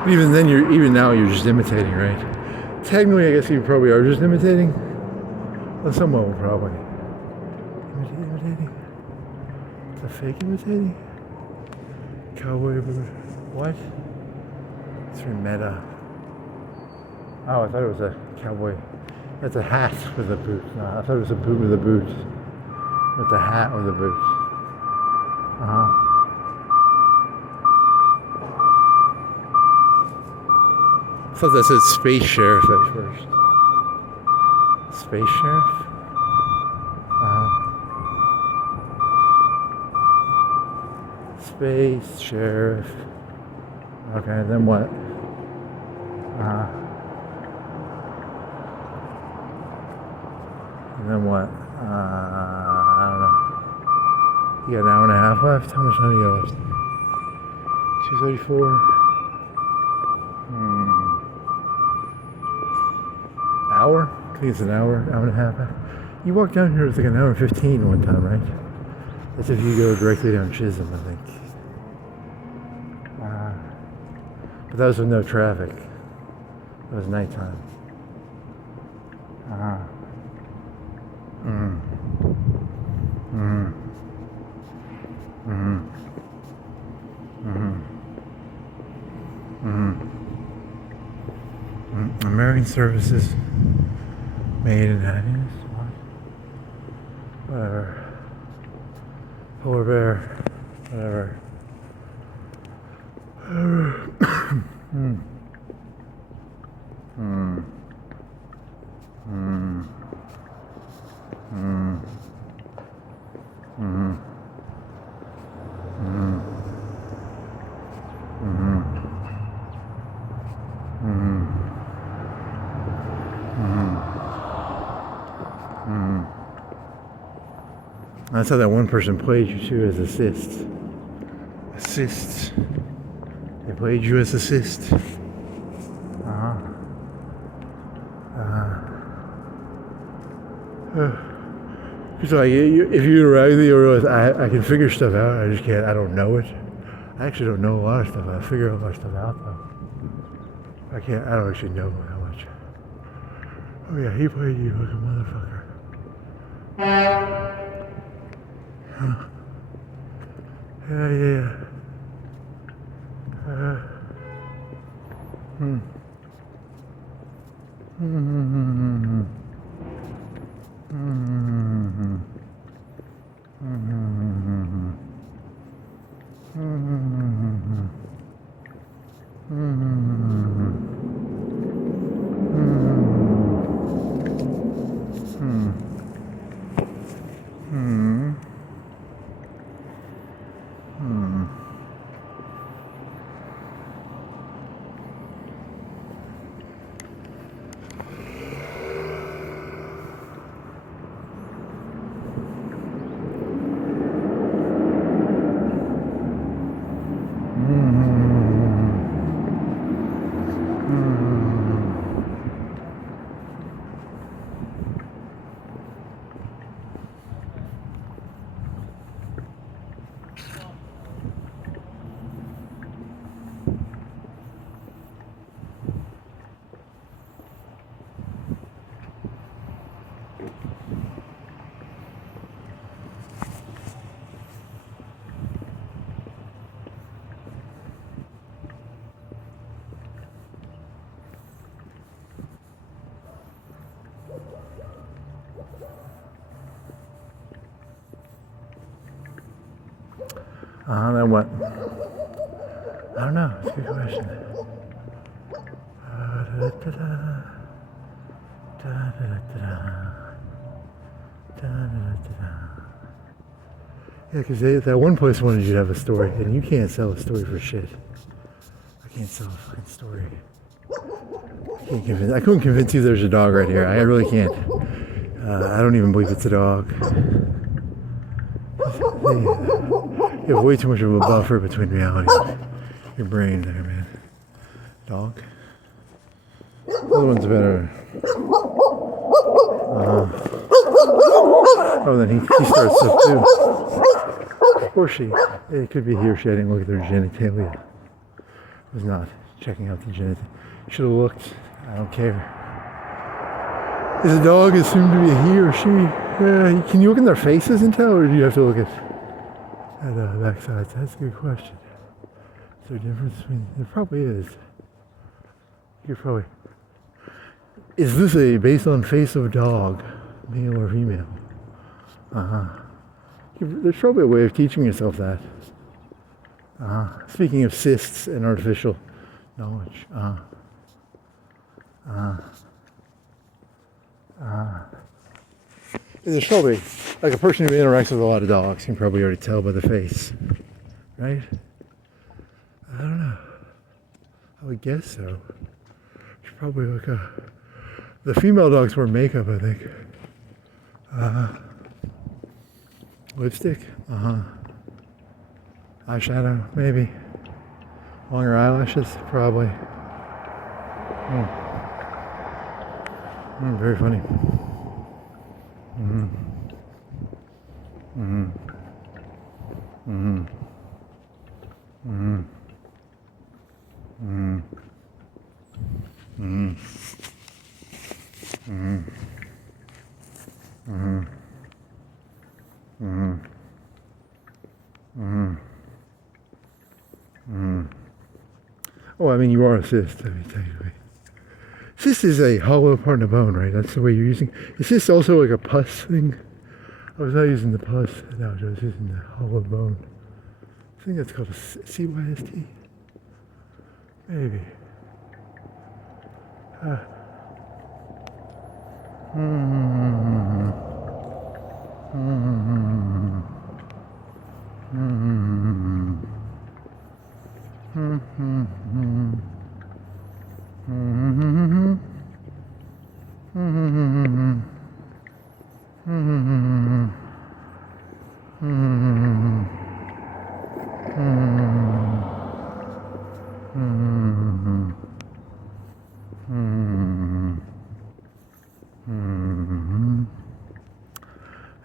But even then, even now you're just imitating, right? Technically, I guess you probably are just imitating. Well, someone will probably. Imitating? It's a fake imitating? Cowboy boot. What? It's from Meta. Oh, I thought it was a cowboy. That's a hat with a boot. No, I thought it was a boot with a boot. It's a hat with a boot. I thought that said Space Sheriff at first. Space Sheriff? Space Sheriff. Okay, then what? And then what? I don't know. You got an hour and a half left? How much time you got left? 2:34. Hour? I think it's an hour and a half. You walked down here, it was like an hour and 15 one time, right? That's if you go directly down Chisholm, I think. But that was with no traffic. It was nighttime. American Services. Made in happiness. Whatever. Polar bear. Whatever. That's how that one person played you too, as assist. Assists. They played you as assist. So like, if you interact with me, you realize I can figure stuff out. I just can't. I don't know it. I actually don't know a lot of stuff. I figure a lot of stuff out though. I don't actually know how much. Oh yeah, he played you like a motherfucker. Yeah. Then what? I don't know. It's a good question. Yeah, because that one place wanted you to have a story, and you can't sell a story for shit. I can't sell a fucking story. I couldn't convince you there's a dog right here. I really can't. I don't even believe it's a dog. You have way too much of a buffer between reality and your brain there, man. Dog. The other one's better. Oh, then he starts stuff too. Or she. It could be he or she. I didn't look at their genitalia. I was not checking out the genitalia. Should have looked. I don't care. Is a dog assumed to be a he or she? Can you look in their faces and tell, or do you have to look at backsides? That's a good question. Is there a difference between? There probably is. You're probably. Is this based on face of dog, male or female? There's probably a way of teaching yourself that. Speaking of cysts and artificial knowledge. There's probably, like a person who interacts with a lot of dogs can probably already tell by the face, right? I don't know. I would guess so. It's probably like the female dogs wear makeup, I think. Lipstick? Eyeshadow, maybe. Longer eyelashes, probably. Very funny. Oh, I mean, you are a cyst, I mean, technically. Cyst is a hollow part of the bone, right? That's the way you're using. Is cyst also like a pus thing? I was not using the pus analogy, I was using the hollow bone. I think that's called a CYST. Maybe.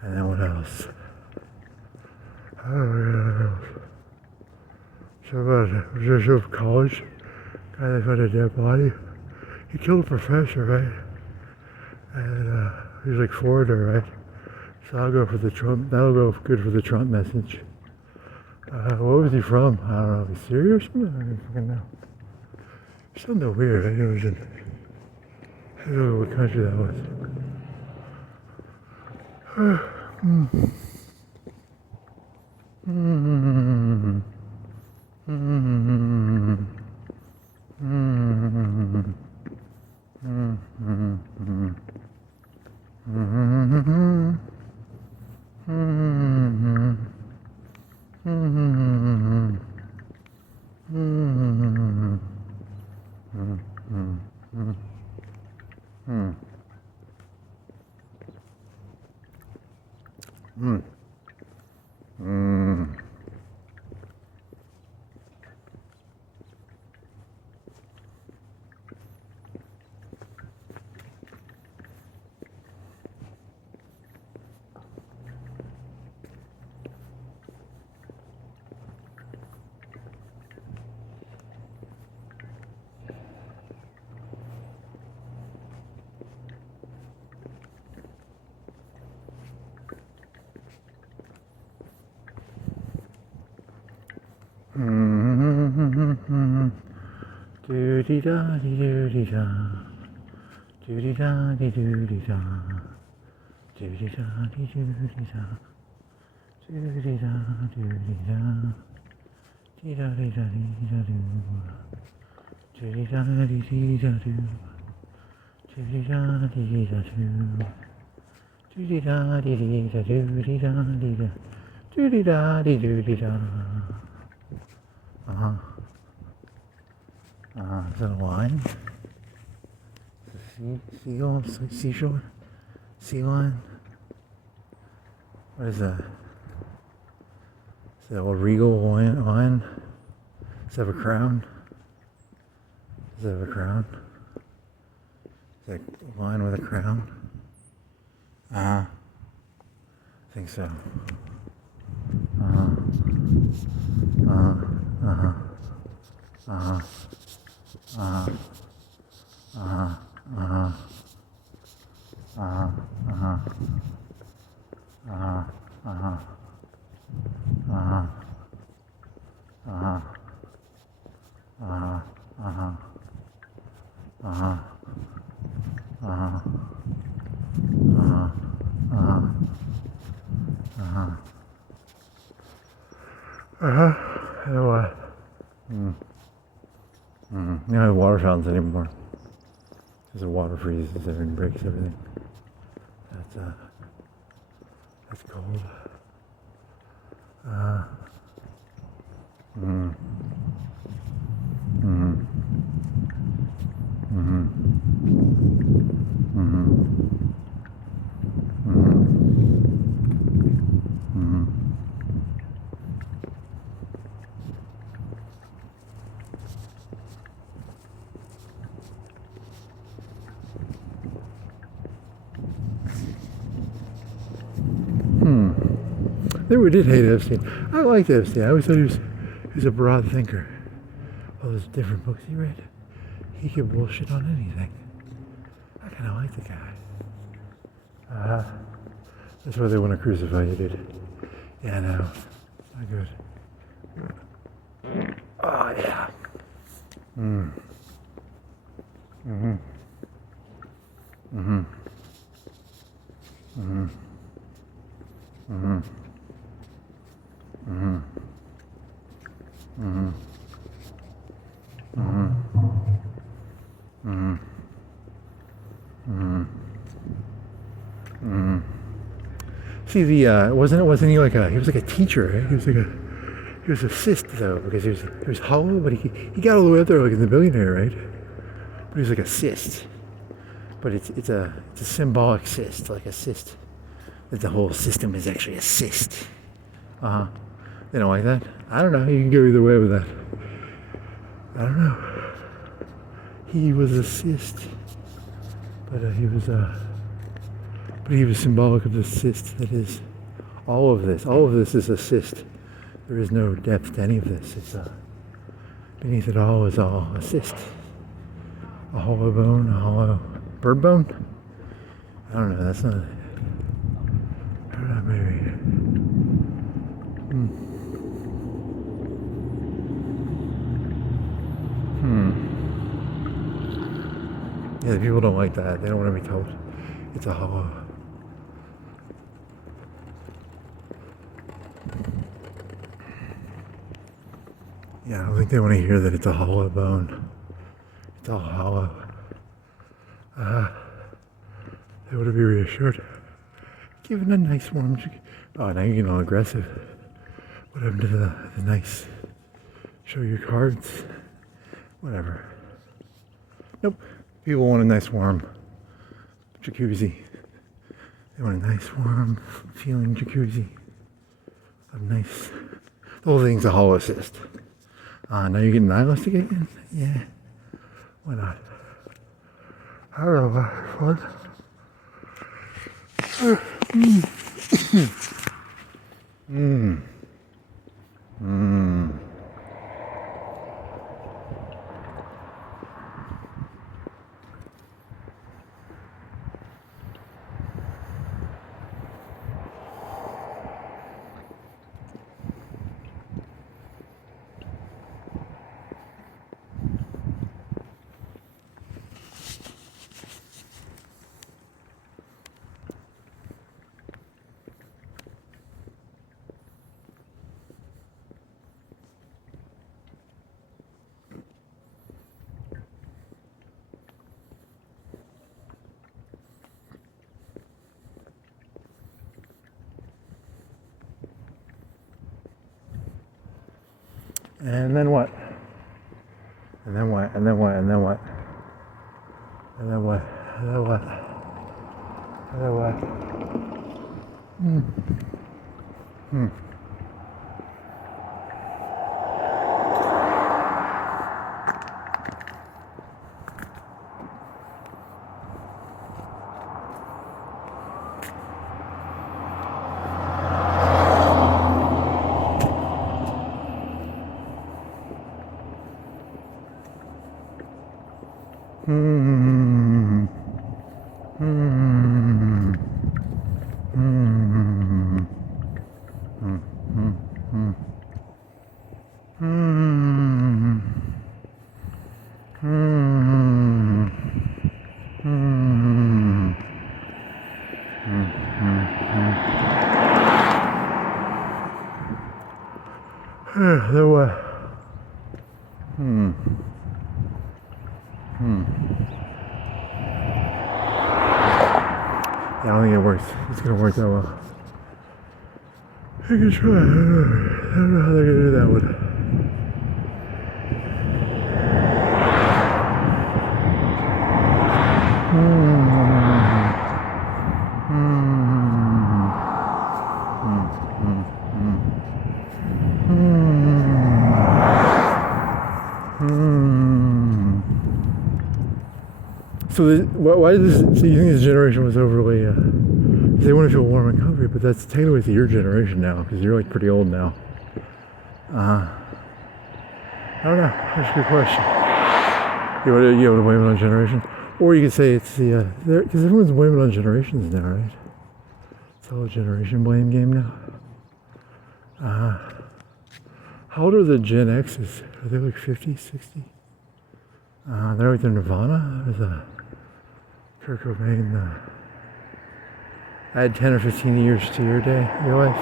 And then what else? So about just of college, guy that found a dead body. He killed a professor, right? And he was like Florida, right? So I'll go for the Trump. That'll go good for the Trump message. What was he from? I don't know. Is he Syria or something? I don't even fucking know. Something weird. I knew it was in. I don't know what country that was. Do-dee-da-dee-doo-dee-da. Do-dee-da-dee-doo-dee-da. Do-dee-da-dee-doo-dee-da. Doo-dee-da, doo-dee-da. Dee-da-dee-da-dee-da-doo. Doo-dee-da-dee-dee-da-doo. Doo-dee-da-dee-dee-da-doo. Doo-dee-da-dee-dee-da-doo-dee-da-dee-da. Doo-dee-da-dee-doo-dee-da. Uh-huh. Is that a lion? Is it seagull? Seashore? Sea lion? What is that? Is that a regal lion? Does it have a crown? Does it have a crown? Is that a lion with a crown? I think so. You know what? You don't have water fountains anymore. Because the water freezes and breaks everything. That's cold. Never did hate Epstein. I liked Epstein. I always thought he was a broad thinker. All those different books he read, he could bullshit on anything. I kind of like the guy. That's why they want to crucify you, dude. Yeah, no, not good. Oh yeah. See, wasn't he like he was like a teacher, right? He was a cyst though, because he was hollow, but he got all the way up there like in the billionaire, right? But he was like a cyst. But it's a symbolic cyst, like a cyst. That the whole system is actually a cyst. They don't like that? I don't know. You can go either way with that. I don't know. He was a cyst, but he was symbolic of the cyst that is all of this. All of this is a cyst. There is no depth to any of this. It's beneath it all is all a cyst. A hollow bone, a hollow bird bone. I don't know. That's not. I don't know. Maybe. Yeah, the people don't like that. They don't want to be told it's a hollow. Yeah, I don't think they want to hear that it's a hollow bone. It's all hollow. They want to be reassured. Given a nice warm. Oh, now you're getting all aggressive. What happened to the nice? Show your cards. Whatever. Nope. People want a nice warm jacuzzi. They want a nice warm feeling jacuzzi. A nice. The whole thing's a hollow cyst. Now you're getting nihilistic again? Yeah. Why not? I don't know. Fun. And then what? And then what? And then what? And then what? And then what? And then what? And then what? Then what? I don't think it works. It's gonna work that well. I can try. I don't know how they're gonna do that one. So why did this? So you think this generation was overly? They want to feel warm and comfy, but that's technically to your generation now, because you're like pretty old now. I don't know. That's a good question. You want to blame it on generation, or you could say it's the because everyone's blaming it on generations now, right? It's all a generation blame game now. How old are the Gen X's? Are they like 50, 60? They're like the Nirvana. There's a Kurt Cobain. Add 10 or 15 years to your day, your life.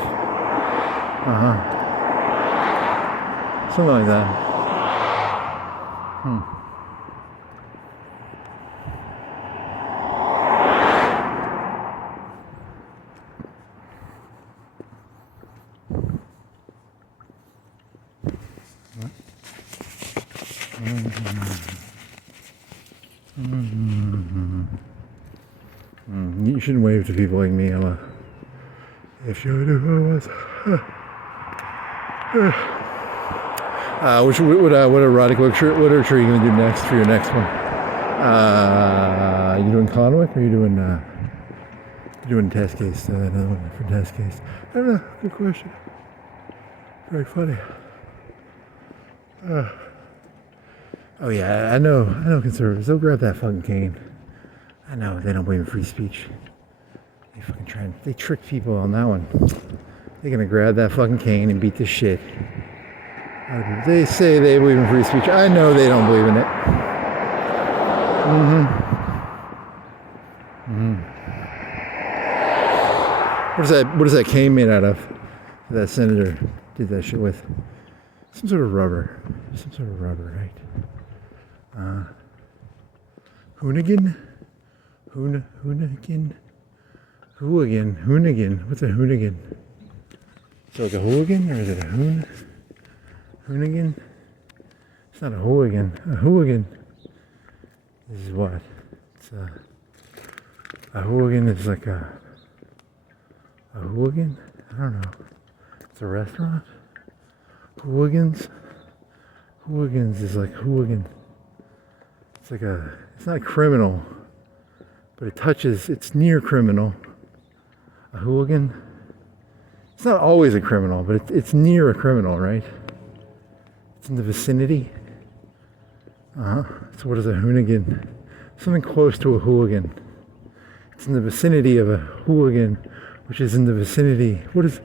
Something like that. You shouldn't wave to people like me. If you knew who I was. What erotic literature are you going to do next for your next one? You doing Conwick or are you doing test case? Another one for test case. I don't know. Good question. Very funny. Oh yeah, I know conservatives. They'll grab that fucking cane. I know they don't believe in free speech. They fucking they trick people on that one. They're gonna grab that fucking cane and beat the shit. They say they believe in free speech. I know they don't believe in it. What is that cane made out of? That senator did that shit with? Some sort of rubber. Right? Hoonigan? Hoonigan? Hoonigan. What's a hoonigan? Is it like a hooligan or is it a hoonigan? It's not a hooligan. A hooligan is what? It's a hooligan is like a hooligan? I don't know. It's a restaurant? Hooligans is like hooligan. It's not criminal, but it's near criminal. A hooligan. It's not always a criminal, but it's near a criminal, right? It's in the vicinity. So what is a hoonigan? Something close to a hooligan. It's in the vicinity of a hooligan, which is in the vicinity. What is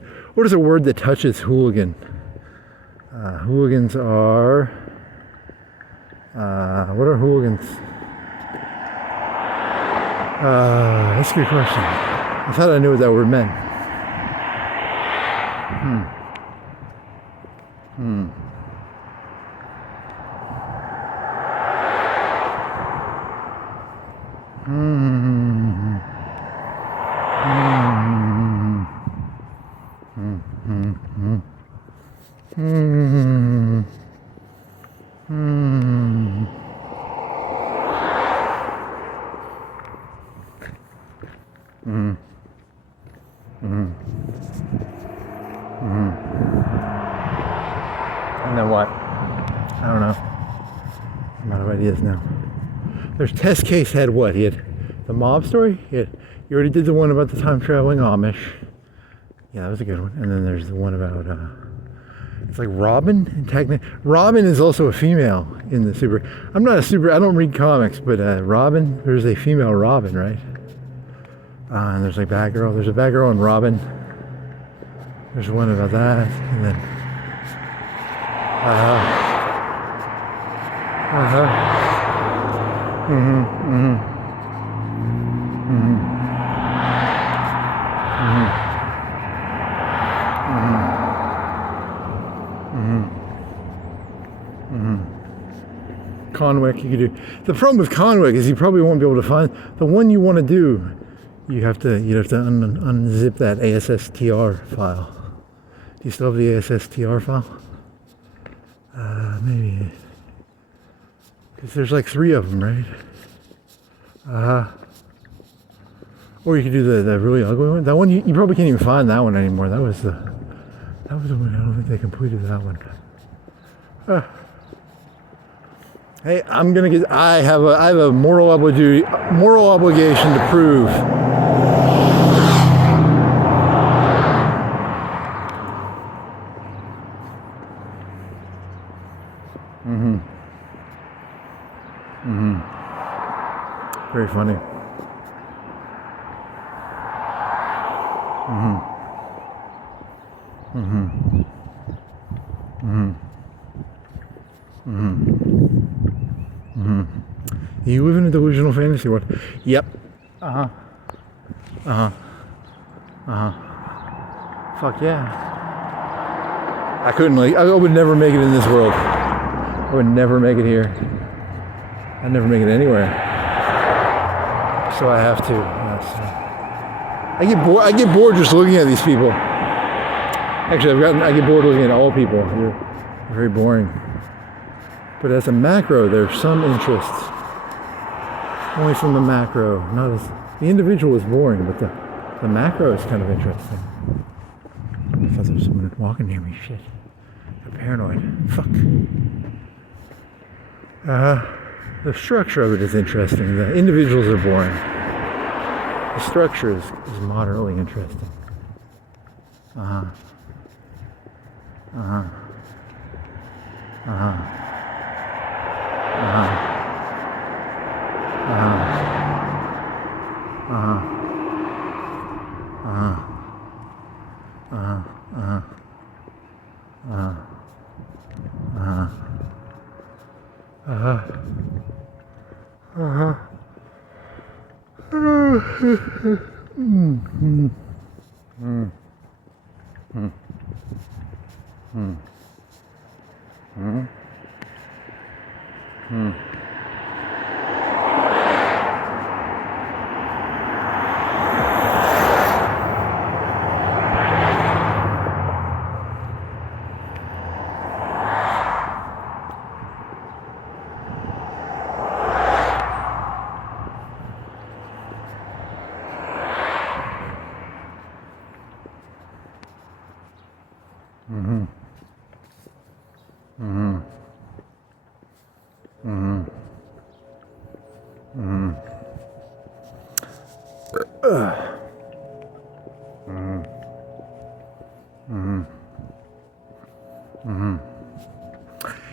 a word that touches hooligan? Hooligans are. What are hooligans? That's a good question. I thought I knew what that word meant. Hmm. Hmm. Hmm. Hmm. And then what? I don't know. I'm out of ideas now. There's Test Case had what? He had the mob story. You already did the one about the time traveling Amish. Yeah, that was a good one. And then there's the one about it's like Robin. Robin is also a female in the super. I'm not a super. I don't read comics, but Robin. There's a female Robin, right? And there's like Batgirl. There's a Batgirl and Robin. There's one about that, and then. Conwick, you could do. The problem with Conwick is you probably won't be able to find the one you want to do. You'd have to unzip that ASSTR file. Do you still have the ASSTR file? Maybe. Because there's like 3 of them, right? Or you could do the really ugly one. That one you probably can't even find that one anymore. That was the one. I don't think they completed that one. Hey, I have a moral obligation to prove. Very funny. You live in a delusional fantasy world. Yep. Fuck yeah. I would never make it in this world. I would never make it here. I'd never make it anywhere. So I have to. I get bored just looking at these people. Actually, I get bored looking at all people. They're very boring. But as a macro, there's some interest. Only from the macro, not as the individual is boring, but the macro is kind of interesting. I thought there was someone walking near me. Shit, I'm paranoid. Fuck. The structure of it is interesting. The individuals are boring. The structure is moderately interesting.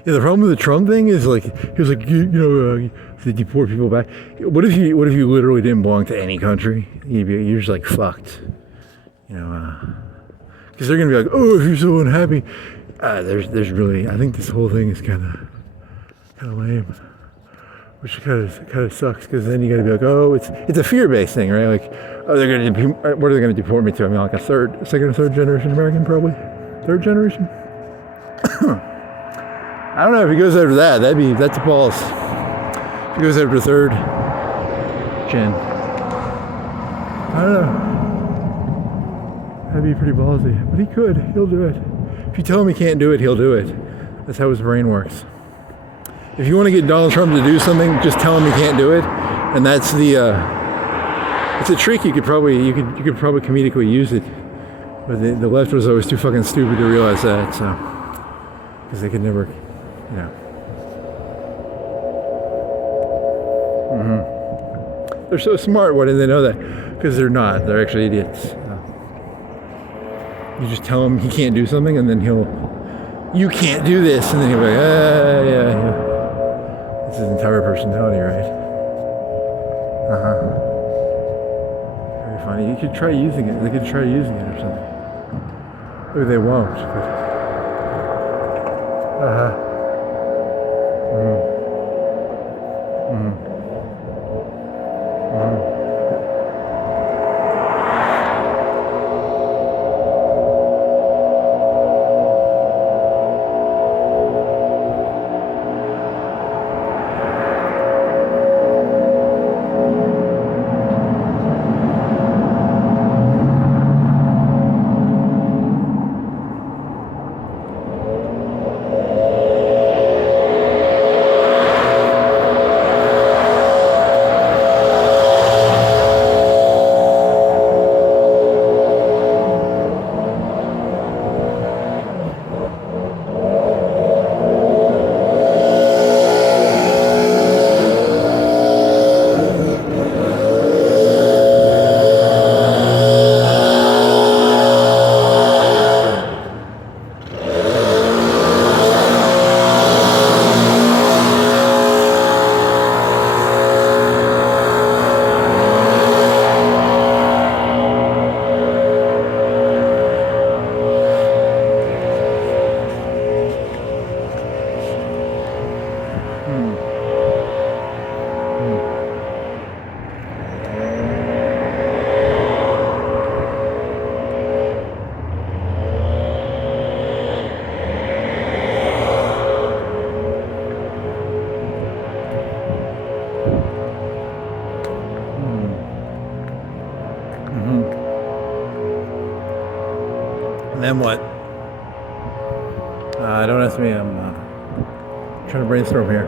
Yeah, the problem with the Trump thing is like he was like they deport people back. What if you literally didn't belong to any country? You're just like fucked, because they're gonna be like, oh, if you're so unhappy, there's really, I think this whole thing is kind of lame, which kind of sucks, because then you gotta be like, oh, it's a fear-based thing, right? Like, oh, what are they gonna deport me to? I mean, like second or third generation American, probably third generation. I don't know if he goes after that. That's a balls. If he goes after third gen, I don't know. That'd be pretty ballsy. But he'll do it. If you tell him he can't do it, he'll do it. That's how his brain works. if you want to get Donald Trump to do something, just tell him he can't do it, and that's the. It's a trick you could probably comedically use it, but the left was always too fucking stupid to realize that. So because they could never, you know. They're so smart. Why didn't they know that? Because they're not. They're actually idiots. You just tell him he can't do something, and then you can't do this, and then he'll be like, yeah. It's his entire personality, right? Very funny. You could try using it. They could try using it or something. Maybe they won't, but. And then what? Don't ask me. I'm trying to brainstorm here.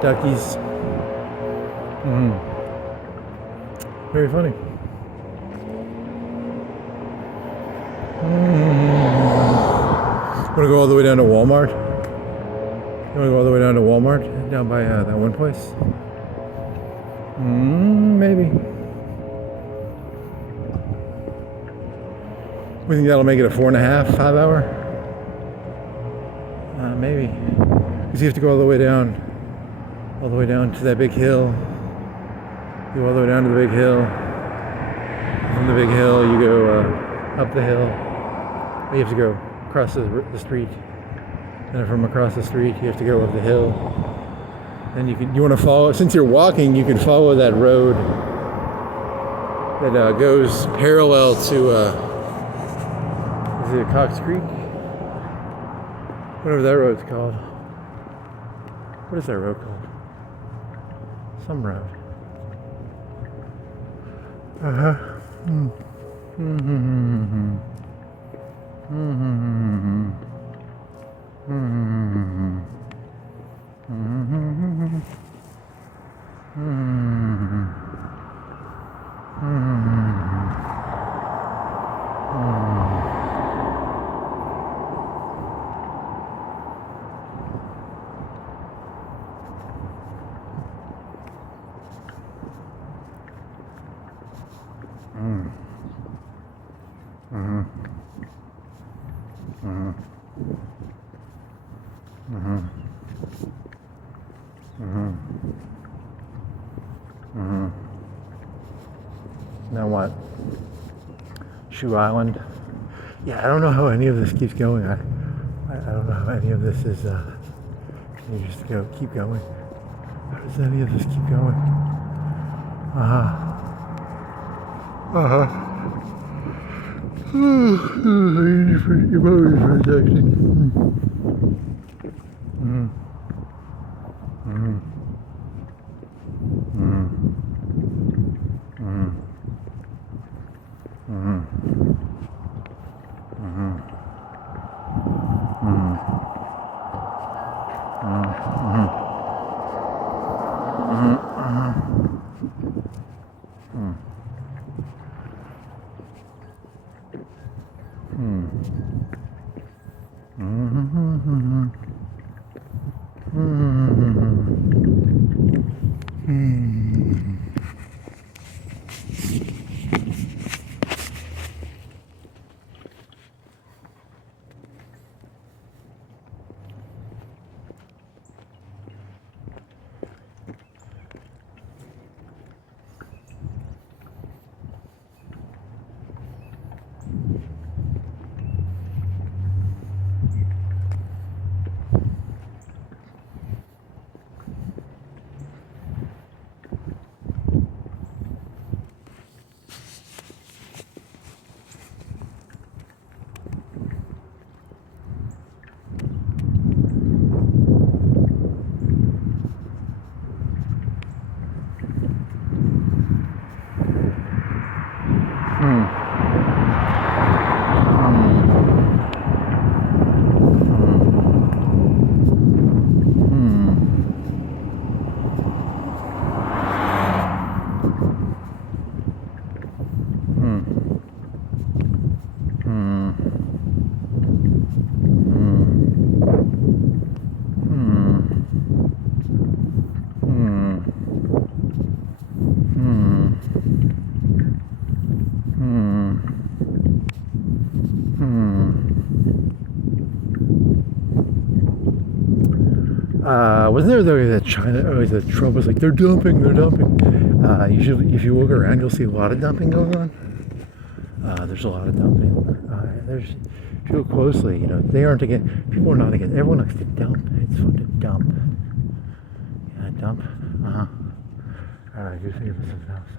Duckies. Very funny. Want to go all the way down to Walmart? You want to go all the way down to Walmart? Down by that one place? Maybe. We think that'll make it a 4.5, 5 hour? Maybe. Because you have to go all the way down to that big hill. You go all the way down to the big hill. From the big hill, you go up the hill. You have to go across the street. And from across the street, you have to go up the hill. And you want to follow, since you're walking, you can follow that road that goes parallel to, is it Cox Creek? Whatever that road's called. What is that road called? Some road. Now what? Shoe Island. Yeah, I don't know how any of this keeps going. I don't know how any of this is. Can you just keep going? How does any of this keep going? You're always rejecting. Wasn't there that China always the Trump was like they're dumping. Usually, if you look around, you'll see a lot of dumping going on. There's a lot of dumping. If you look closely, they aren't against. People are not against. Everyone likes to dump. It's fun to dump. Yeah, dump. I do think of something else.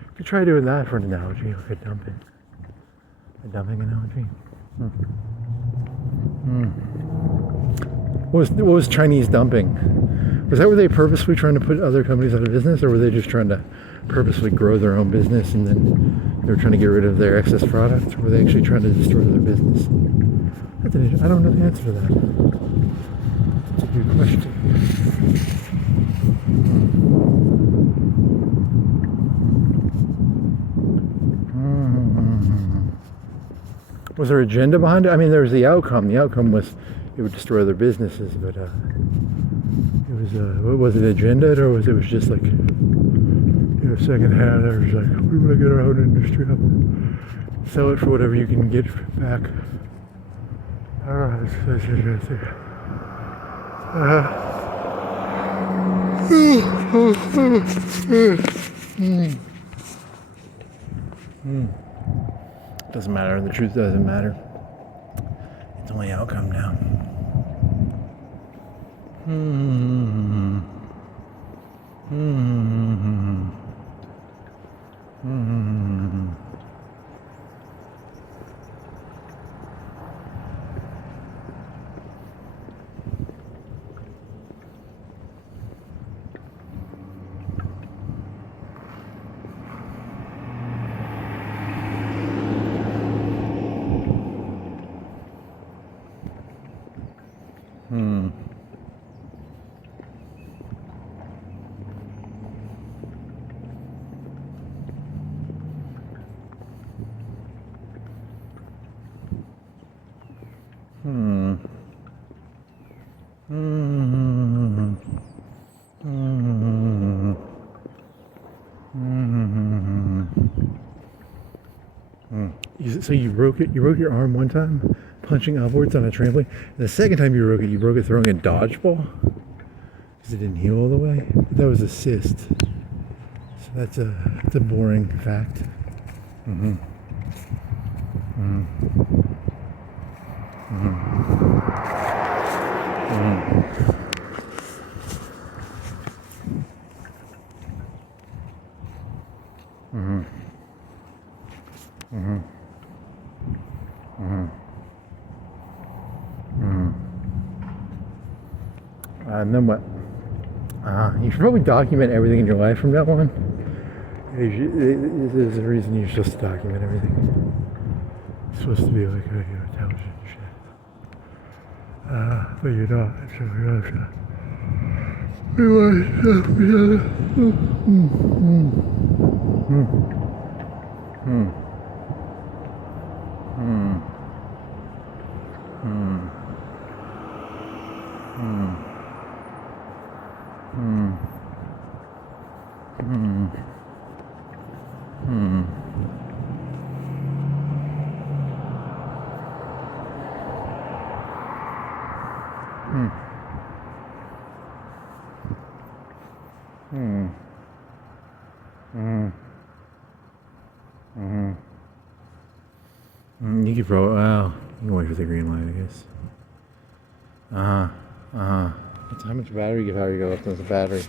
You could try doing that for an analogy, like a dumping analogy. What was Chinese dumping? Was that where they purposely trying to put other companies out of business, or were they just trying to purposely grow their own business and then they were trying to get rid of their excess products, or were they actually trying to destroy their business? I don't know the answer to that. That's a good question. Was there an agenda behind it? I mean, there was the outcome. The outcome was it would destroy their businesses, but it was it agenda, or was it just like second hand? Or was like we want to get our own industry up, sell it for whatever you can get back. I don't know. That's interesting. Doesn't matter. The truth doesn't matter. It's only outcome now. So you broke your arm one time punching upwards on a trampoline, and the second time you broke it throwing a dodgeball because it didn't heal all the way. That was a cyst. So that's a boring fact. And then what? You should probably document everything in your life from now on. There's a reason you're supposed to document everything. It's supposed to be like television shit. But you're not. So you're not. You could probably, well, you can wait for the green light, I guess. How much battery power you got left on the battery?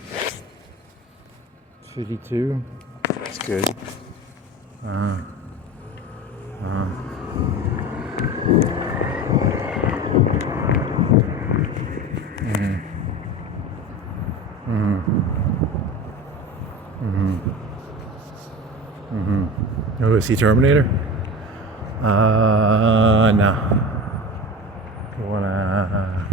52. That's good. You want to see Terminator? No. You wanna?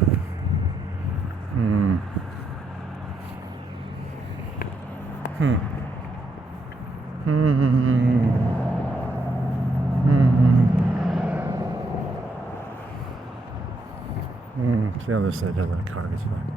See on this side, down that car is fine.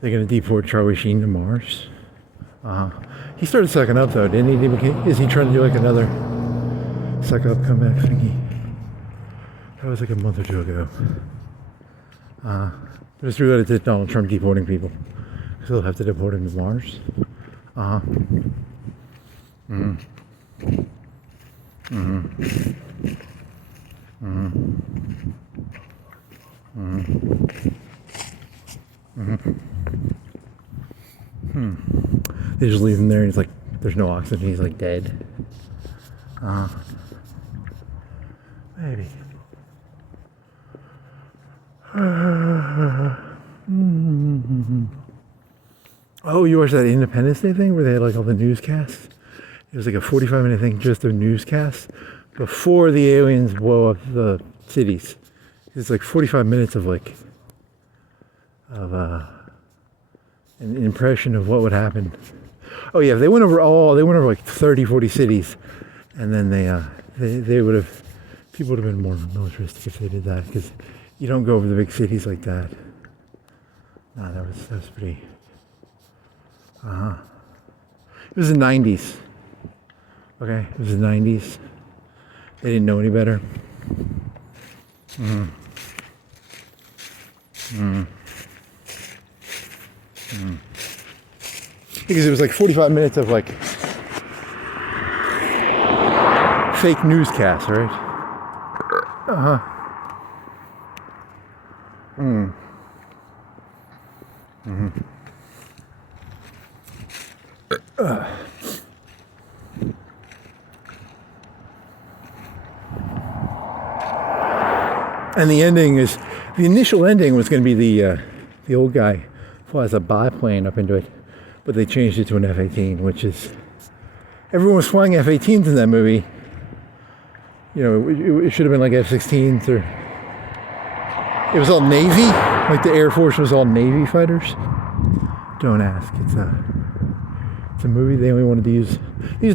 They're gonna deport Charlie Sheen to Mars. He started sucking up though, didn't he? Is he trying to do like another suck up comeback thingy? That was like a month or two ago. But it's really good at Donald Trump deporting people. So they'll have to deport him to Mars. They just leave him there and he's like, there's no oxygen, he's like dead. Maybe. Oh, you watched that Independence Day thing where they had like all the newscasts? It was like a 45-minute thing just of newscasts before the aliens blow up the cities. It's like 45 minutes of like an impression of what would happen. Oh yeah, they went over like 30, 40 cities, and then they would have, people would have been more militaristic if they did that, because you don't go over the big cities like that. No, that was pretty. It was the 90s. Okay, it was the 90s. They didn't know any better. Because it was like 45 minutes of like fake newscasts, right? And the initial ending was going to be the old guy flies a biplane up into it, but they changed it to an F-18, which is, everyone was flying F-18s in that movie. You know, it should have been like F-16s, or it was all Navy, like the Air Force was all Navy fighters. Don't ask. It's a movie. They only wanted to use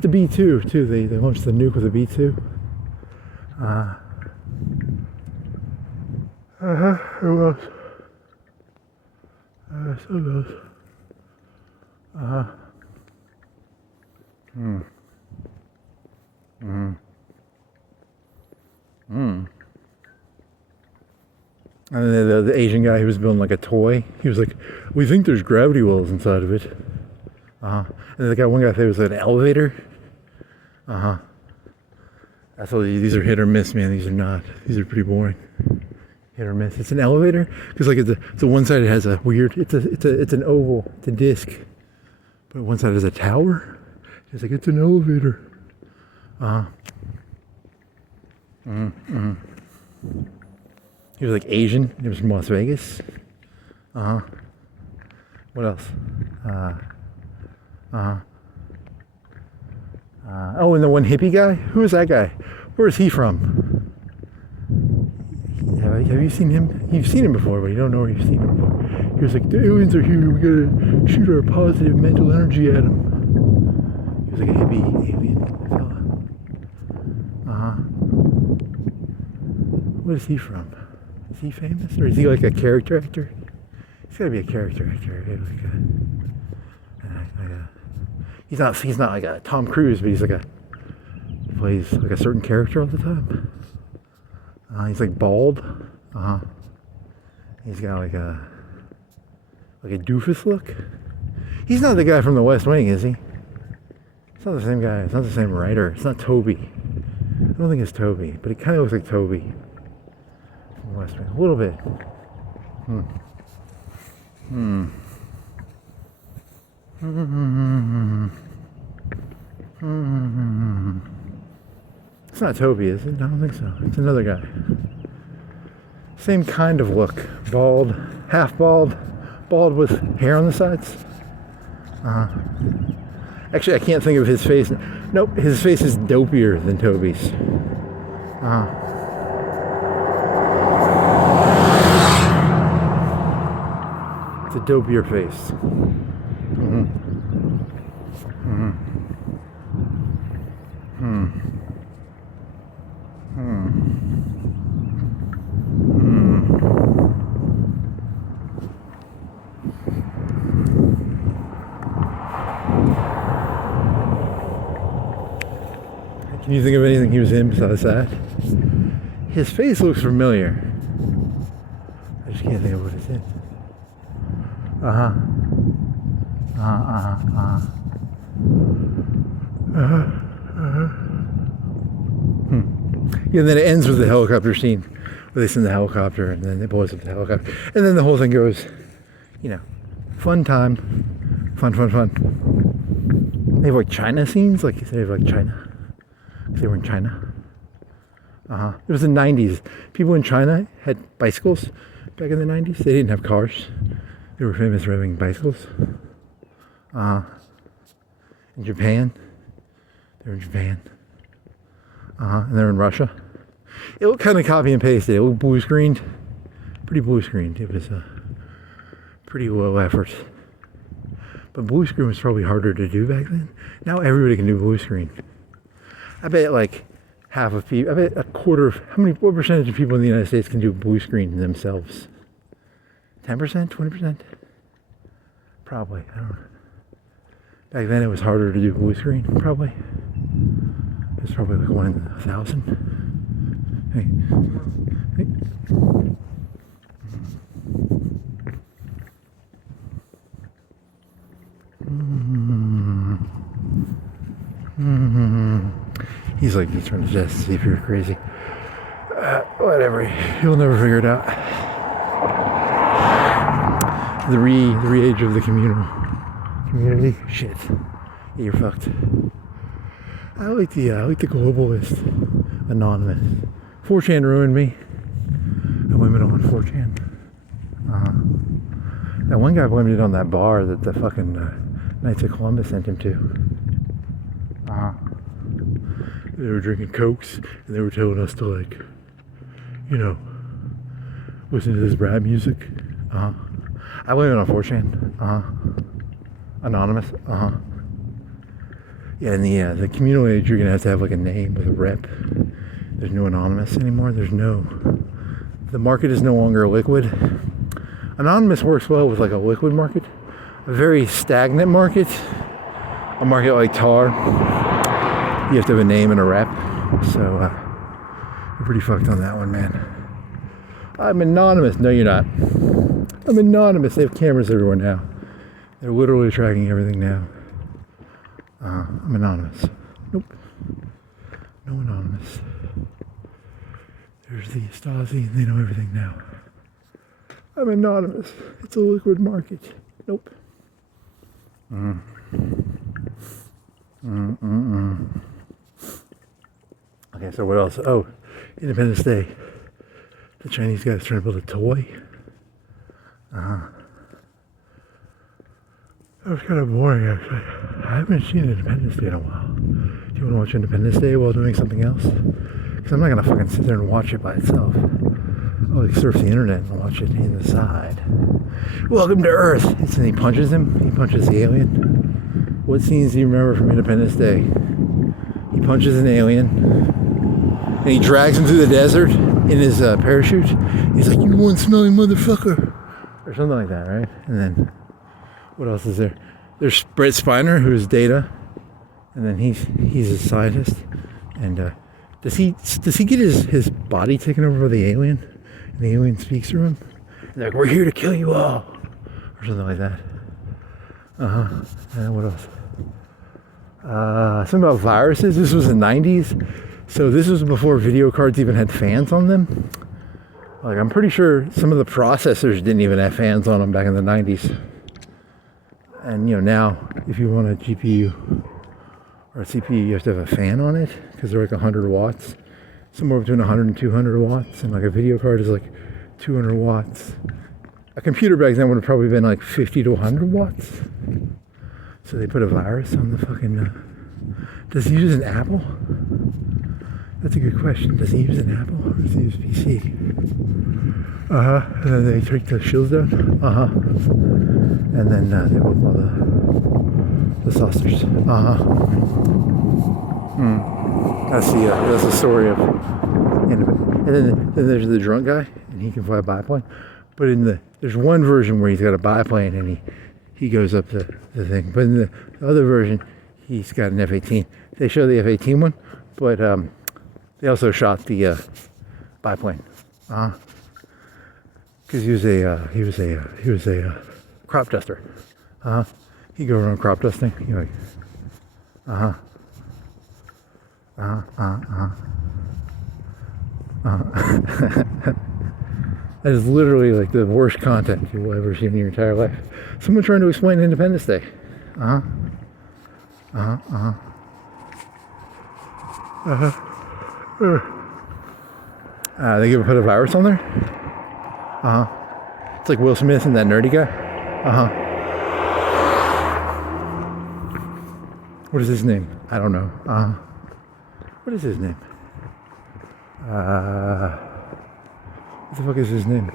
the B-2 too. They launched the nuke with a B-2. Who else? So else. And then the Asian guy who was building like a toy, he was like, we think there's gravity wells inside of it. And then one guy thought it was an elevator. I thought these are hit or miss, man. These are not. These are pretty boring. Hit or miss. It's an elevator because like it's one side it has a weird. It's an oval. It's a disc. But one side is a tower. It's like it's an elevator. He was like Asian. He was from Las Vegas. What else? Oh, and the one hippie guy? Who is that guy? Where is he from? Have you seen him? You've seen him before, but you don't know where you've seen him before. He was like, the aliens are here. We gotta shoot our positive mental energy at them. He was like a hippie alien What is he from? Is he famous, or is he like a character actor? He's got to be a character actor. He's not like a Tom Cruise, but he's like plays like a certain character all the time. He's like bald. He's got like a doofus look. He's not the guy from The West Wing, is he? It's not the same guy. It's not the same writer. It's not Toby. I don't think it's Toby, but it kind of looks like Toby from West Wing. A little bit. It's not Toby, is it? I don't think so. It's another guy. Same kind of look. Bald, half bald, bald with hair on the sides. Actually, I can't think of his face. Nope, his face is dopier than Toby's. It's a dopier face. Can you think of anything he was in besides that? His face looks familiar. I just can't think of what it's in. Yeah, and then it ends with the helicopter scene where they send the helicopter and then it blows up the helicopter. And then the whole thing goes, fun time. Fun. They have like China scenes, like they have like China. They were in China. It was the 90s. People in China had bicycles back in the 90s. They didn't have cars. They were famous for having bicycles. In Japan. They were in Japan. And they're in Russia. It looked kind of copy and pasted. It looked blue screened. Pretty blue screened. It was a pretty low effort. But blue screen was probably harder to do back then. Now everybody can do blue screen. I bet like half of people, I bet a quarter of, what percentage of people in the United States can do blue screen themselves? 10%? 20%? Probably. I don't know. Back then it was harder to do blue screen, probably. It was probably like 1 in 1,000. Hey. He's like just trying to just see if you're crazy. Whatever, you'll never figure it out. The re-age of the community. Shit, yeah, you're fucked. I like the globalist anonymous. 4chan ruined me. I blamed it on 4chan. That one guy blamed it on that bar that the fucking Knights of Columbus sent him to. They were drinking Cokes, and they were telling us to, like, listen to this rap music. I blame it on 4chan. Anonymous. Yeah, in the communal age, you're gonna have to have like a name with a rep. There's no anonymous anymore. The market is no longer a liquid. Anonymous works well with like a liquid market. A very stagnant market. A market like tar. You have to have a name and a rep. So, you're pretty fucked on that one, man. I'm anonymous. No, you're not. I'm anonymous. They have cameras everywhere now. They're literally tracking everything now. I'm anonymous. Nope. No anonymous. There's the Stasi, and they know everything now. I'm anonymous. It's a liquid market. Nope. Okay, so what else? Oh, Independence Day. The Chinese guys trying to build a toy. That was kind of boring, actually. I haven't seen Independence Day in a while. Do you want to watch Independence Day while doing something else? Because I'm not going to fucking sit there and watch it by itself. I'll like surf the internet and watch it in the side. Welcome to Earth! And then he punches him. He punches the alien. What scenes do you remember from Independence Day? He punches an alien. and he drags him through the desert in his parachute. He's like, "You one smelly motherfucker," or something like that, right? And then what else is there? There's Brett Spiner, who is Data, and then he's a scientist. And does he get his body taken over by the alien? And the alien speaks through him. And they're like, "We're here to kill you all," or something like that. And what else? Something about viruses. This was the 90s, so this was before video cards even had fans on them. Like, I'm pretty sure some of the processors didn't even have fans on them back in the 90s. And now, if you want a GPU or a CPU, you have to have a fan on it because they're like 100 watts, somewhere between 100 and 200 watts, and like a video card is like 200 watts. A computer back then would have probably been like 50 to 100 watts. So they put a virus on the fucking... does he use an Apple? That's a good question. Does he use an Apple or does he use PC? And then they take the shields down. And then they whip all the saucers. That's the story of... And then there's the drunk guy, and he can fly a biplane. But there's one version where he's got a biplane and he goes up the thing. But in the other version, he's got an F-18. They show the F-18 one, but they also shot the biplane. Because he was a crop duster. He'd go around crop dusting. You're like, That is literally like the worst content you will ever see in your entire life. Someone trying to explain Independence Day. They gonna put a virus on there? It's like Will Smith and that nerdy guy. What is his name? I don't know. What is his name? What the fuck is his name?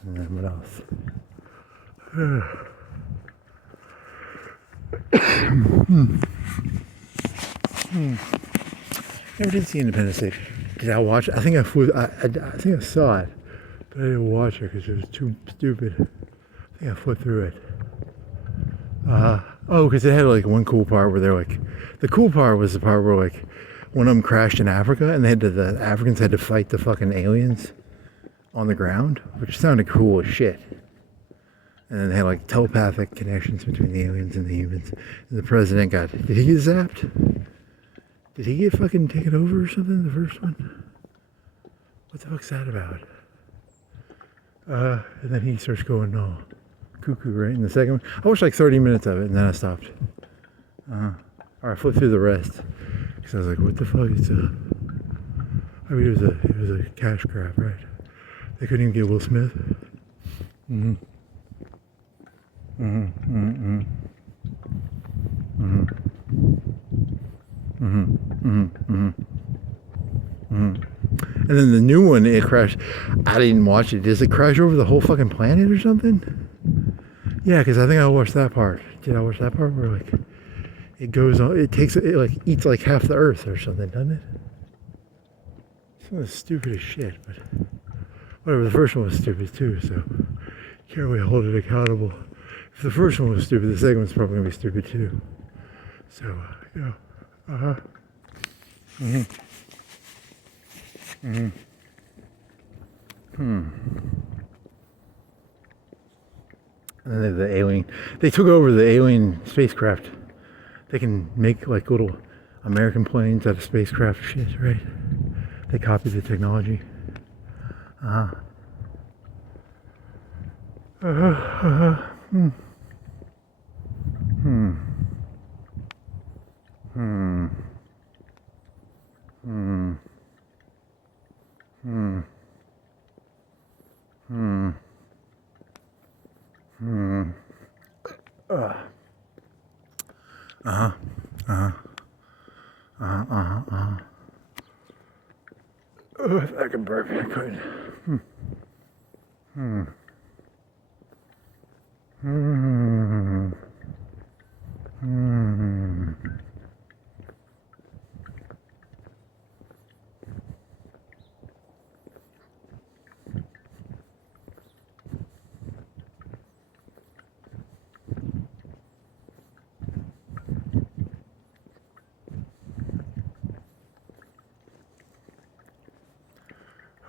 And then what else? Never did see Independence Day. Did I watch it? I think I saw it, but I didn't watch it because it was too stupid. I think I flipped through it. Because it had like one cool part where they're like, the cool part was the part where like one of them crashed in Africa and the Africans had to fight the fucking aliens on the ground, which sounded cool as shit. And then they had like telepathic connections between the aliens and the humans. And the president did he get zapped? Did he get fucking taken over or something, the first one? What the fuck's that about? And then he starts going all cuckoo, right? In the second one, I watched like 30 minutes of it and then I stopped. Or I flipped through the rest. Because I was like, what the fuck is it was a cash grab, right? They couldn't even get Will Smith. And then the new one, it crashed. I didn't watch it. Does it crash over the whole fucking planet or something? Yeah, because I think I watched that part. Did I watch that part where like it goes on? It like eats like half the Earth or something, doesn't it? Some of the stupidest shit, but whatever. The first one was stupid too, so can't really hold it accountable. If the first one was stupid, the second one's probably gonna be stupid too. So And then the alien. They took over the alien spacecraft. They can make like little American planes out of spacecraft shit, right? They copied the technology. Oh, if I could burp, I could.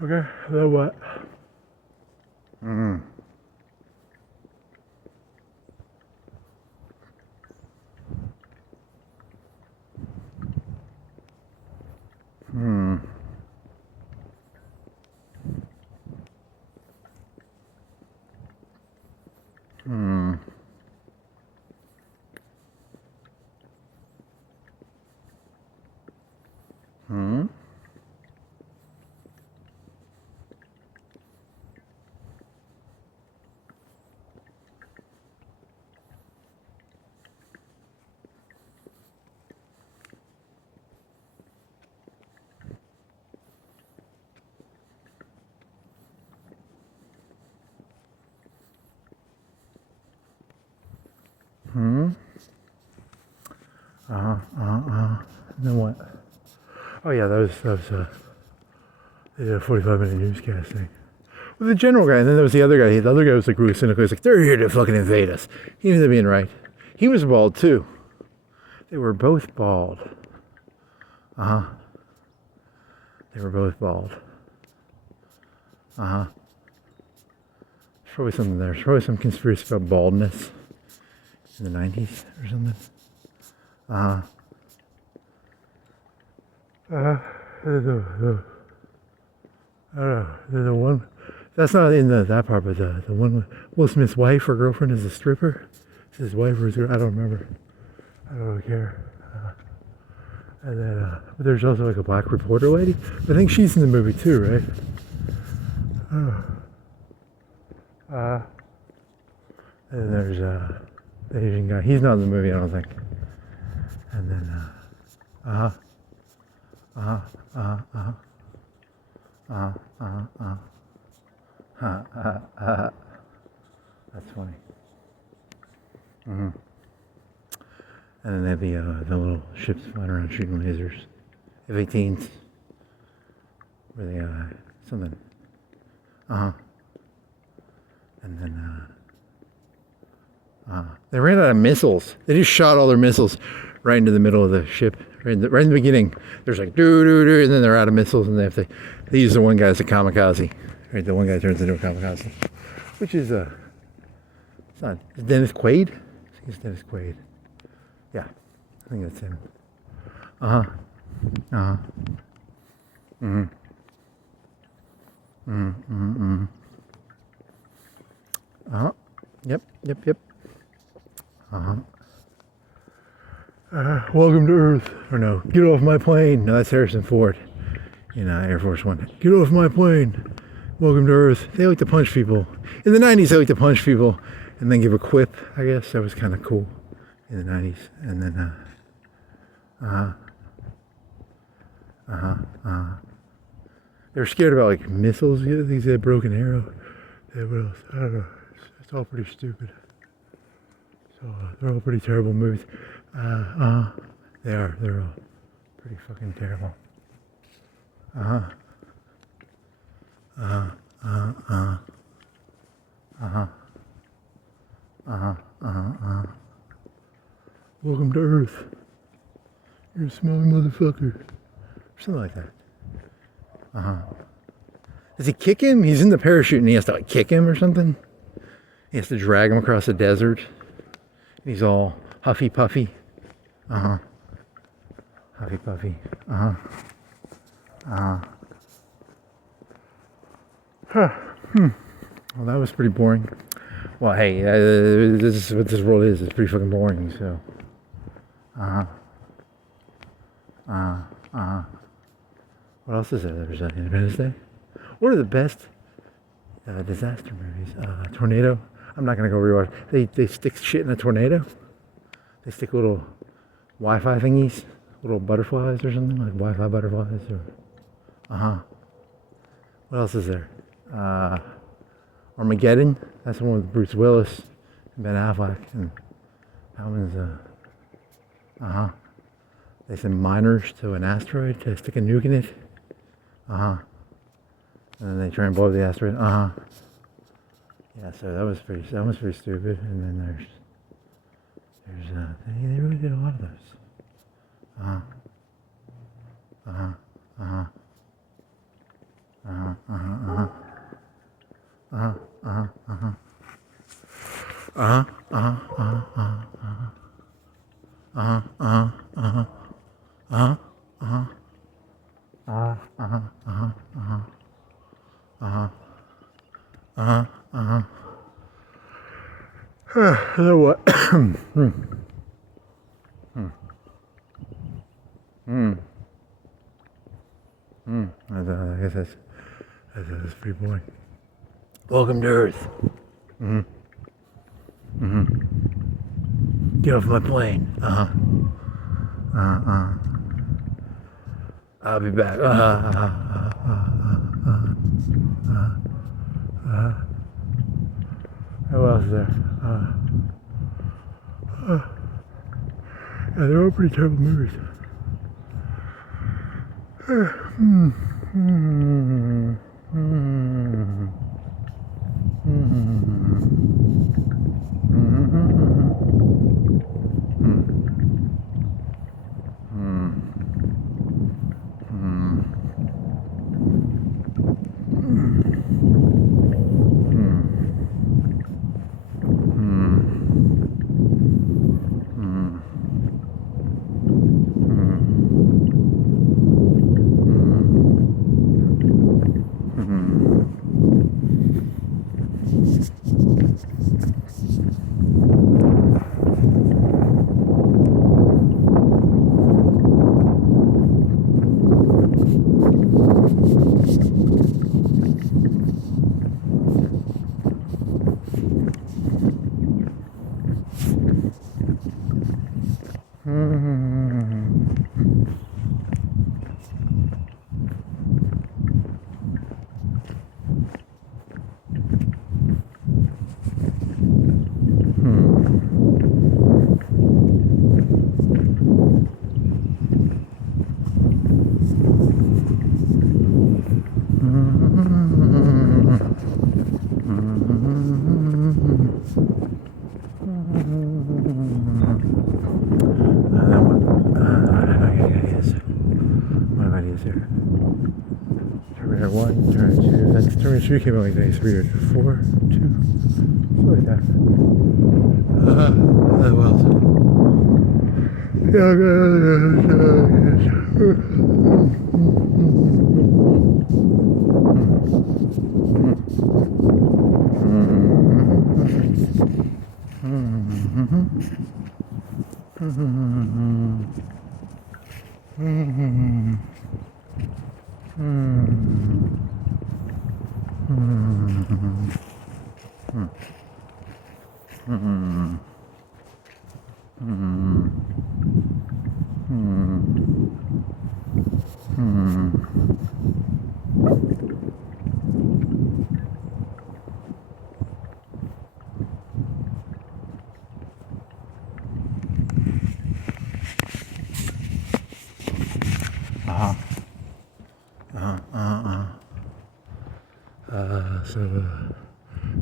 Okay, then what? Then what? Oh yeah, that was they did a 45-minute newscast thing. Well, the general guy, and then there was the other guy. The other guy was like really cynical. He's like, they're here to fucking invade us. He knew they're being right. He was bald too. They were both bald. They were both bald. There's probably something there. There's probably some conspiracy about baldness in the 90s or something. I don't know. The one that's not in that part, but the one with Will Smith's wife or girlfriend is a stripper. Is his wife or his girl? I don't remember. I don't really care. And then but there's also like a black reporter lady. I think she's in the movie too, right? And there's the Asian guy. He's not in the movie, I don't think. And then that's funny. And then they have the little ships flying around shooting lasers. F-18s. Where they something. And then they ran out of missiles. They just shot all their missiles right into the middle of the ship. Right in the beginning, there's like doo doo doo, and then they're out of missiles, and they use the one guy as a kamikaze. Right, the one guy turns into a kamikaze, which is it's not Dennis Quaid. I think it's Dennis Quaid. Yeah, I think that's him. Yep. Welcome to Earth. Or no, get off my plane. No, that's Harrison Ford in Air Force One. Get off my plane. Welcome to Earth. They like to punch people. In the 90s, they like to punch people and then give a quip, I guess. That was kind of cool in the 90s. And then, they were scared about like missiles. You know, things that had broken arrow. What else? I don't know. It's all pretty stupid. So they're all pretty terrible movies. They are. They're all pretty fucking terrible. Welcome to Earth. You're a smelly motherfucker. Or something like that. Does he kick him? He's in the parachute and he has to like kick him or something. He has to drag him across the desert. He's all huffy puffy. Huffy puffy. Well, that was pretty boring. Well, hey, this is what this world is. It's pretty fucking boring, so. What else is there? There's Independence Day. What are the best disaster movies? Tornado. I'm not gonna go rewatch. They stick shit in a tornado. They stick little Wi-Fi thingies, little butterflies or something, like Wi-Fi butterflies or. What else is there? Armageddon. That's the one with Bruce Willis and Ben Affleck. And that one's they send miners to an asteroid to stick a nuke in it. And then they try and blow up the asteroid. Yeah, so that was pretty stupid. And then there's they really did a lot of those. You know what? I guess that's pretty boring. Welcome to Earth. Get off my plane. I'll be back. What else is there? Yeah, they're all pretty terrible movies. Terminator 1, Terminator 2, that's Terminator 2 came out like 93 or 4, 2, something like that. What else?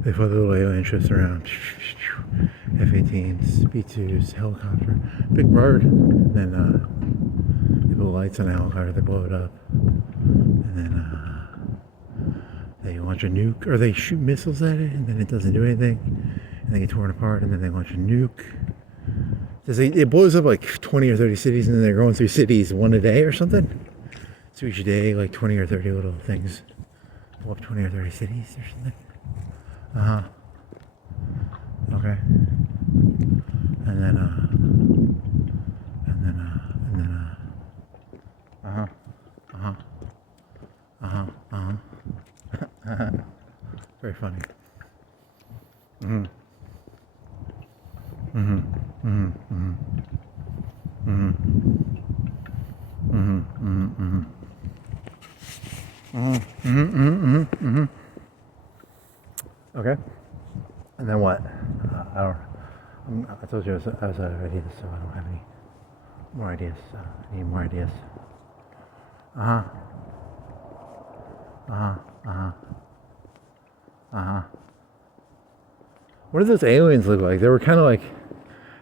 They fly the little alien ships around, F-18s, B-2s, helicopter, big bird, and then they put lights on the helicopter, they blow it up, and then they launch a nuke, or they shoot missiles at it, and then it doesn't do anything, and they get torn apart, and then they launch a nuke. It blows up like 20 or 30 cities, and then they're going through cities one a day or something. So each day, like 20 or 30 little things blow up 20 or 30 cities or something. Okay. And then very funny. Okay. And then what? I told you I was out of ideas, so I don't have any more ideas. I need more ideas. What did those aliens look like? They were kind of like,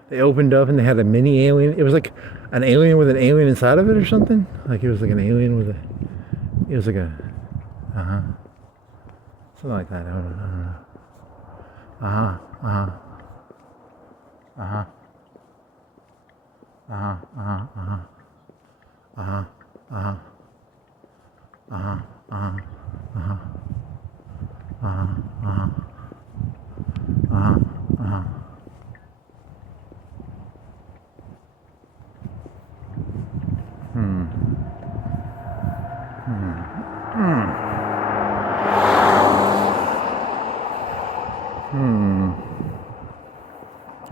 they opened up and they had a mini alien. It was like an alien with an alien inside of it or something. Like it was like an alien with it was like a, something like that. I don't know.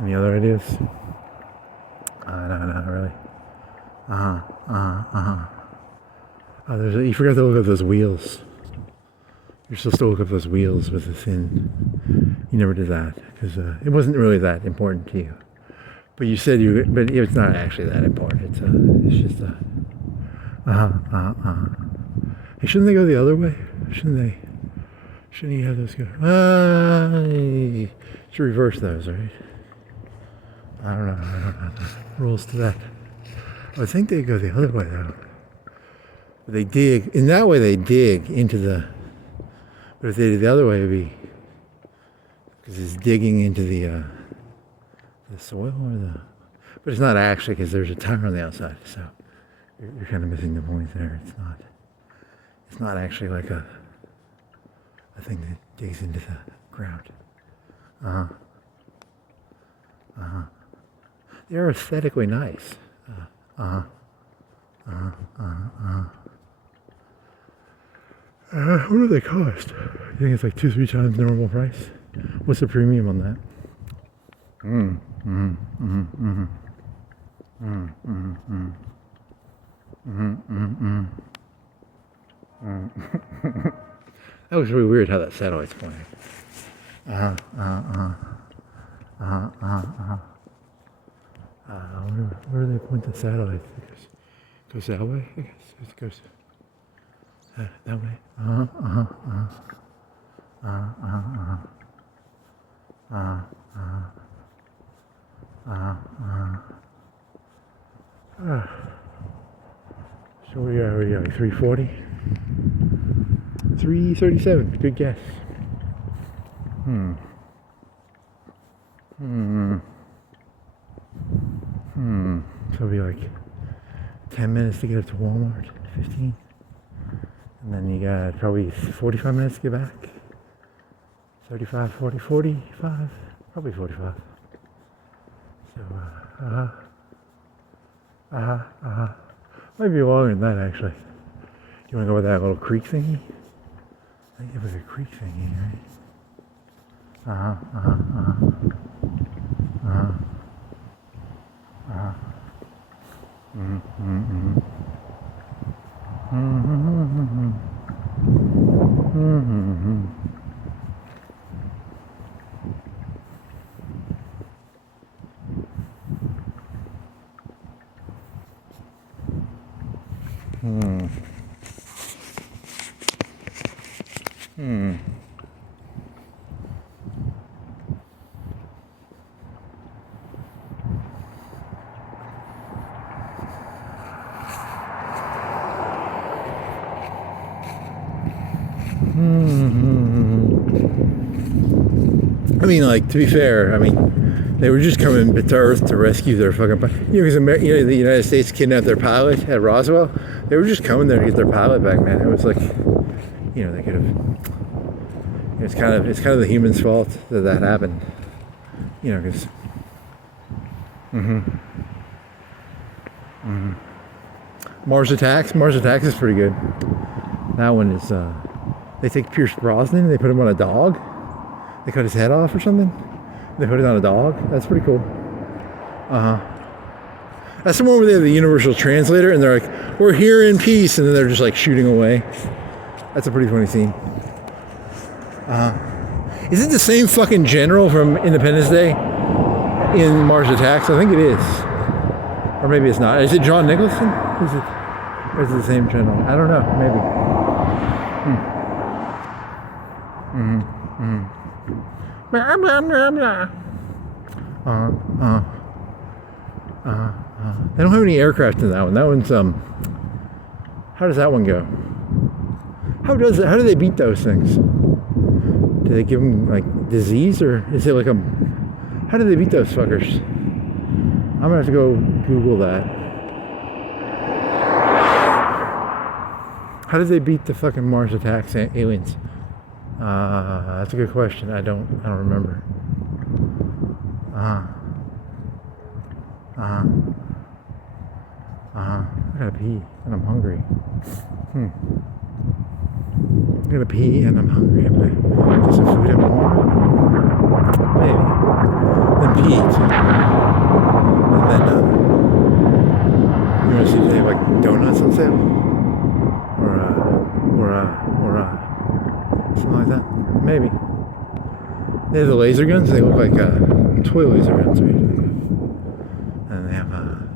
Any other ideas? No, not really. You forgot to look at those wheels. You're supposed to look up those wheels with the thin. You never did that because it wasn't really that important to you. But you said but it's not actually that important. It's just Hey, shouldn't they go the other way? Shouldn't you have those go? You should reverse those, right? I don't know the rules to that. I think they go the other way though. But they dig, in that way they dig into the, but if they did the other way, it'd be, because it's digging into the soil or but it's not actually, because there's a tire on the outside, so you're kind of missing the point there. It's not actually like a thing that digs into the ground. They're aesthetically nice. What do they cost? You think it's like 2-3 times normal price? What's the premium on that? That was really weird how that satellite's pointing. Where do they point the satellite? It goes that way, I guess. It goes that way. So we are like 340? 337, good guess. So it'll be like 10 minutes to get up to Walmart, 15. And then you got probably 45 minutes to get back. 35, 40, 45, probably 45. So, might be longer than that actually. You wanna go with that little creek thingy? I think it was a creek thingy, right? I mean, like, to be fair, I mean, they were just coming to Earth to rescue their fucking pilot. Because the United States kidnapped their pilot at Roswell. They were just coming there to get their pilot back, man. It was like, they could have. It's kind of the humans' fault that happened. Because. Mars Attacks. Mars Attacks is pretty good. That one is. They take Pierce Brosnan and they put him on a dog. They cut his head off or something. They put it on a dog. That's pretty cool. That's the one where they have the universal translator and they're like, "We're here in peace," and then they're just like shooting away. That's a pretty funny scene. Is it the same fucking general from Independence Day in Mars Attacks? I think it is. Or maybe it's not. Is it John Nicholson? Or is it the same general? I don't know. Maybe. Blah, blah, blah, blah. They don't have any aircraft in that one. That one's how does that one go? How do they beat those things? Do they give them like disease, or is it like how do they beat those fuckers? I'm gonna have to go Google that. How did they beat the fucking Mars Attacks aliens? That's a good question. I don't remember. I gotta pee and I'm hungry. I gotta pee and I'm hungry. I'm gonna get some food at Walmart. Maybe. Then pee too. And then you wanna see if they have like donuts on sale? Or something like that. Maybe. They have the laser guns. They look like toy laser guns, right? And they have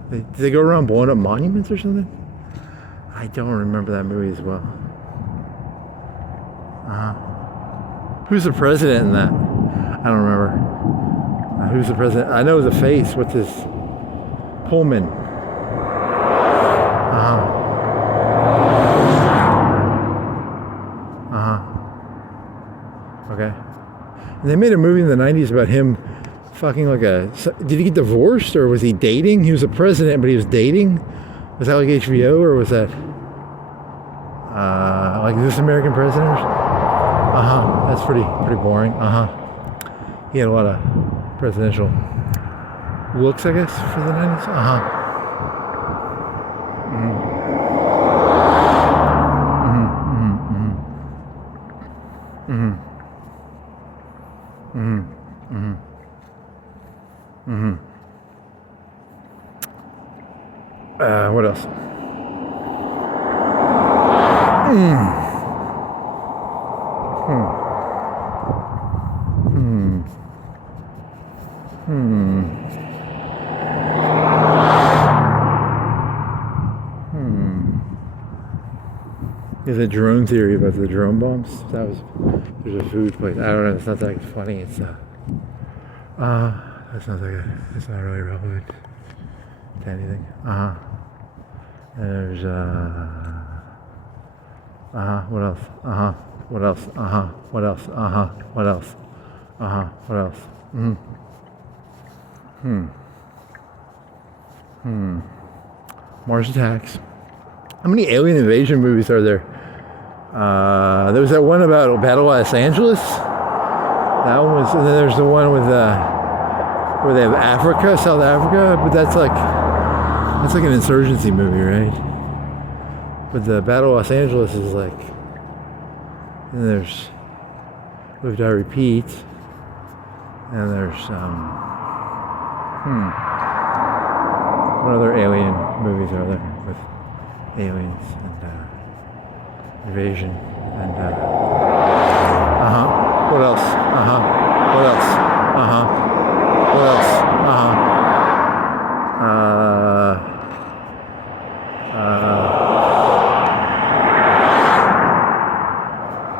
do they go around blowing up monuments or something? I don't remember that movie as well. Who's the president in that? I don't remember. Who's the president? I know the face. What's his? Pullman. Okay. And they made a movie in the 90s about him fucking like did he get divorced or was he dating? He was a president, but he was dating? Was that like HBO or was that like This American President? That's pretty boring. He had a lot of presidential looks, I guess, for the 90s. What else? There's a drone theory about the drone bombs. There's a food place. I don't know. It's not that funny. It's that's not that good. It's not really relevant to anything. There's what else? What else? What else? What else? What else? Mars Attacks. How many alien invasion movies are there? There was that one about Battle of Los Angeles. That one was, and then there's the one with where they have Africa, South Africa, but that's like an insurgency movie, right? But the Battle of Los Angeles is like, and there's Live Die Repeat, and there's what other alien movies are there with aliens and invasion and what else? What else? What else?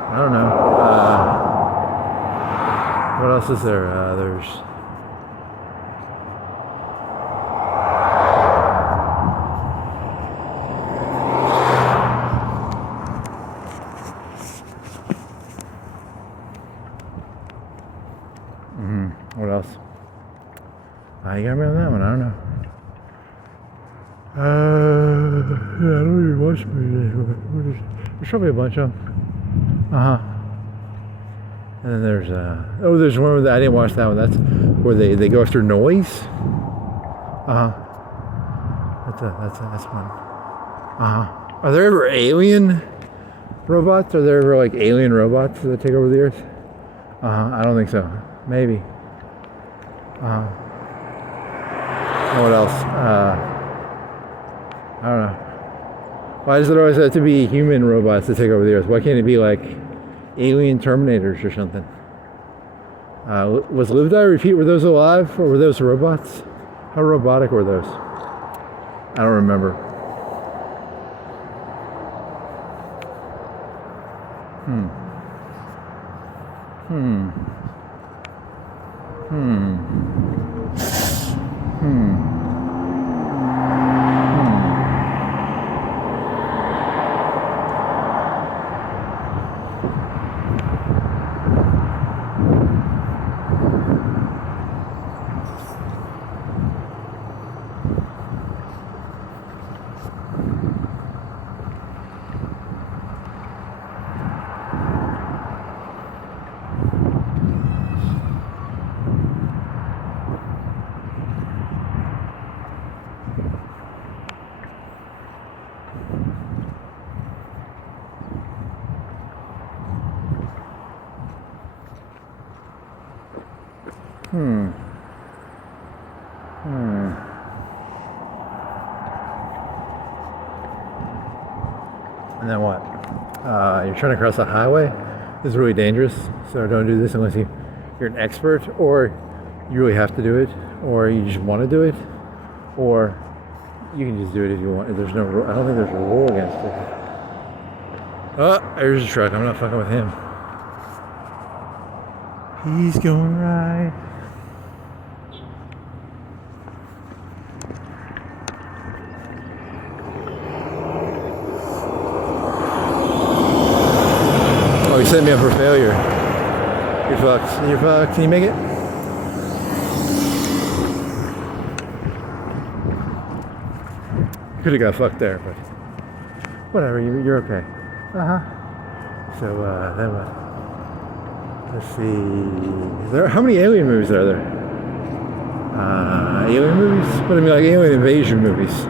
I don't know. What else is there? There's what else? You got me on that one. I don't know. Yeah, I don't even watch movies. There's probably a bunch of them. And then there's there's one where I didn't watch that one. That's where they go after noise. That's one. Are there ever alien robots? Are there ever like alien robots that take over the Earth? I don't think so. Maybe. What else? I don't know. Why does it always have to be human robots to take over the Earth? Why can't it be like alien Terminators or something? Was Live Die Repeat, were those alive or were those robots? How robotic were those? I don't remember. Hmm. And then what? You're trying to cross a highway. This is really dangerous, so don't do this unless you're an expert, or you really have to do it, or you just want to do it, or you can just do it if you want. There's no rule. I don't think there's a rule against it. Oh, there's a truck. I'm not fucking with him. He's going right. Oh, he set me up for failure. You're fucked. You're fucked. Can you make it? Could have got fucked there, but whatever. You're okay. So then what? Let's see. How many alien movies are there? Alien movies? But I mean, like alien invasion movies.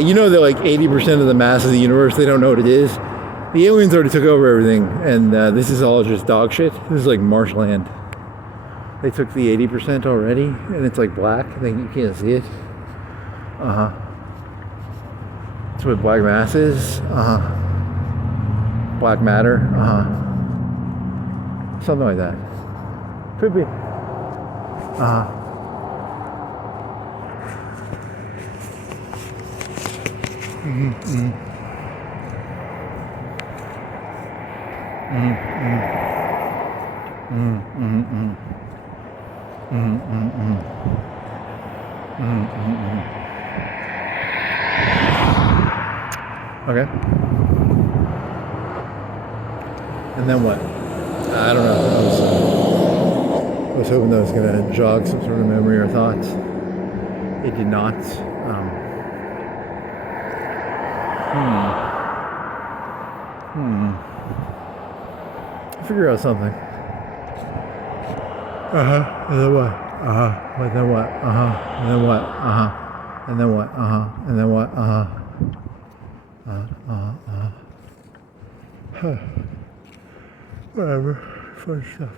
You know that like 80% of the mass of the universe, they don't know what it is. The aliens already took over everything, and this is all just dog shit. This is like marshland. They took the 80% already, and it's like black. I think you can't see it. That's what black mass is. Black matter. Something like that. Could be. Okay. And then what? I don't know. I was hoping that was going to jog some sort of memory or thoughts. It did not. Figure out something. And then what? And then what? And then what? And then what? And then what? Whatever. Fun stuff.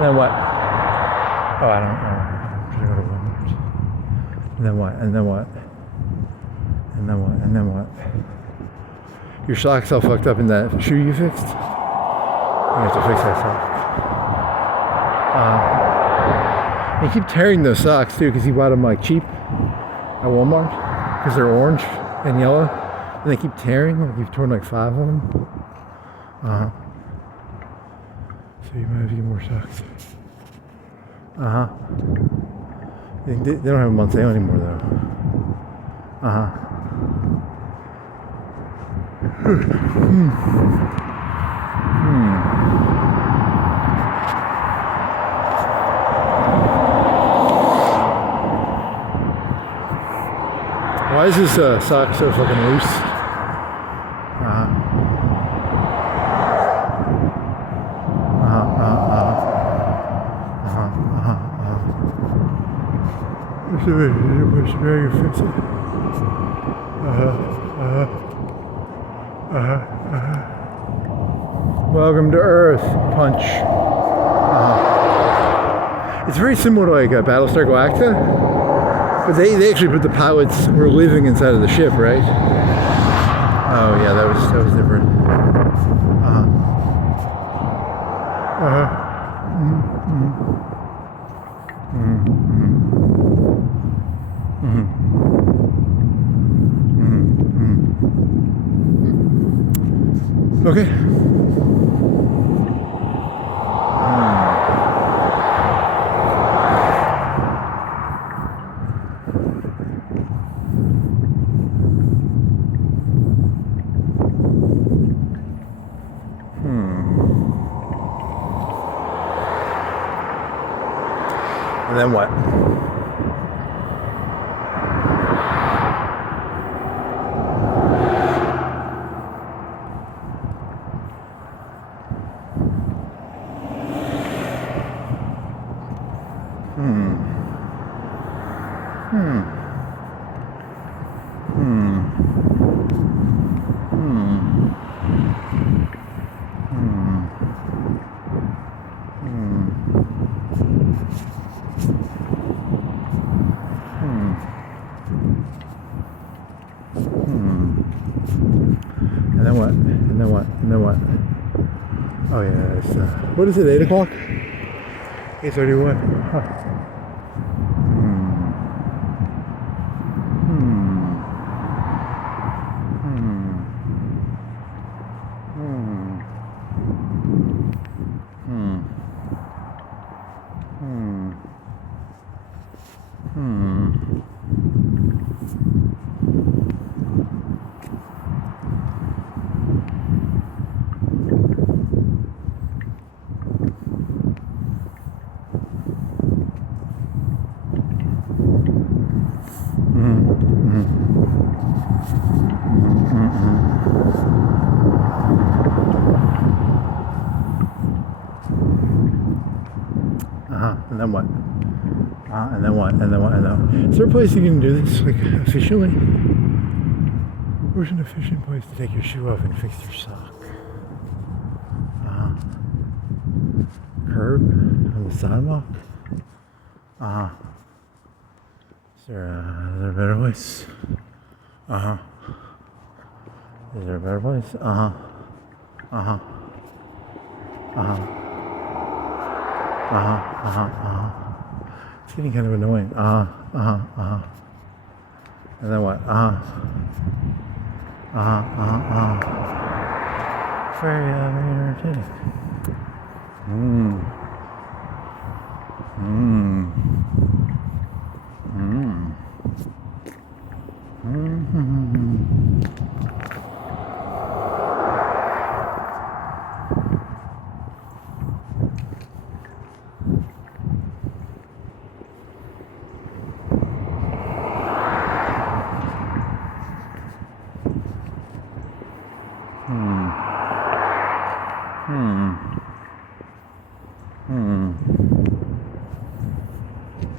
Then what? Oh, I don't know. I'm trying to go to Walmart. And then what? And then what? And then what? And then what? Your sock's all fucked up in that shoe you fixed? You have to fix that sock. You keep tearing those socks too, because you bought them like cheap at Walmart, because they're orange and yellow, and they keep tearing. Like you've torn like 5 of them. So you might have to get more socks. They don't have them on sale anymore though. Why is this sock so fucking loose? Push very fix it. Welcome to Earth, punch. It's very similar to like Battlestar Galactica, but they actually put the pilots were living inside of the ship, right? Oh yeah, that was different. Okay. And then what? And then what? And then what? And then what? Oh yeah, it's what is it? 8 o'clock? 8:31. Huh. And then what? And then what? And then what? And then is there a place you can do this like efficiently? Where's an efficient place to take your shoe off and fix your sock? Curb on the sidewalk. Is there a better place? Is there a better place? It's getting kind of annoying. And then what? Very entertaining.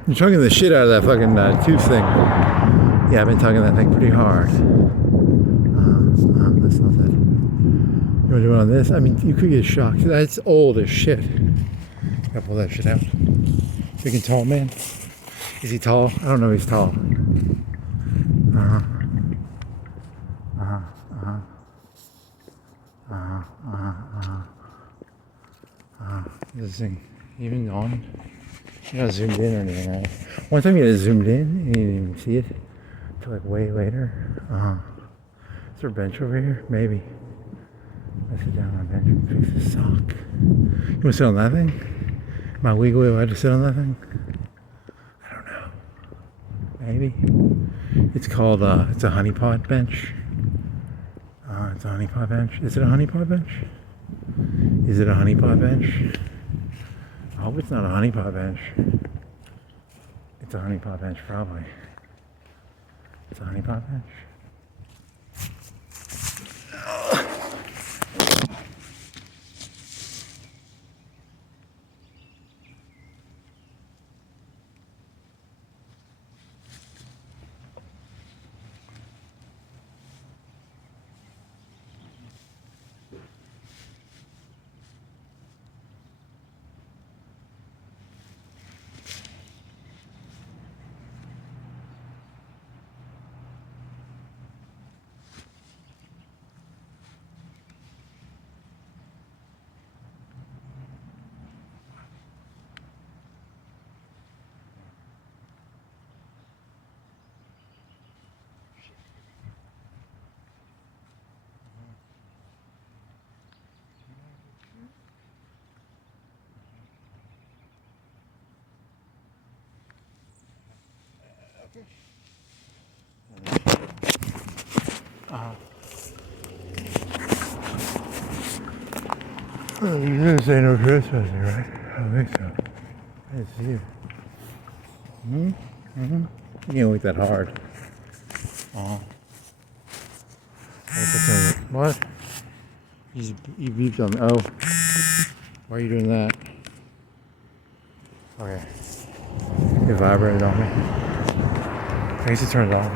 You're chugging the shit out of that fucking tooth thing. Yeah, I've been tugging that thing pretty hard. That's not that. You want to do it on this? I mean, you could get shocked. That's old as shit. Gotta pull that shit out. Big and tall man. Is he tall? I don't know if he's tall. This thing even on? You're not zoomed in or anything, right? One time you had zoomed in and you didn't even see it until like way later. Is there a bench over here? Maybe. I sit down on a bench and fix this sock. You want to sit on that thing? Am I legally allowed to sit on that thing? I don't know. Maybe. It's called, it's a honeypot bench. It's a honeypot bench. Is it a honeypot bench? Is it a honeypot bench? I hope it's not a honeypot bench. It's a honeypot bench, probably. It's a honeypot bench. Oh, you didn't say no trespassing, right? I don't think so. I didn't see you. You can't wait that hard. What? You beeped on me. Oh. Why are you doing that? Okay. It vibrated on me. I guess it turned off.